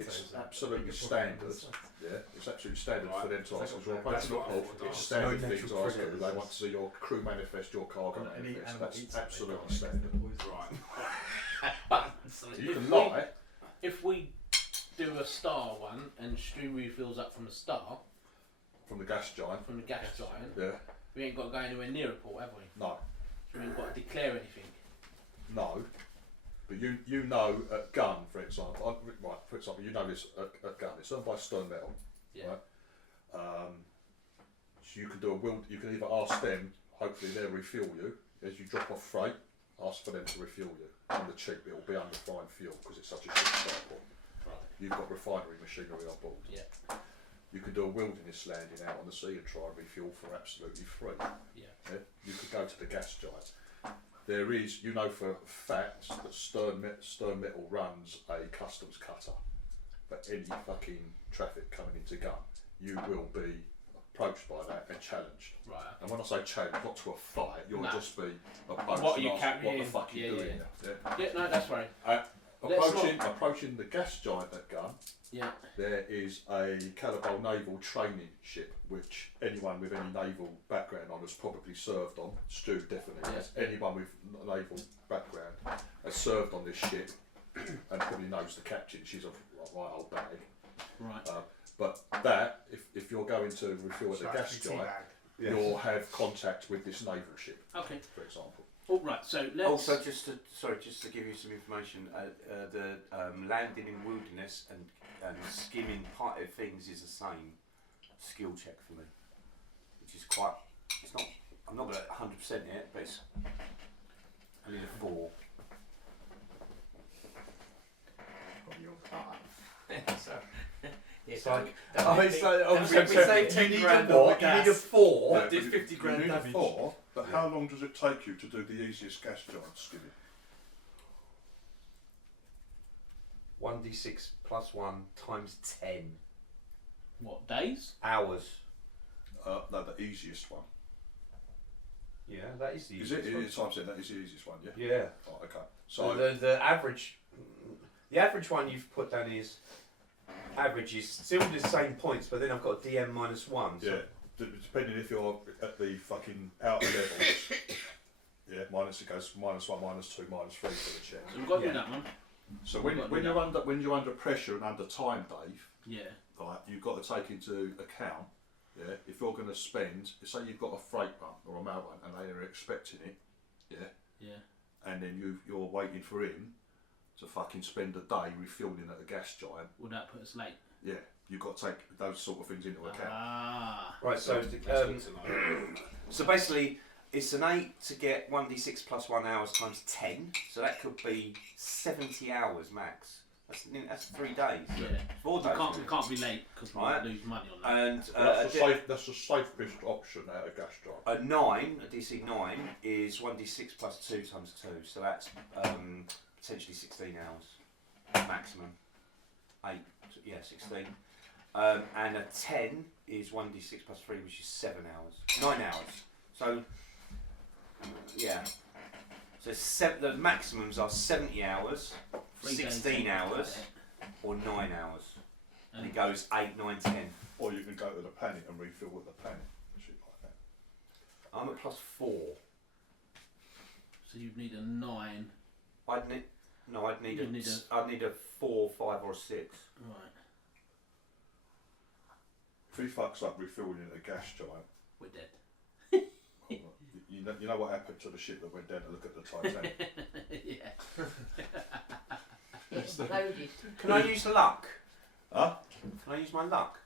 It's absolutely standard. Yeah, it's absolutely standard for them to ask. As you're approaching the port, it's standard thing to ask you. They want to see your crew manifest, your cargo manifest. That's absolutely standard. Right. You can lie. If we do a star one and Stu refills up from the star, From the gas giant. from the gas giant, Yeah. we ain't got to go anywhere near a port, have we? No. We ain't got to declare anything. No. But you know at gun, for example, right? For example, you know this at gun. It's owned by Stern Metal. Yeah. Right? So you can do a will. You can either ask them. Hopefully they'll refuel you as you drop off freight. Ask for them to refuel you on the cheap. It will be unrefined fuel because it's such a cheap starport. Right. You've got refinery machinery on board. Yeah. You could do a wilderness landing out on the sea and try and refuel for absolutely free. Yeah. You could go to the gas giant. There is, you know for a fact that Stern Metal runs a customs cutter for any fucking traffic coming into gun. You will be approached by that and challenged. Right. And when I say challenged, not to a fight, you'll No. just be approached What are and you asked, what the carrying? fuck are you Yeah, doing yeah. there? Yeah, no, that's right. Approaching the gas giant at gun, Yeah. there is a Calibre naval training ship which anyone with any naval background on has probably served on. Stu definitely has. Anyone with naval background has served on this ship and probably knows the captain. She's a right old bag. Right. But that, if you're going to refuel at the gas giant, you'll have contact with this naval ship. Okay. For example. All right. So let's. Also, just to give you some information, the landing in wilderness and skimming part of things is the same skill check for me, which is quite. It's not. I'm not at 100% yet, but it's. I need a 4. It's like, you need a 4. Yeah, did 50 grand you need damage. a 4, but how long does it take you to do the easiest gas giant skimming? 1d6 plus 1 times 10 What days? hours. No, the easiest one. Yeah, that is the Is easiest it? one. It's time said that is the easiest one, yeah? Yeah. Oh, okay. So So the average one you've put down is average is still the same points, but then I've got DM minus 1. So yeah, depending if you're at the fucking outer levels, yeah, it goes -1, -2, -3 for the check. So we've got to do that one. So We've got to when do you're under pressure and under time, Dave, Yeah. right, you've got to take into account, yeah, if you're going to spend, say you've got a freight run or a mail run and they are expecting it, yeah, Yeah. and then you're waiting for him to fucking spend a day refueling at a gas giant, Would that put us late? yeah, you've got to take those sort of things into account. Ah. right, so so basically it's an 8 to get 1d6 plus 1 hours times 10, so that could be 70 hours max That's 3 days. Yeah. 4 days. We can't be late because we Right. lose money on that. And that's the safest option out of gas giant. a 9, a DC 9 is 1d6 plus 2 times 2, so that's potentially 16 hours maximum. 8, yeah, 16. And a 10 is 1d6 plus 3, which is 7 hours. 9 hours. So, yeah. So the maximums are 70 hours, 16 hours, or 9 hours. And it goes 8, 9, 10. Or you can go to the planet and refill with the planet. Shit like that. I'm at plus 4. So you'd need a 9. I'd need a 4, 5, or a 6. Right. If he fucks up refilling a gas giant, We're dead. you know what happened to the ship that went down to look at the Titanic? Yeah. It's loaded. Can I use the luck? Huh? Can I use my luck?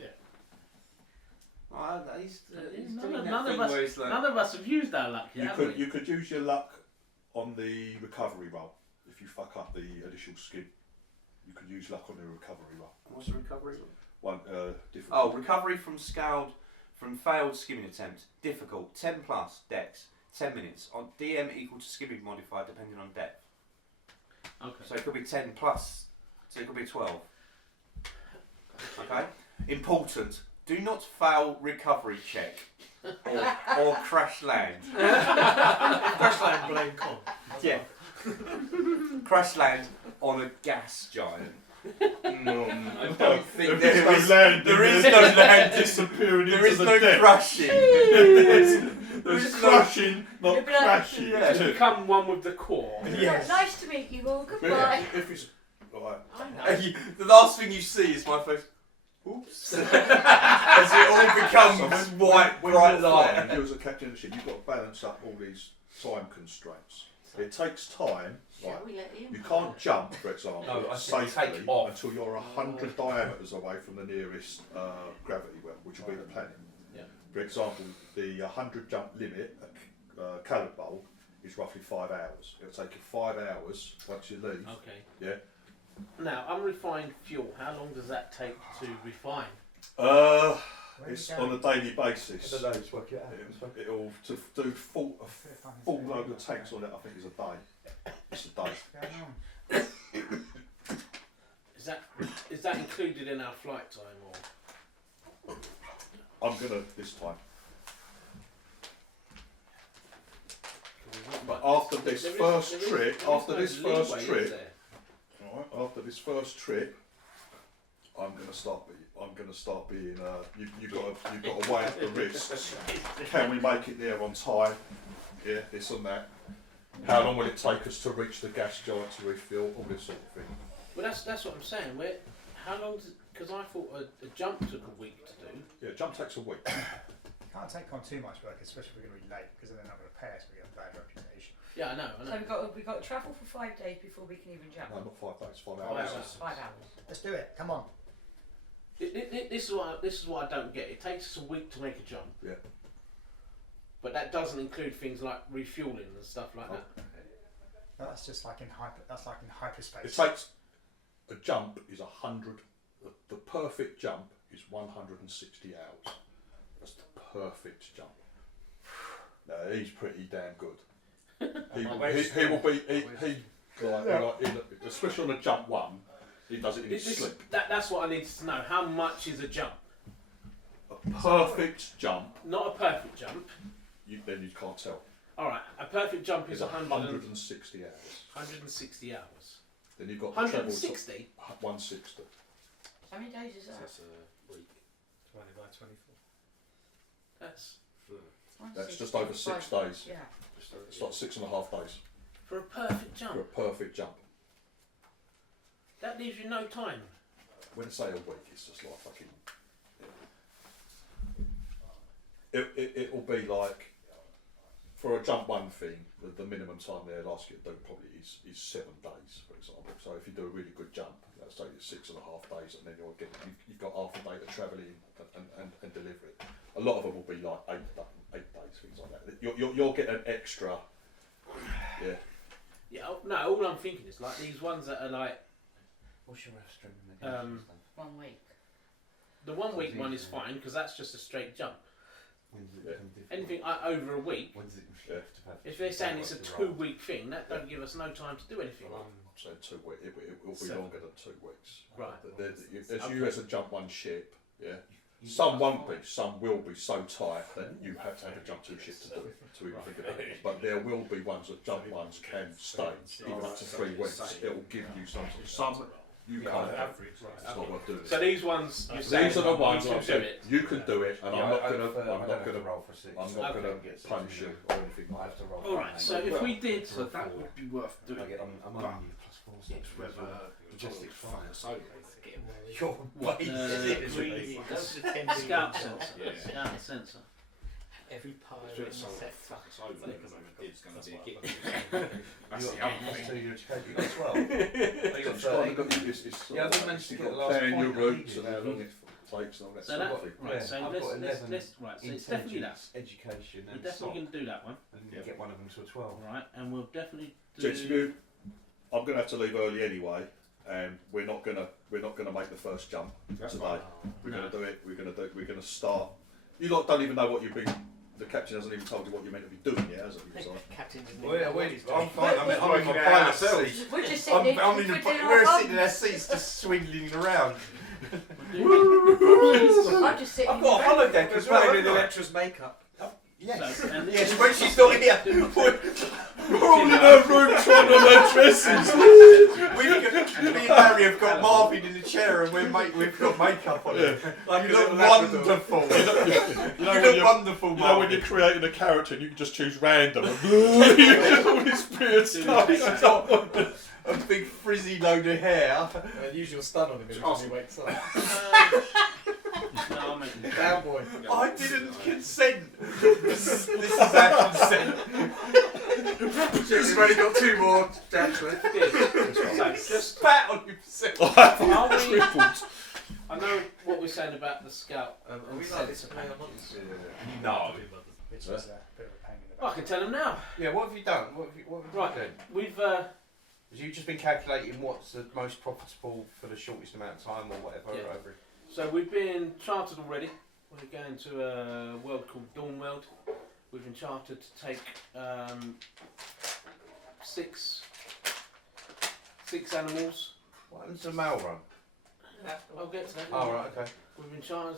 Yeah. Oh, he's doing that None thing of us. where he's like, None of us have used our luck yet. have we? You could use your luck on the recovery roll if you fuck up the initial skim. You could use luck on the recovery roll. What's the recovery? One different. Oh, recovery from failed skimming attempt. Difficult. 10 plus. Dex. 10 minutes. On DM equal to skimming modifier depending on depth. Okay. So it could be 10 plus. So it could be 12. Okay. Important. Do not fail recovery check or crash land. Crash land blame con. Yeah. Crash land on a gas giant. I don't think there is no land disappearing There is into no the depth. crushing. There's crushing, not You'd be like- crashing. Yeah. To become one with the core. Yes. Nice to meet you all. But Goodbye. if it's right, I know. The last thing you see is my face. Oops. As it all becomes white, when bright you're light. flying, you as a captain of the ship, you've got to balance up all these time constraints. It takes time. Shall Right. we let him? You can't jump, for example, No, I said safely take off. until you're 100 diameters away from the nearest gravity well, which will be the planet. Yeah. For example, the 100 jump limit at Calibre is roughly 5 hours. It'll take you 5 hours once you leave. Okay. Yeah. Now, unrefined fuel. How long does that take to refine? It's on a daily basis. I don't know, just work it out. It'll to do a full load of tanks on it. I think is a day. It's a day. Is that included in our flight time or? I'm gonna this time. But after this first trip, after this first trip, after this first trip, I'm gonna start being. You've got to weigh up the risks. Can we make it there on time? Yeah, this and that. How long will it take us to reach the gas giant to refill? All this sort of thing. Well, that's what I'm saying. How long does? Because I thought a jump took a week to do. Yeah, jump takes a week. Can't take on too much work, especially if we're going to be late, because then they're not going to pay us. We get a bad reputation. Yeah, I know. So we've got to travel for 5 days before we can even jump. No, not 5 days, 5 5 hours. hours. 5 hours. Let's do it. Come on. This is what I don't get. It takes us a week to make a jump. Yeah. But that doesn't include things like refueling and stuff like that. That's just like in hyperspace. It takes a jump is 100. The perfect jump is 160 hours. That's the perfect jump. No, he's pretty damn good. He will be. Especially on a jump one, he does it in his sleep. That's what I needed to know. How much is a jump? A perfect jump. Not a perfect jump. Then you can't tell. All right, a perfect jump is 160 hours. 160 hours. Then you've got 160. 160. How many days is that? That's a week. 20 by 24. That's just over 6 days. Yeah. It's like 6.5 days. For a perfect jump. For a perfect jump. That leaves you no time. When I say a week, it's just like fucking. It'll be like, for a jump one thing, the minimum time they'll ask you to do probably is 7 days, for example. So if you do a really good jump, that'll take you 6.5 days, and then you've got half a day to travel in and deliver it. A lot of them will be like 8 days, things like that. You'll get an extra, yeah. Yeah, no, all I'm thinking is like these ones that are like What's your ref stream? 1 week. the 1 week one is fine because that's just a straight jump. When's it Yeah. become difficult? Anything over a week, When's it if they're saying it's a 2 week thing, that don't give us no time to do anything. So 2 weeks. It will be Seven. longer than 2 weeks. Right. As you as a jump one ship, yeah. Some won't be, some will be so tight that you have to have a jump 2 ship to do it, to even think about it. But there will be ones that jump ones can stay even up to 3 weeks. It will give you something. Some you can't have. It's not worth doing. So these ones, you're These saying are the ones you I'm can do saying it. you can do it, and I'm not gonna roll for 6. I'm not gonna punish you or anything I like have to roll. All right. So if we did, So that would be worth doing. I'm on you +4. It's whether Logistics fine. So Your what weight the is It goes to 10 scout million. sensor? Yeah. Scout sensor. Every pirate so in the it's sector. over it's going to be a hit. That's the other thing. Your education. You got 12. You got It's kind 13. of it's Yeah, I didn't manage to get the last planning your point I routes needed. and how long it takes and all that So sort that of thing. right. So I've let's got 11 right. So it's definitely that. Education We're and definitely going to do that one. and get one of them to a 12. Right, and we'll definitely do. Gents, I'm going to have to leave early anyway, and we're not going to make the first jump today. We're going to do it. We're going to start. You lot don't even know what you've been. The captain hasn't even told you what you're meant to be doing yet, has he? So. Captain doesn't Well, yeah, even know what he's doing. I'm fine. I'm in my Working pilot out seat. ourselves. We're just sitting there. I'm in the, twiddling we're our sitting in our seats just swinging around. thumbs. I'm just sitting I've got a in the holodeck as well. haven't I? Electra's makeup. Yes. So, and Yes, when she's not here, We're all in our room trying to make dresses. me and Barry have got Marvin in the chair and we've got makeup on it. Like you look wonderful. You look wonderful, You know when you're Marvin. creating a character and you can just choose random. You get all this weird stuff. A big frizzy load of hair. And use your stun on him every time he wakes up. no, I'll make it. Down boy. I didn't consent. This is our consent. She's already got 2 more jacks left. So just Spat on himself. are we, I know what we're saying about the scout and sensor packages. No. Which is a bit of a pain in the I can tell them now. Yeah, what have you done? What have you Right. done? We've Have you just been calculating what's the most profitable for the shortest amount of time or whatever? Yeah. Over? so we've been chartered already. We're going to a world called Dawn World. We've been chartered to take 6 animals. What happens to the mail run? I'll get to that. Oh, right, okay. We've been chartered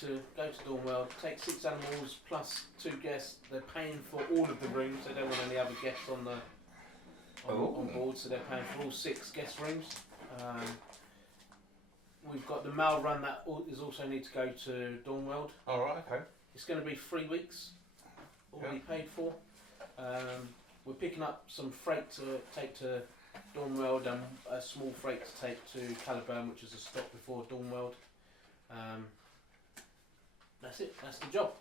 to go to Dawn World, take 6 animals plus 2 guests. They're paying for all of the rooms. They don't want any other guests on board, so they're paying for all 6 guest rooms. We've got the mail run that is also need to go to Dawn World. All right, okay. It's going to be 3 weeks, already paid for. We're picking up some freight to take to Dawn World and a small freight to take to Caliburn, which is a stop before Dawn World. That's it. That's the job.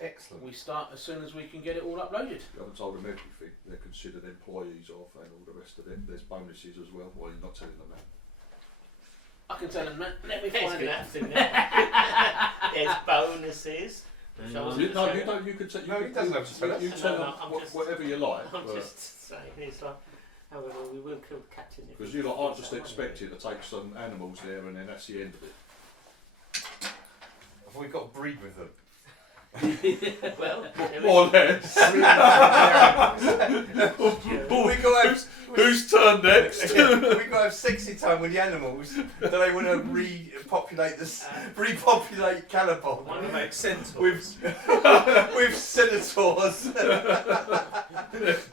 Excellent. We start as soon as we can get it all uploaded. You haven't told them everything. They're considered employees of and all the rest of it. There's bonuses as well. Well, you're not telling them that. I can tell them that. Let me There's find it. nothing there. There's bonuses. Which I was You, gonna no, say. you don't. You can tell. No, he doesn't have to tell us. You tell No, them I'm just- whatever you like. I'm just saying it's like, however, we will kill the captain. if Because we you lot do aren't just that, expecting to take some animals there and then that's the end of it. Have we got to breed with them? Well, More or less. Well, we got to have, Whose turn next? we got to have sexy time with the animals. Do they want to repopulate Caliban Want to make sense of with senators,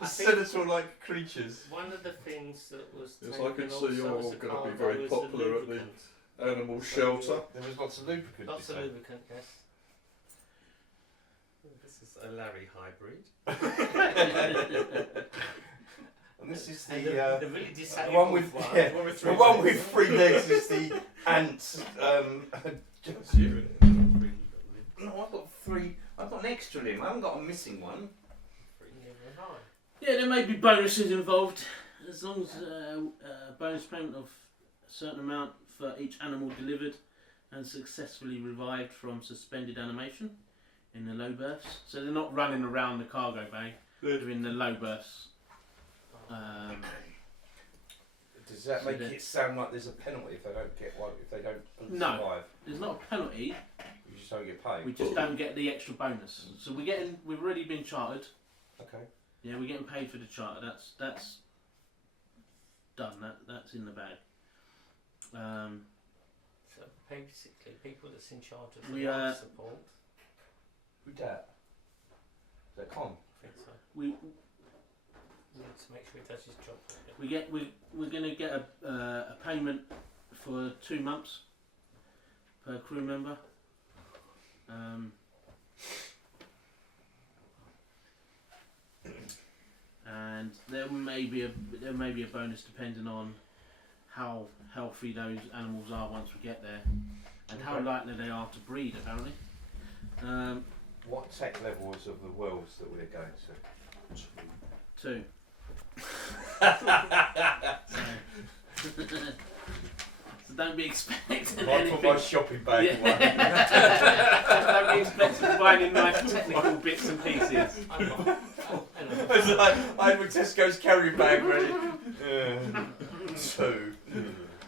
senator-like creatures? one of the things that was Yes, taken I can see also you're as all a going to be cargo very was popular at the lubricant. animal shelter. There was lots of lubricant. Lots you of say? lubricant, yes. This is a Larry hybrid. And this is And the the really the disabled one with one. yeah, One with the 3 one legs. with 3 legs is the ant. No, I've got 3. I've got an extra limb. I haven't got a missing one. Yeah, there may be bonuses involved, as long as bonus payment of a certain amount for each animal delivered and successfully revived from suspended animation in the low berths. So they're not running around the cargo bay, they're in the low berths Does that So make that- it sound like there's a penalty if they don't get one? If they don't No. survive, There's not a penalty. you just don't get paid. We just don't get the extra bonus. So we've already been chartered. Okay. Yeah, we're getting paid for the charter. That's done. That's in the bag. So basically, people that's in charge of We, the life support. Who's that? Is that Con? I think so. We Need to make sure he does his job. we're going to get a payment for 2 months per crew member. And there may be a bonus depending on how healthy those animals are once we get there, and how likely they are to breed. Apparently, What tech levels of the worlds that we're going to? 2. So don't be expecting I anything. put my shopping bag away. Don't be expecting finding nice technical bits and pieces. It's like I had my Tesco's carry bag ready. 2.